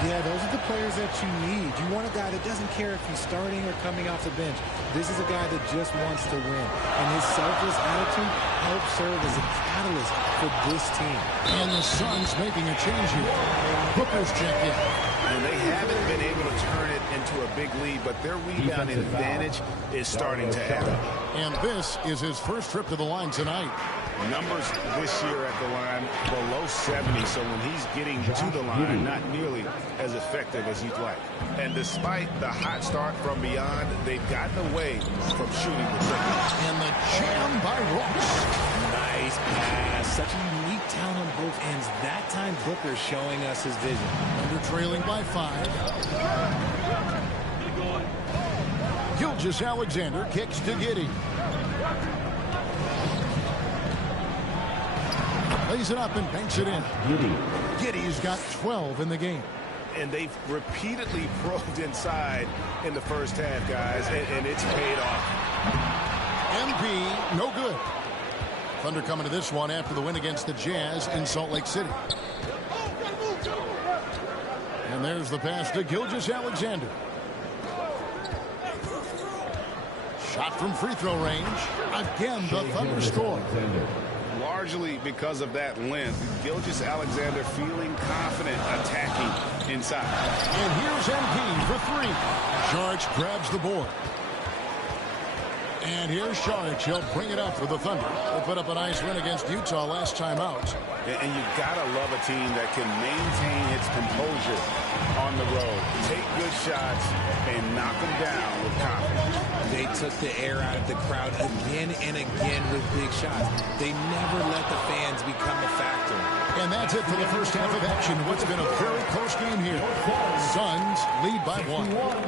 Yeah, those are the players that you need. You want a guy that doesn't care if he's starting or coming off the bench. This is a guy that just wants to win. And his selfless attitude helps serve as a catalyst for this team. And the Suns making a change here. Booker's check in. And they haven't been able to turn it into a big lead, but their rebounding advantage is starting to add up. And this is his first trip to the line tonight. Numbers this year at the line below 70, so when he's getting to the line, not nearly as effective as you'd like. And despite the hot start from beyond, they've gotten away from shooting the trigger. And the jam by Ross. Nice pass. Such a unique talent on both ends. That time Booker showing us his vision. Under trailing by 5. Gilgeous-Alexander kicks to Giddey. Lays it up and banks it in. Giddey's got 12 in the game. And they've repeatedly probed inside in the first half, guys, and it's paid off. MP, no good. Thunder coming to this one after the win against the Jazz in Salt Lake City. And there's the pass to Gilgeous-Alexander. Shot from free throw range. Again, the Thunder score. Largely because of that length, Gilgeous-Alexander feeling confident attacking inside. And here's MP for 3. Saric grabs the board. And here's Saric. He'll bring it up for the Thunder. They put up a nice win against Utah last time out. And you've got to love a team that can maintain its composure on the road. Take good shots and knock them down with confidence. They took the air out of the crowd again and again with big shots. They never let the fans become a factor. And that's it for the first half of action. What's been a very close game here. Suns lead by 1.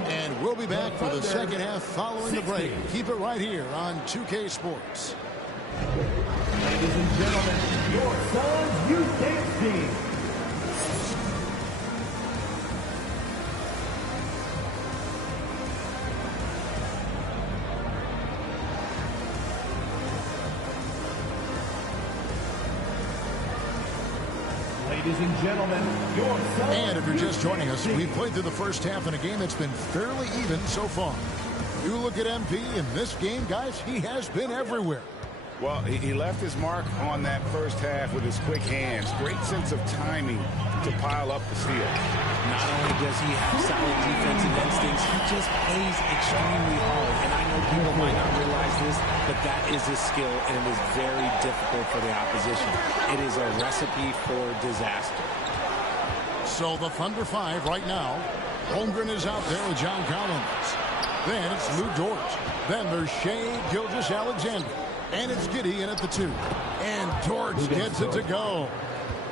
And we'll be back for the second half following the break. Keep it right here on 2K Sports. Ladies and gentlemen, your Suns Youth Dance Team. Ladies and gentlemen, your Suns. And if you're just joining us, we've played through the first half in a game that's been fairly even so far. You look at MP in this game, guys, he has been everywhere. Well, he left his mark on that first half with his quick hands. Great sense of timing to pile up the steal. Not only does he have solid defensive instincts, he just plays extremely hard. And I know people might not realize this, but that is his skill, and it is very difficult for the opposition. It is a recipe for disaster. So the Thunder 5 right now. Holmgren is out there with John Collins. Then it's Lou Dort. Then there's Shai Gilgeous-Alexander. And it's Giddey in at the 2. And Dort gets it to go.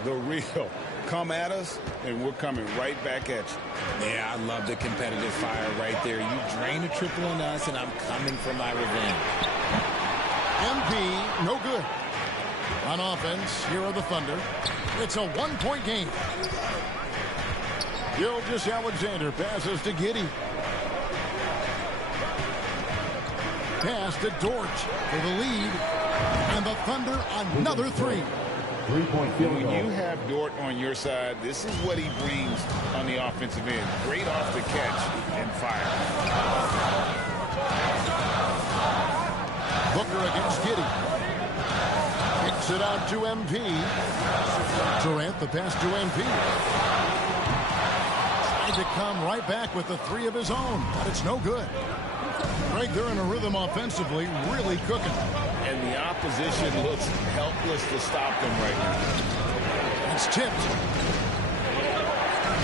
The real. Come at us, and we're coming right back at you. Yeah, I love the competitive fire right there. You drain a triple on us, and I'm coming for my revenge. MP, no good. On offense, here are the Thunder. It's a 1-point game. Gilgeous-Alexander passes to Giddey. Pass to Dort for the lead. And the Thunder another 3. 3-point field goal. When you have Dort on your side, this is what he brings on the offensive end. Great off the catch and fire. Booker against Giddey. Kicks it out to MP. Durant, the pass to MP. Tried to come right back with the 3 of his own, but it's no good. Greg, they're in a rhythm offensively, really cooking. And the opposition looks helpless to stop them right now. It's tipped.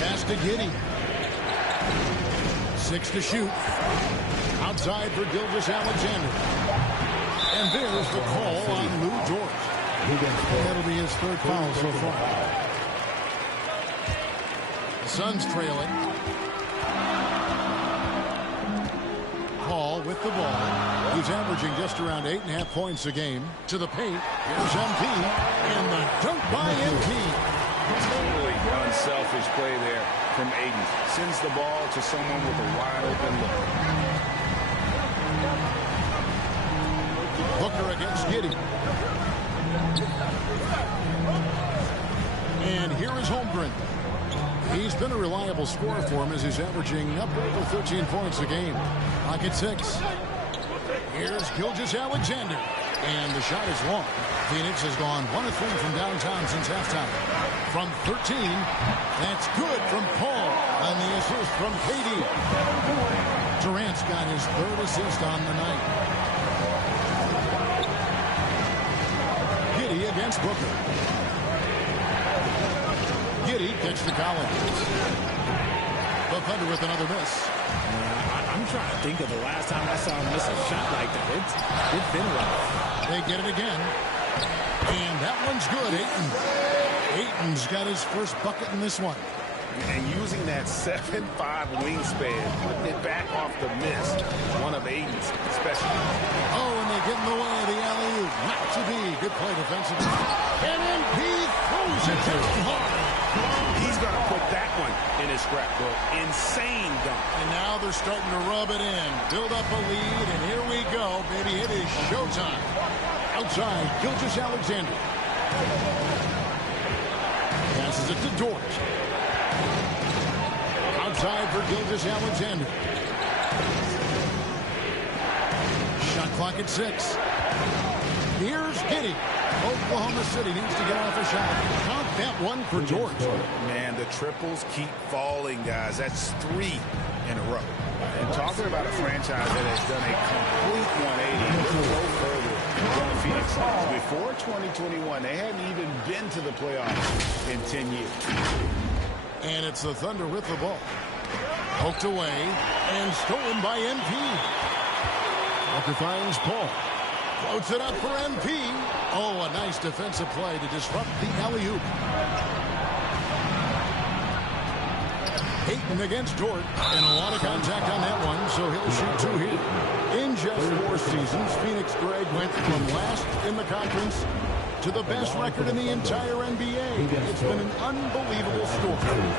Pass to Giddey. 6 to shoot. Outside for Gilgeous-Alexander. And there's the call on Lou Dort. That'll be his 3rd foul so far. The Suns trailing. with the ball. He's averaging just around 8.5 points a game. To the paint. Here's MP. And the dunk by MP. Totally unselfish play there from Ayton. Sends the ball to someone with a wide open look. Booker against Giddey. And here is Holmgren. He's been a reliable scorer for him as he's averaging up over 13 points a game. Pocket 6. Here's Gilgeous-Alexander. And the shot is long. Phoenix has gone 1 of 3 from downtown since halftime. From 13, that's good from Paul on the assist from KD. Durant's got his 3rd assist on the night. Giddey against Booker. Giddey gets to Collins. The Thunder with another miss. I'm trying to think of the last time I saw him miss a shot like that. It's been rough. They get it again. And that one's good, Ayton. Ayton's got his first bucket in this one. And using that 7'5" wingspan, putting it back off the miss. One of Ayton's specialties. Oh, and they get in the way of the alley-oop. Not to be. Good play defensively. And MP throws it down hard. He's going to put that one in his scrapbook. Insane dunk. And now they're starting to rub it in. Build up a lead, and here we go, baby. It is showtime. Outside, Gilgeous-Alexander. Passes it to Dort. Outside for Gilgeous-Alexander. Shot clock at 6. Here's Giddey. Oklahoma City needs to get off a shot. Count that one for Dort. Man, the triples keep falling, guys. That's 3 in a row. And talking about a franchise that has done a complete 180, go further than the Phoenix Suns. Before 2021, they hadn't even been to the playoffs in 10 years. And it's the Thunder with the ball. Poked away and stolen by MP. Walker finds Paul. Floats it up for MP. Oh, a nice defensive play to disrupt the alley-oop. Ayton against Dort. And a lot of contact on that one, so he'll shoot 2 here. In just 4 seasons, Phoenix Greg went from last in the conference to the best record in the entire NBA. It's been an unbelievable story.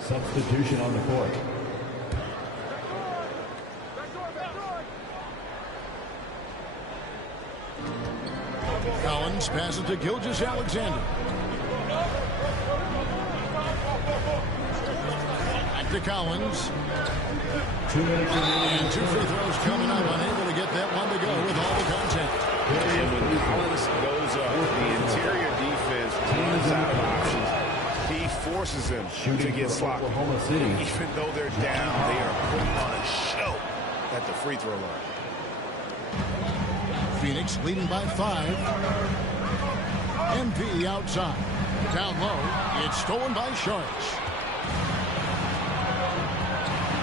Substitution on the court. Collins passes to Gilgeous-Alexander. Back to Collins. 2 minutes remaining. And 2 free throws coming up. Unable to get that one to go with all the contact. And when Collins goes up, the interior defense runs out of options. He forces them to get sloppy. Even though they're down, they are putting on a show at the free throw line. Phoenix leading by 5. MP outside. Down low. It's stolen by Sharks.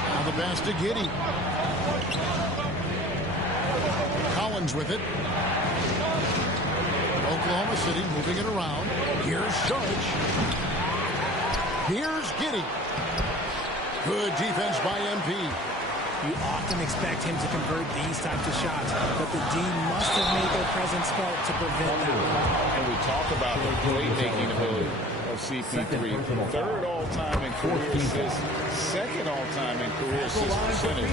Now the pass to Giddey. Collins with it. Oklahoma City moving it around. Here's Sharks. Here's Giddey. Good defense by MP. You often expect him to convert these types of shots, but the D must have made their presence felt to prevent that. And we talk about the playmaking ability of CP3. 3rd all-time in career assists, 2nd all-time in career assist percentage,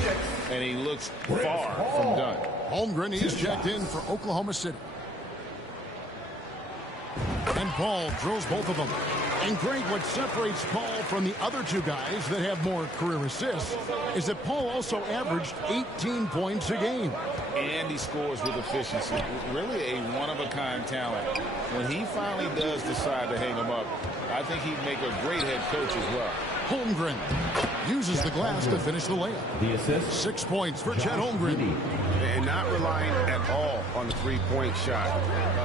and he looks far from done. Holmgren, he's checked in for Oklahoma City. And Paul drills both of them. And Greg, what separates Paul from the other 2 guys that have more career assists is that Paul also averaged 18 points a game. And he scores with efficiency. Really a one-of-a-kind talent. When he finally does decide to hang him up, I think he'd make a great head coach as well. Holmgren uses the glass to finish the layup. The assist. 6 points for Chet Holmgren. And not relying at all on the three-point shot.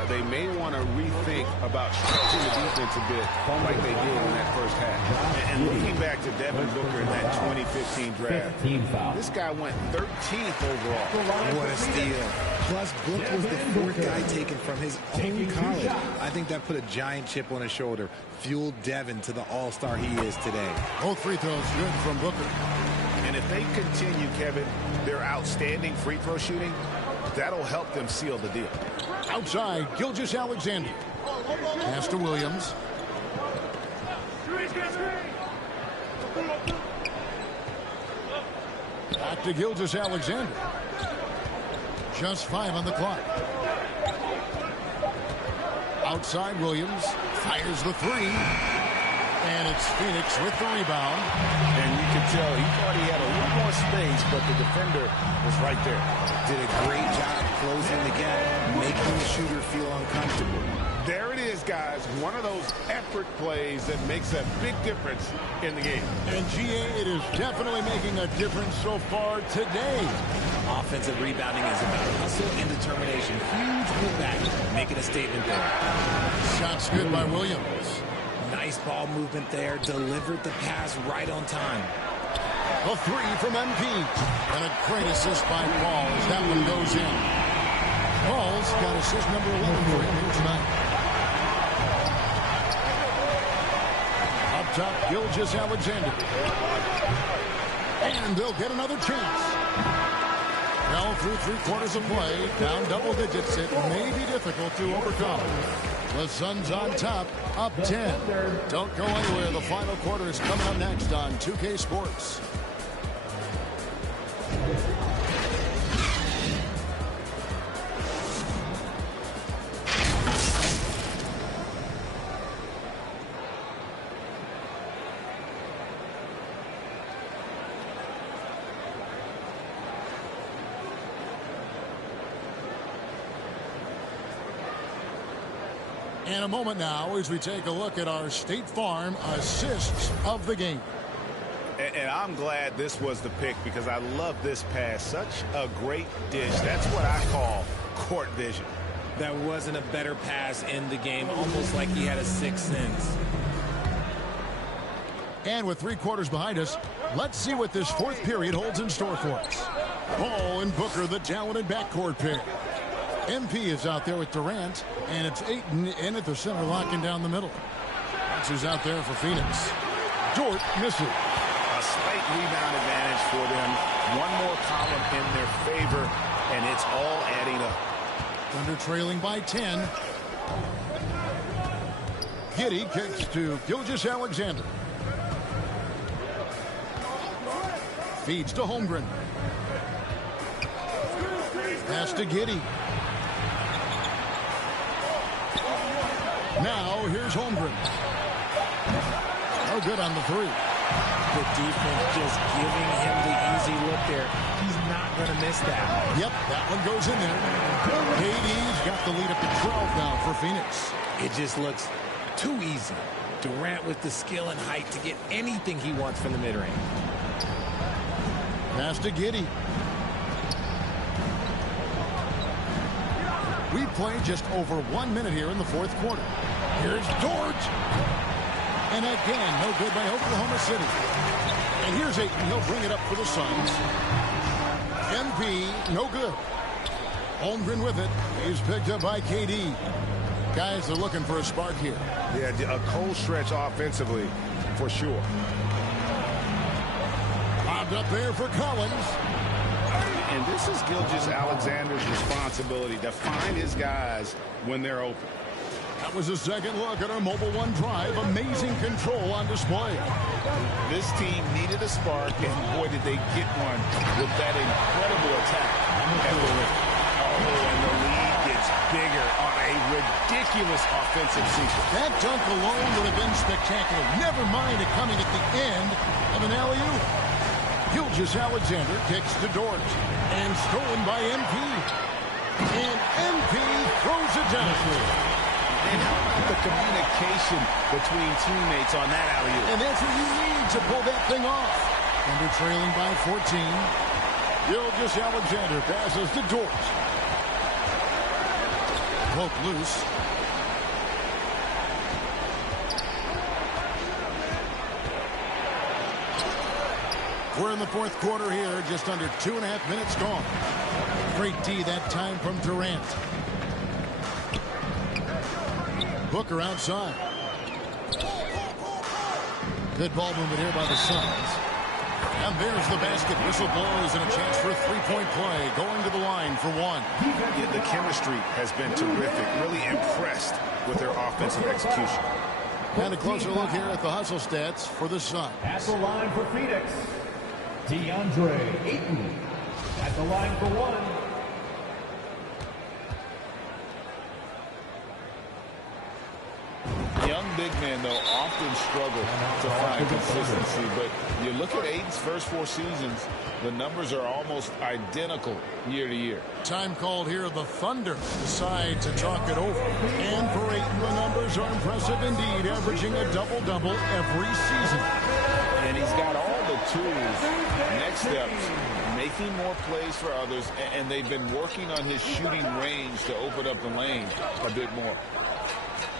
They may want to rethink about stretching the defense a bit like they did in that first half. And looking back to Devin Booker in that 2015 draft, this guy went 13th overall. What a steal. Plus, Book was the 4th guy taken from his own college. I think that put a giant chip on his shoulder, fueled Devin to the all-star he is today. Both free throws good from Booker. if they continue, Kevin, their outstanding free throw shooting, that'll help them seal the deal. Outside, Gilgeous-Alexander. Pass to Williams. Back to Gilgeous-Alexander. Just 5 on the clock. Outside, Williams fires the 3. And it's Phoenix with the rebound. And you can tell he thought he had a little more space, but the defender was right there. Did a great job closing the gap, making the shooter feel uncomfortable. There it is, guys. One of those effort plays that makes a big difference in the game. And GA, it is definitely making a difference so far today. Offensive rebounding is about hustle and determination. Huge putback, making a statement there. Shots good by Williams. Nice ball movement there. Delivered the pass right on time. A 3 from MP. And a great assist by Paul as that one goes in. Paul's got assist number 11 for him here tonight. Up top, Gilgeous-Alexander. And they'll get another chance. Well, through 3 quarters of play, down double digits, it may be difficult to overcome. The Suns on top, up 10. Don't go anywhere. The final quarter is coming up next on 2K Sports. In a moment now as we take a look at our State Farm assists of the game. And I'm glad this was the pick because I love this pass. Such a great dish. That's what I call court vision. There wasn't a better pass in the game, almost like he had a sixth sense. And with 3 quarters behind us, let's see what this 4th period holds in store for us. Paul and Booker, the talented backcourt pair. MP is out there with Durant, and it's Ayton in at the center, locking down the middle. That's who's out there for Phoenix. Dort misses. A slight rebound advantage for them. One more column in their favor, and it's all adding up. Thunder trailing by 10. Giddey kicks to Gilgeous-Alexander. Feeds to Holmgren. Pass to Giddey. Now, here's Holmgren. No good on the 3. The defense just giving him the easy look there. He's not going to miss that. Yep, that one goes in there. KD's got the lead up to 12 now for Phoenix. It just looks too easy. Durant with the skill and height to get anything he wants from the mid-range. Pass to Giddey. We play just over 1 minute here in the 4th quarter. Here's Dort. And again, no good by Oklahoma City. And here's Ayton. He'll bring it up for the Suns. MP, no good. Holmgren with it. He's picked up by KD. Guys are looking for a spark here. Yeah, a cold stretch offensively, for sure. Bobbed up there for Collins. And this is Gilgeous-Alexander's responsibility to find his guys when they're open. That was a second look at our Mobile One drive. Amazing control on display. This team needed a spark, and boy, did they get one with that incredible attack at the rim. Oh, and the lead gets bigger on a ridiculous offensive sequence. That dunk alone would have been spectacular. Never mind it coming at the end of an alley-oop. Gilgeous-Alexander kicks to Dort. And stolen by MP. And MP throws it down. And how about the communication between teammates on that alley-oop? And that's what you need to pull that thing off. Thunder trailing by 14. Gilgeous-Alexander passes to Dort. Broke loose. We're in the 4th quarter here, just under 2.5 minutes gone. Great D that time from Durant. Booker outside. Good ball movement here by the Suns. And there's the basket. Whistle blows and a chance for a three-point play. Going to the line for one. Yeah, the chemistry has been terrific. Really impressed with their offensive execution. And a closer look here at the hustle stats for the Suns. At the line for Phoenix, DeAndre Ayton. At the line for one. Young big men, though, often struggle to find consistency. But you look at Ayton's first 4 seasons, the numbers are almost identical year to year. Time called here. The Thunder decide to talk it over. And for Ayton, the numbers are impressive indeed, averaging a double-double every season. And he's got all the tools. Next steps, making more plays for others, and they've been working on his shooting range to open up the lane a bit more.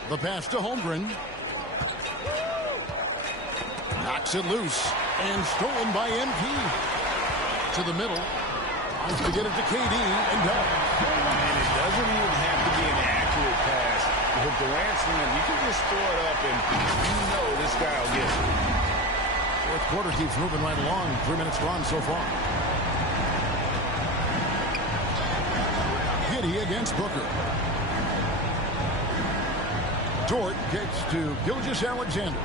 The pass to Holmgren. Knocks it loose. And stolen by MP. To the middle. Wants to get it to KD and does. And it doesn't even have to be an accurate pass. With Durant's rim, you can just throw it up and you know this guy will get it. Fourth quarter keeps moving right along. 3 minutes gone so far. Giddey against Booker. Dort gets to Gilgeous-Alexander.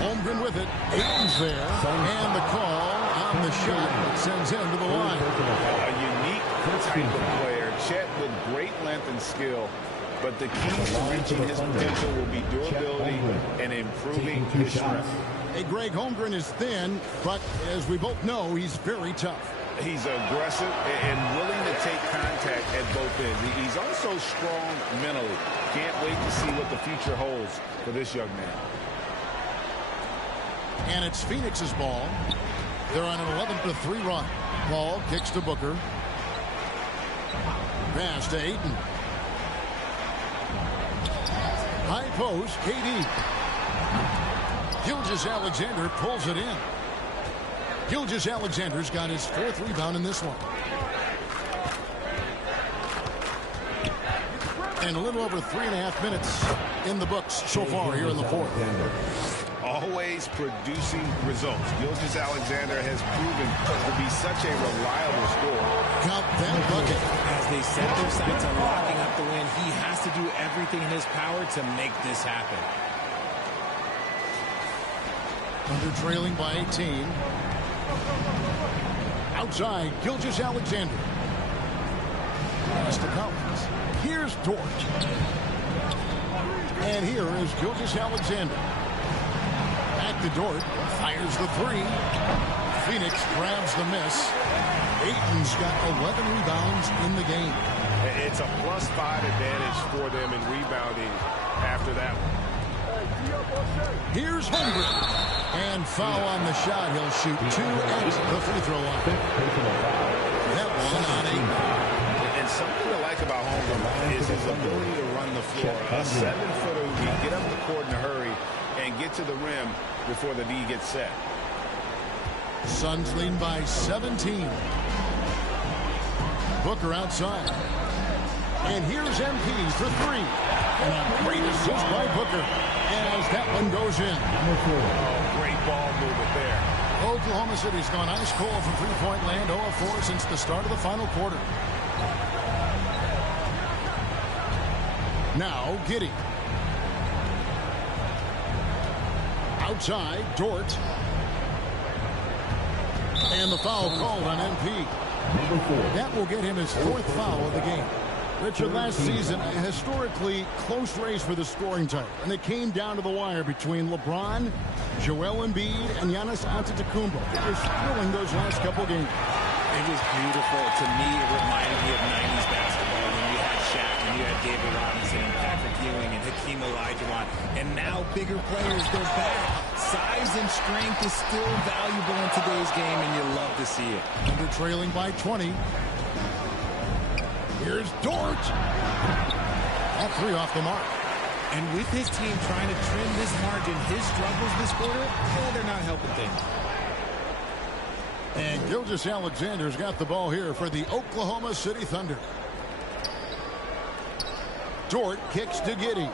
Holmgren with it. Ayton's there. And the call on the shot that sends him to the line. A unique type of player. Chet with great length and skill. But the key to reaching his potential will be durability and improving his strength. Hey, Greg, Holmgren is thin, but as we both know, he's very tough. He's aggressive and willing to take contact at both ends. He's also strong mentally. Can't wait to see what the future holds for this young man. And it's Phoenix's ball. They're on an 11-3 run. Ball kicks to Booker. Pass to Ayton. High post, KD. Gilgeous-Alexander pulls it in. Gilgeous-Alexander's got his 4th rebound in this one. And a little over 3.5 minutes in the books so far here in the 4th. Always producing results. Gilgeous-Alexander has proven to be such a reliable scorer. Count that bucket. As they set their sights on locking up the win, he has to do everything in his power to make this happen. Under trailing by 18. Outside, Gilgeous-Alexander. Pass to Collins. Here's Dort. And here is Gilgeous-Alexander. Back to Dort. Fires the 3. Phoenix grabs the miss. Ayton's got 11 rebounds in the game. It's a +5 advantage for them in rebounding after that one. Here's Holmgren. And foul on the shot. He'll shoot 2 at the free throw line. That one on Ayton. And something to like about Holmgren is his ability to run the floor. A 7-footer who can get up the court in a hurry and get to the rim before the D gets set. Suns lead by 17. Booker outside. And here's MP for 3. And a great assist by Booker as that one goes in. Great ball movement there. Oklahoma City's gone ice cold from three-point land, 0 of 4 since the start of the final quarter. Now, Giddey. Outside, Dort. And the foul called on MP. That will get him his 4th foul of the game. Richard, last season, a historically close race for the scoring title, and it came down to the wire between LeBron, Joel Embiid, and Giannis Antetokounmpo. It was thrilling those last couple games. It was beautiful. To me, it reminded me of 90s basketball when you had Shaq and you had David Robinson and Patrick Ewing and Hakeem Olajuwon. And now bigger players go back. Size and strength is still valuable in today's game, and you love to see it. Under trailing by 20. Here's Dort. All 3 off the mark. And with his team trying to trim this margin, his struggles this quarter, they're not helping things. And Gilgeous-Alexander's got the ball here for the Oklahoma City Thunder. Dort kicks to Giddey.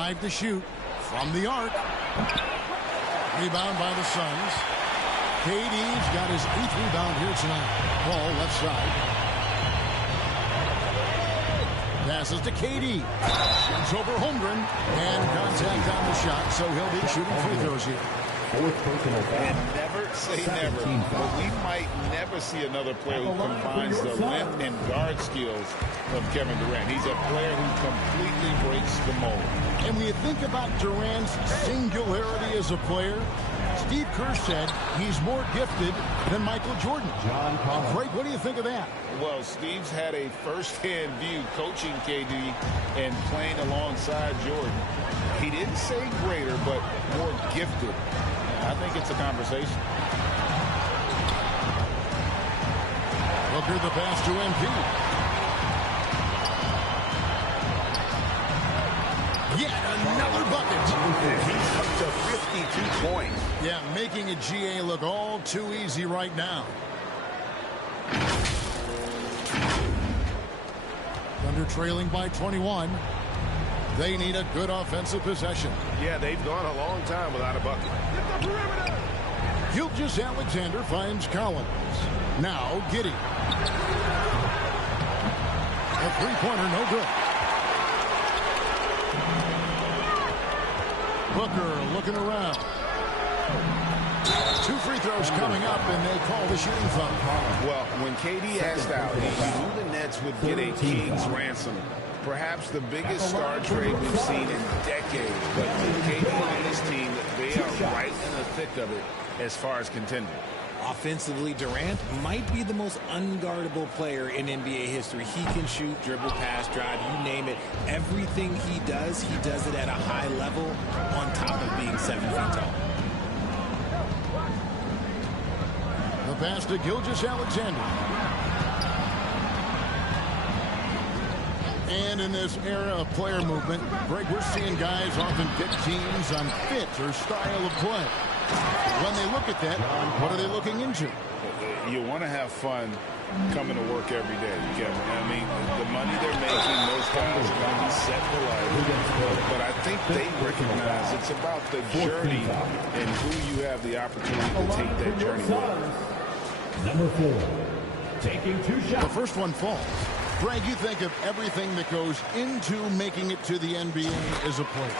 5 to shoot from the arc. Rebound by the Suns. KD's got his 8th rebound here tonight. Ball left side. Passes to KD. Shoots over Holmgren. And contact on the shot, so he'll be shooting free throws here. And never say never, but we might never see another player who combines the length and guard skills of Kevin Durant. He's a player who completely breaks the mold. And when you think about Durant's singularity as a player, Steve Kerr said he's more gifted than Michael Jordan. Greg, what do you think of that? Well, Steve's had a first-hand view coaching KD and playing alongside Jordan. He didn't say greater, but more gifted. I think it's a conversation. Booker the pass to MP. Yet another bucket. He's up to 52 points. Yeah, making a GA look all too easy right now. Thunder trailing by 21. They need a good offensive possession. Yeah, they've gone a long time without a bucket. Gilgeous-Alexander finds Collins. Now Giddey. A three-pointer, no good. Booker looking around. 2 free throws coming up, and they call the shooting foul. Well, when KD asked out, he knew the Nets would get a king's ransom. Perhaps the biggest star trade we've seen in decades. But with KD on this team, they are right in the thick of it as far as contending. Offensively, Durant might be the most unguardable player in NBA history. He can shoot, dribble, pass, drive, you name it. Everything he does it at a high level on top of being 7 feet tall. The pass to Gilgeous-Alexander. And in this era of player movement, Greg, we're seeing guys often pick teams on fit or style of play. When they look at that, what are they looking into? You want to have fun coming to work every day, Kevin. I mean, the money they're making, those guys are going to be set for life. But I think they recognize it's about the journey and who you have the opportunity to take that journey with. Number 4, taking 2 shots. The first one falls. Greg, you think of everything that goes into making it to the NBA as a player.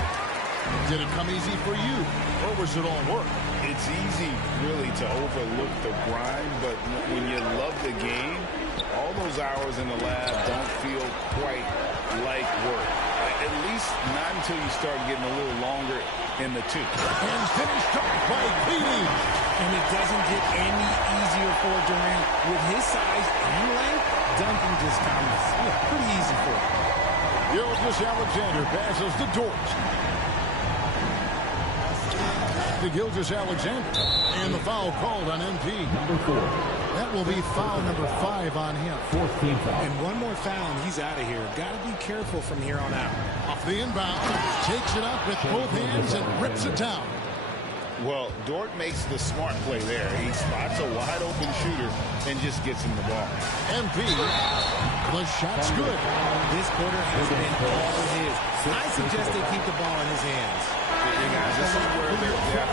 Did it come easy for you, or was it all work? It's easy, really, to overlook the grind, but when you love the game, all those hours in the lab don't feel quite like work. At least not until you start getting a little longer in the tooth. And finished up by KD. And it doesn't get any easier for Durant. With his size and length, dunking just comes pretty easy for him. Gilgeous-Alexander passes to Dort. To Gilgeous-Alexander. And the foul called on MP. Number 4. That will be foul number 5 on him. 4th team foul. And one more foul, and he's out of here. Got to be careful from here on out. Off the inbound, takes it up with both hands and rips it down. Well, Dort makes the smart play there. He spots a wide-open shooter and just gets him the ball. MP, the shot's good. This quarter has been all his. I suggest they keep the ball in his hands. Guys, this is where their depth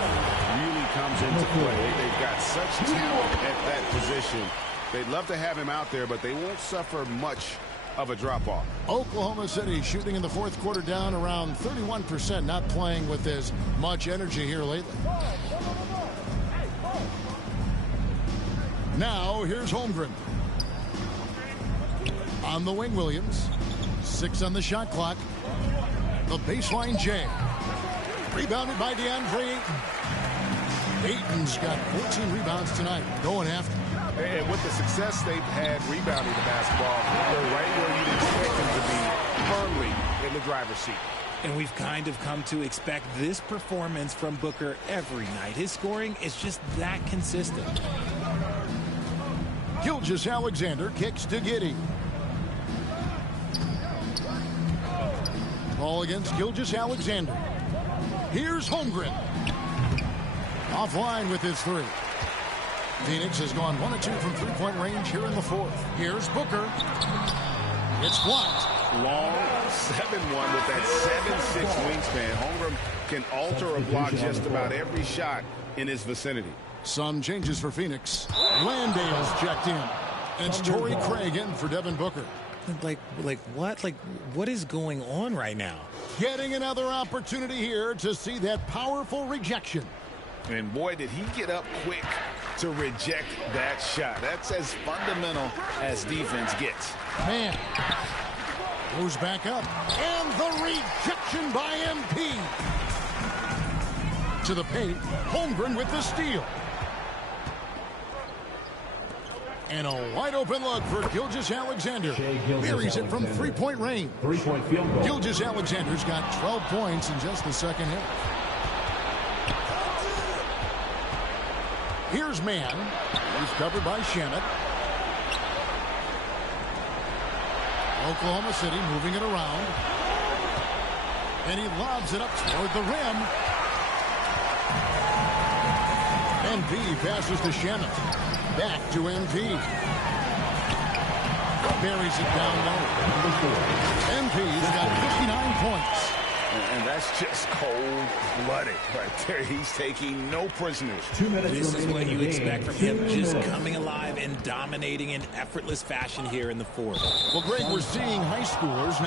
really comes into play. They've got such talent at that position. They'd love to have him out there, but they won't suffer much of a drop-off. Oklahoma City shooting in the fourth quarter down around 31%, not playing with as much energy here lately. Now, here's Holmgren. On the wing, Williams. 6 on the shot clock. The baseline J. Rebounded by DeAndre Ayton. Ayton's got 14 rebounds tonight, going after. And with the success they've had rebounding the basketball, they're right where you'd expect them to be, firmly in the driver's seat. And we've kind of come to expect this performance from Booker every night. His scoring is just that consistent. Gilgeous-Alexander kicks to Giddey. Ball against Gilgeous-Alexander. Here's Holmgren. Offline with his 3. Phoenix has gone 1 of 2 from 3-point range here in the fourth. Here's Booker. It's blocked. long, 7'1" with that 7'6" wingspan. Holmgren can alter a block just about every shot in his vicinity. Some changes for Phoenix. Landale's checked in. And it's Torrey Craig in for Devin Booker. Like what? Like, what is going on right now? Getting another opportunity here to see that powerful rejection. And boy, did he get up quick to reject that shot. That's as fundamental as defense gets. Man goes back up. And the rejection by MP. To the paint. Holmgren with the steal. And a wide open look for Gilgeous-Alexander. Buries it from three-point range. Three-point field goal. Gilgeous-Alexander's got 12 points in just the second half. Here's Mann. He's covered by Shamet. Oklahoma City moving it around. And he lobs it up toward the rim. MV passes to Shamet. Back to MV. Buries it down low. MV's got 59 points. And that's just cold-blooded right there. He's taking no prisoners. 2 minutes. This is what you expect from him, just coming alive and dominating in effortless fashion here in the fourth. Well, Greg, we're seeing high schoolers.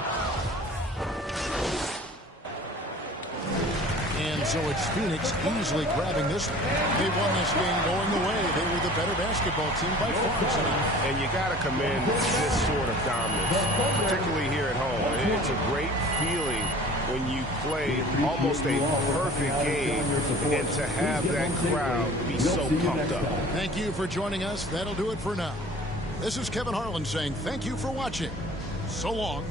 And so it's Phoenix easily grabbing this one. They won this game going away. They were the better basketball team by far tonight. And you got to commend this sort of dominance, particularly here at home. It's a great feeling when you play almost a perfect game and to have that crowd be so pumped up. Thank you for joining us. That'll do it for now. This is Kevin Harlan saying thank you for watching. So long.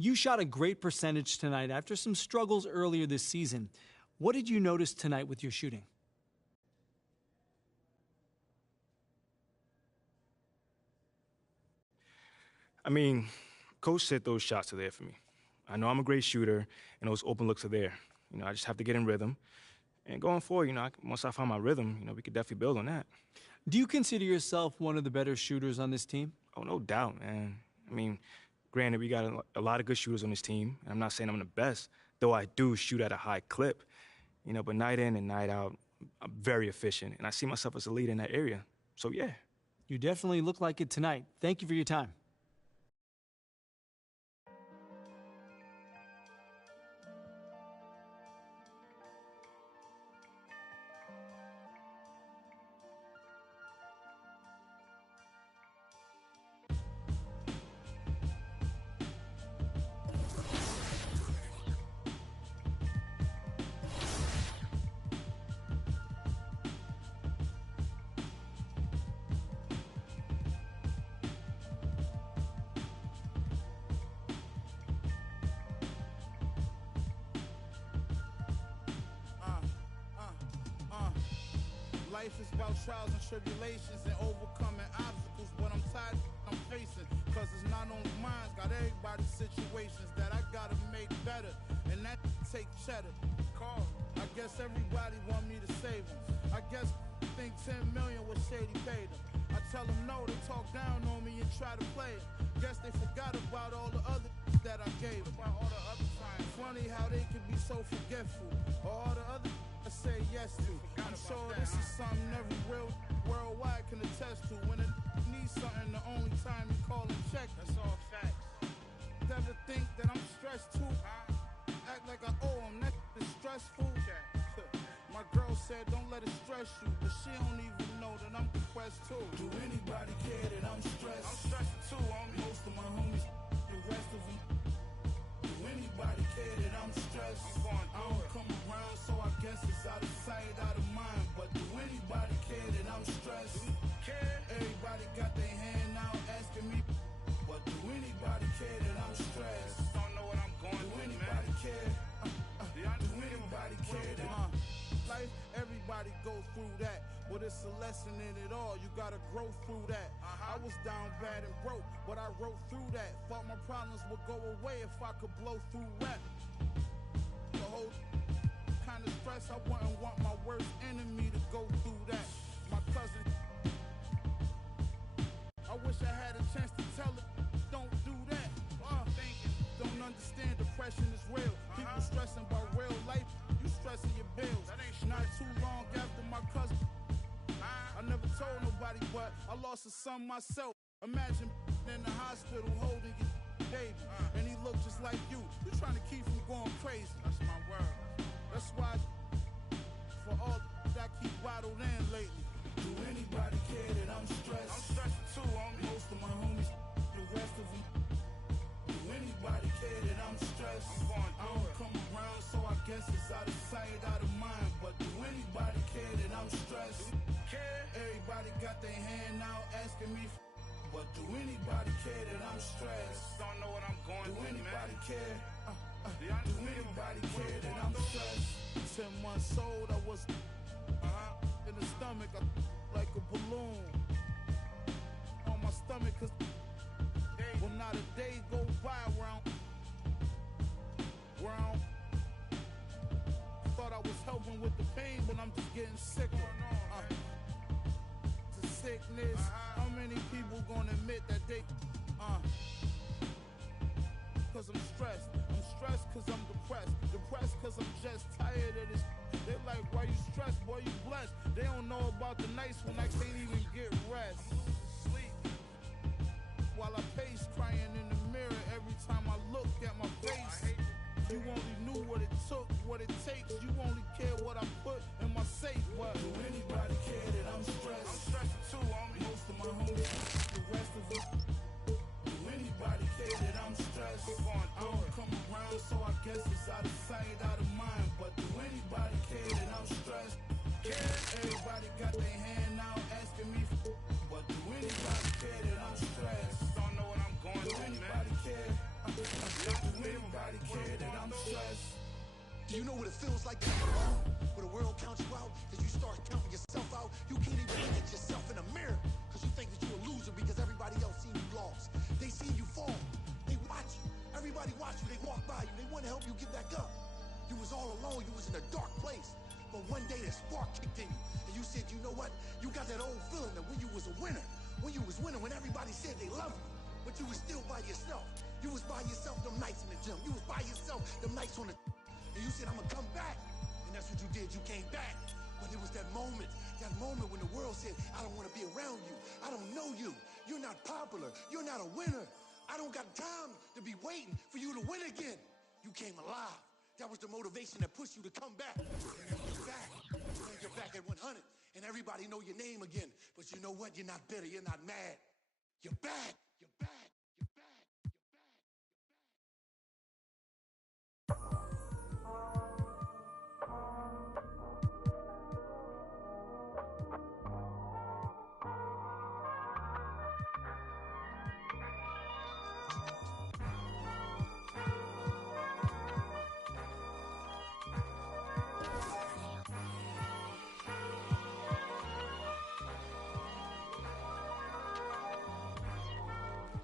You shot a great percentage tonight after some struggles earlier this season. What did you notice tonight with your shooting? I mean, Coach said those shots are there for me. I know I'm a great shooter, and those open looks are there. You know, I just have to get in rhythm. And going forward, you know, once I find my rhythm, you know, we could definitely build on that. Do you consider yourself one of the better shooters on this team? Oh, no doubt, man. I mean, granted, we got a lot of good shooters on this team, and I'm not saying I'm the best, though I do shoot at a high clip. You know, but night in and night out, I'm very efficient, and I see myself as a leader in that area. So, yeah. You definitely look like it tonight. Thank you for your time. Life is about trials and tribulations and overcoming obstacles, but I'm tired I'm facing, cause it's not only mine, got everybody's situations that I gotta make better, and that take cheddar. Call. I guess everybody want me to save them. I guess think 10 million was shady paid them. I tell them no, they talk down on me and try to play it. Guess they forgot about all the other that I gave them. All the other times. Funny how they can be so forgetful. All the other I say yes to. I'm sure this is something every real worldwide can attest to. When it needs something, the only time you call and check. That's all facts. Never think that I'm stressed too. Act like I owe them. That is stressful. My girl said don't let it stress you, but she don't even know that I'm depressed too. Do anybody care that I'm stressed? I'm stressed too, homie. Most of my homies, the rest of them. Do anybody care that I'm stressed? I don't come around, so I guess it's out of sight, out of mind. But do anybody care that I'm stressed? Everybody got their hand out asking me, but do anybody care that I'm stressed? Don't know what I'm going through. Do anybody care? through that. But it's a lesson in it all, you gotta grow through that. I was down bad and broke, but I wrote through that. Thought my problems would go away if I could blow through rap. The whole kind of stress, I wouldn't want my worst enemy to go through that. My cousin, I wish I had a chance to tell her, don't do that. Don't understand depression is real. People stressing about real life, you stressing your bills. Not too long after my cousin, I never told nobody, but I lost a son myself. Imagine in the hospital holding your baby, and he looked just like you. You trying to keep him going crazy. That's my word. That's why, for all that I keep bottled in lately. Do anybody care that I'm stressed? I'm stressed too, homie. Most of my homies, the rest of them. Do anybody care that I'm stressed? I don't come around, so I guess it's out of sight, out of mind. But do anybody care that I'm stressed? Everybody got their hand out asking me. But do anybody care that I'm stressed? Don't know what I'm going through, man. Do anybody care? Do anybody care that I'm stressed? 10 months old, I was in the stomach, like a balloon. On my stomach, cause well, not a day go by where I thought I was helping with the pain, but I'm just getting sicker. It's a sickness. How many people gonna admit that they cause I'm stressed. I'm stressed cause I'm depressed. Depressed cause I'm just tired of this. They like, why you stressed, boy, you blessed. They don't know about the nights when I can't even get rest. Sleep. While I pace, crying in the mirror every time I look at my face. You only knew what it took, what it takes. You only care what I put in my safe. But do anybody care that I'm stressed? I'm stressed too, homie. Most of my homies, the rest of them. Do anybody care that I'm stressed? I don't come around, so I guess it's out of sight, out of mind. But do anybody care that I'm stressed? Everybody got their hand out asking me. But do anybody care that I'm stressed? Don't know what I'm going through, man. Do anybody care? Do anybody care that I'm stressed? Do you know what it feels like to be alone? Where the world counts you out, cause you start counting yourself out. You can't even look at yourself in the mirror, cause you think that you're a loser because everybody else seen you lost. They seen you fall. They watch you. Everybody watch you. They walk by you. They want to help you get back up. You was all alone. You was in a dark place. But one day that spark kicked in you. And you said, you know what? You got that old feeling that when you was a winner, when you was winning, when everybody said they love you, but you was still by yourself. You was by yourself them nights in the gym. You was by yourself them nights on the... And you said, I'm going to come back. And that's what you did. You came back. But it was that moment when the world said, I don't want to be around you. I don't know you. You're not popular. You're not a winner. I don't got time to be waiting for you to win again. You came alive. That was the motivation that pushed you to come back. And you're back. And you're back at 100. And everybody know your name again. But you know what? You're not bitter. You're not mad. You're back. You're back.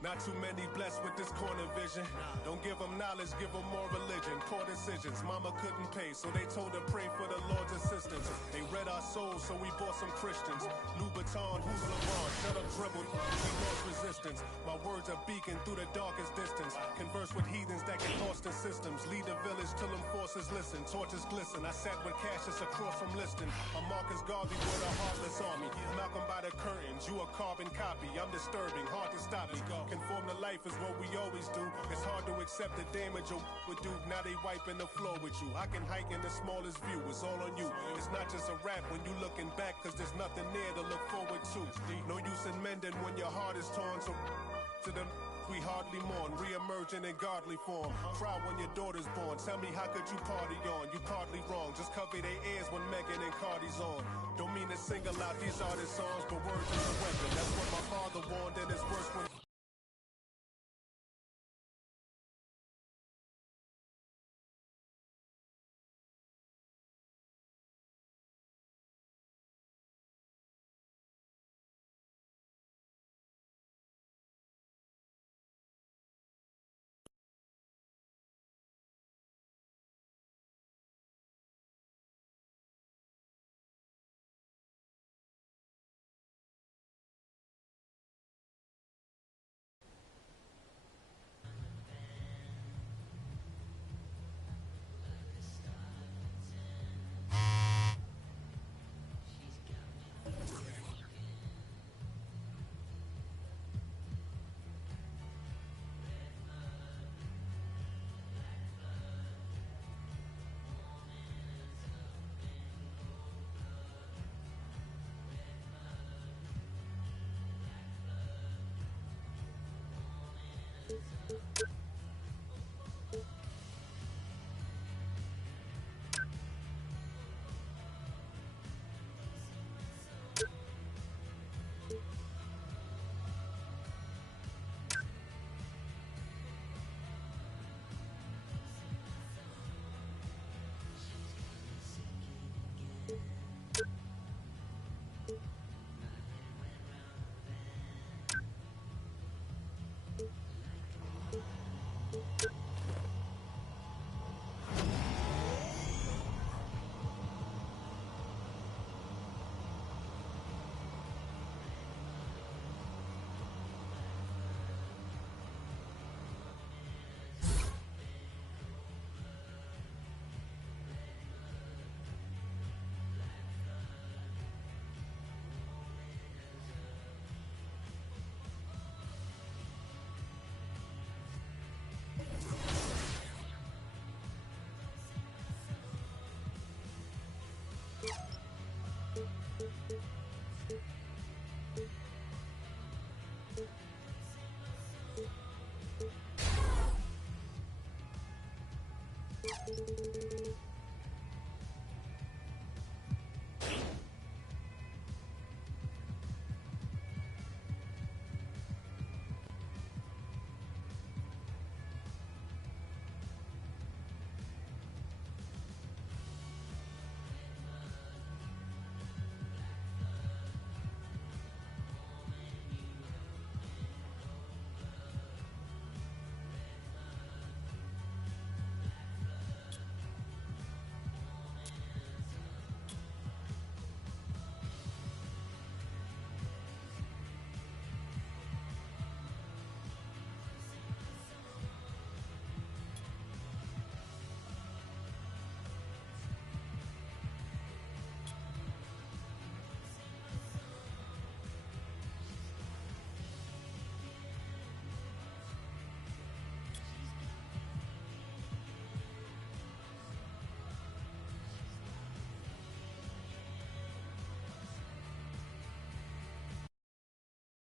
Not too many blessed with this corner vision. Don't give them knowledge, give them more religion. Poor decisions, mama couldn't pay, so they told her pray for the Lord's assistance. They read our souls, so we bought some Christians. Louboutin, who's LeBron? Shut up, dribble, we lost resistance. My words are beacon through the darkest distance. Converse with heathens that get lost in systems. Lead the village till them forces listen. Torches glisten, I sat with Cassius across from Liston. I'm Marcus Garvey with a heartless army. Malcolm by the curtains, you a carbon copy. I'm disturbing, hard to stop me. Conform to life is what we always do. It's hard to accept the damage a would do. Now they wiping the floor with you. I can hike in the smallest view. It's all on you. It's not just a rap when you looking back, cause there's nothing there to look forward to. No use in mending when your heart is torn. So to them we hardly mourn, re-emerging in godly form. Cry when your daughter's born. Tell me how could you party on? You partly wrong. Just cover their ears when Megan and Cardi's on. Don't mean to single out these artist songs, but words is a weapon. That's what my father warned, and it's worse when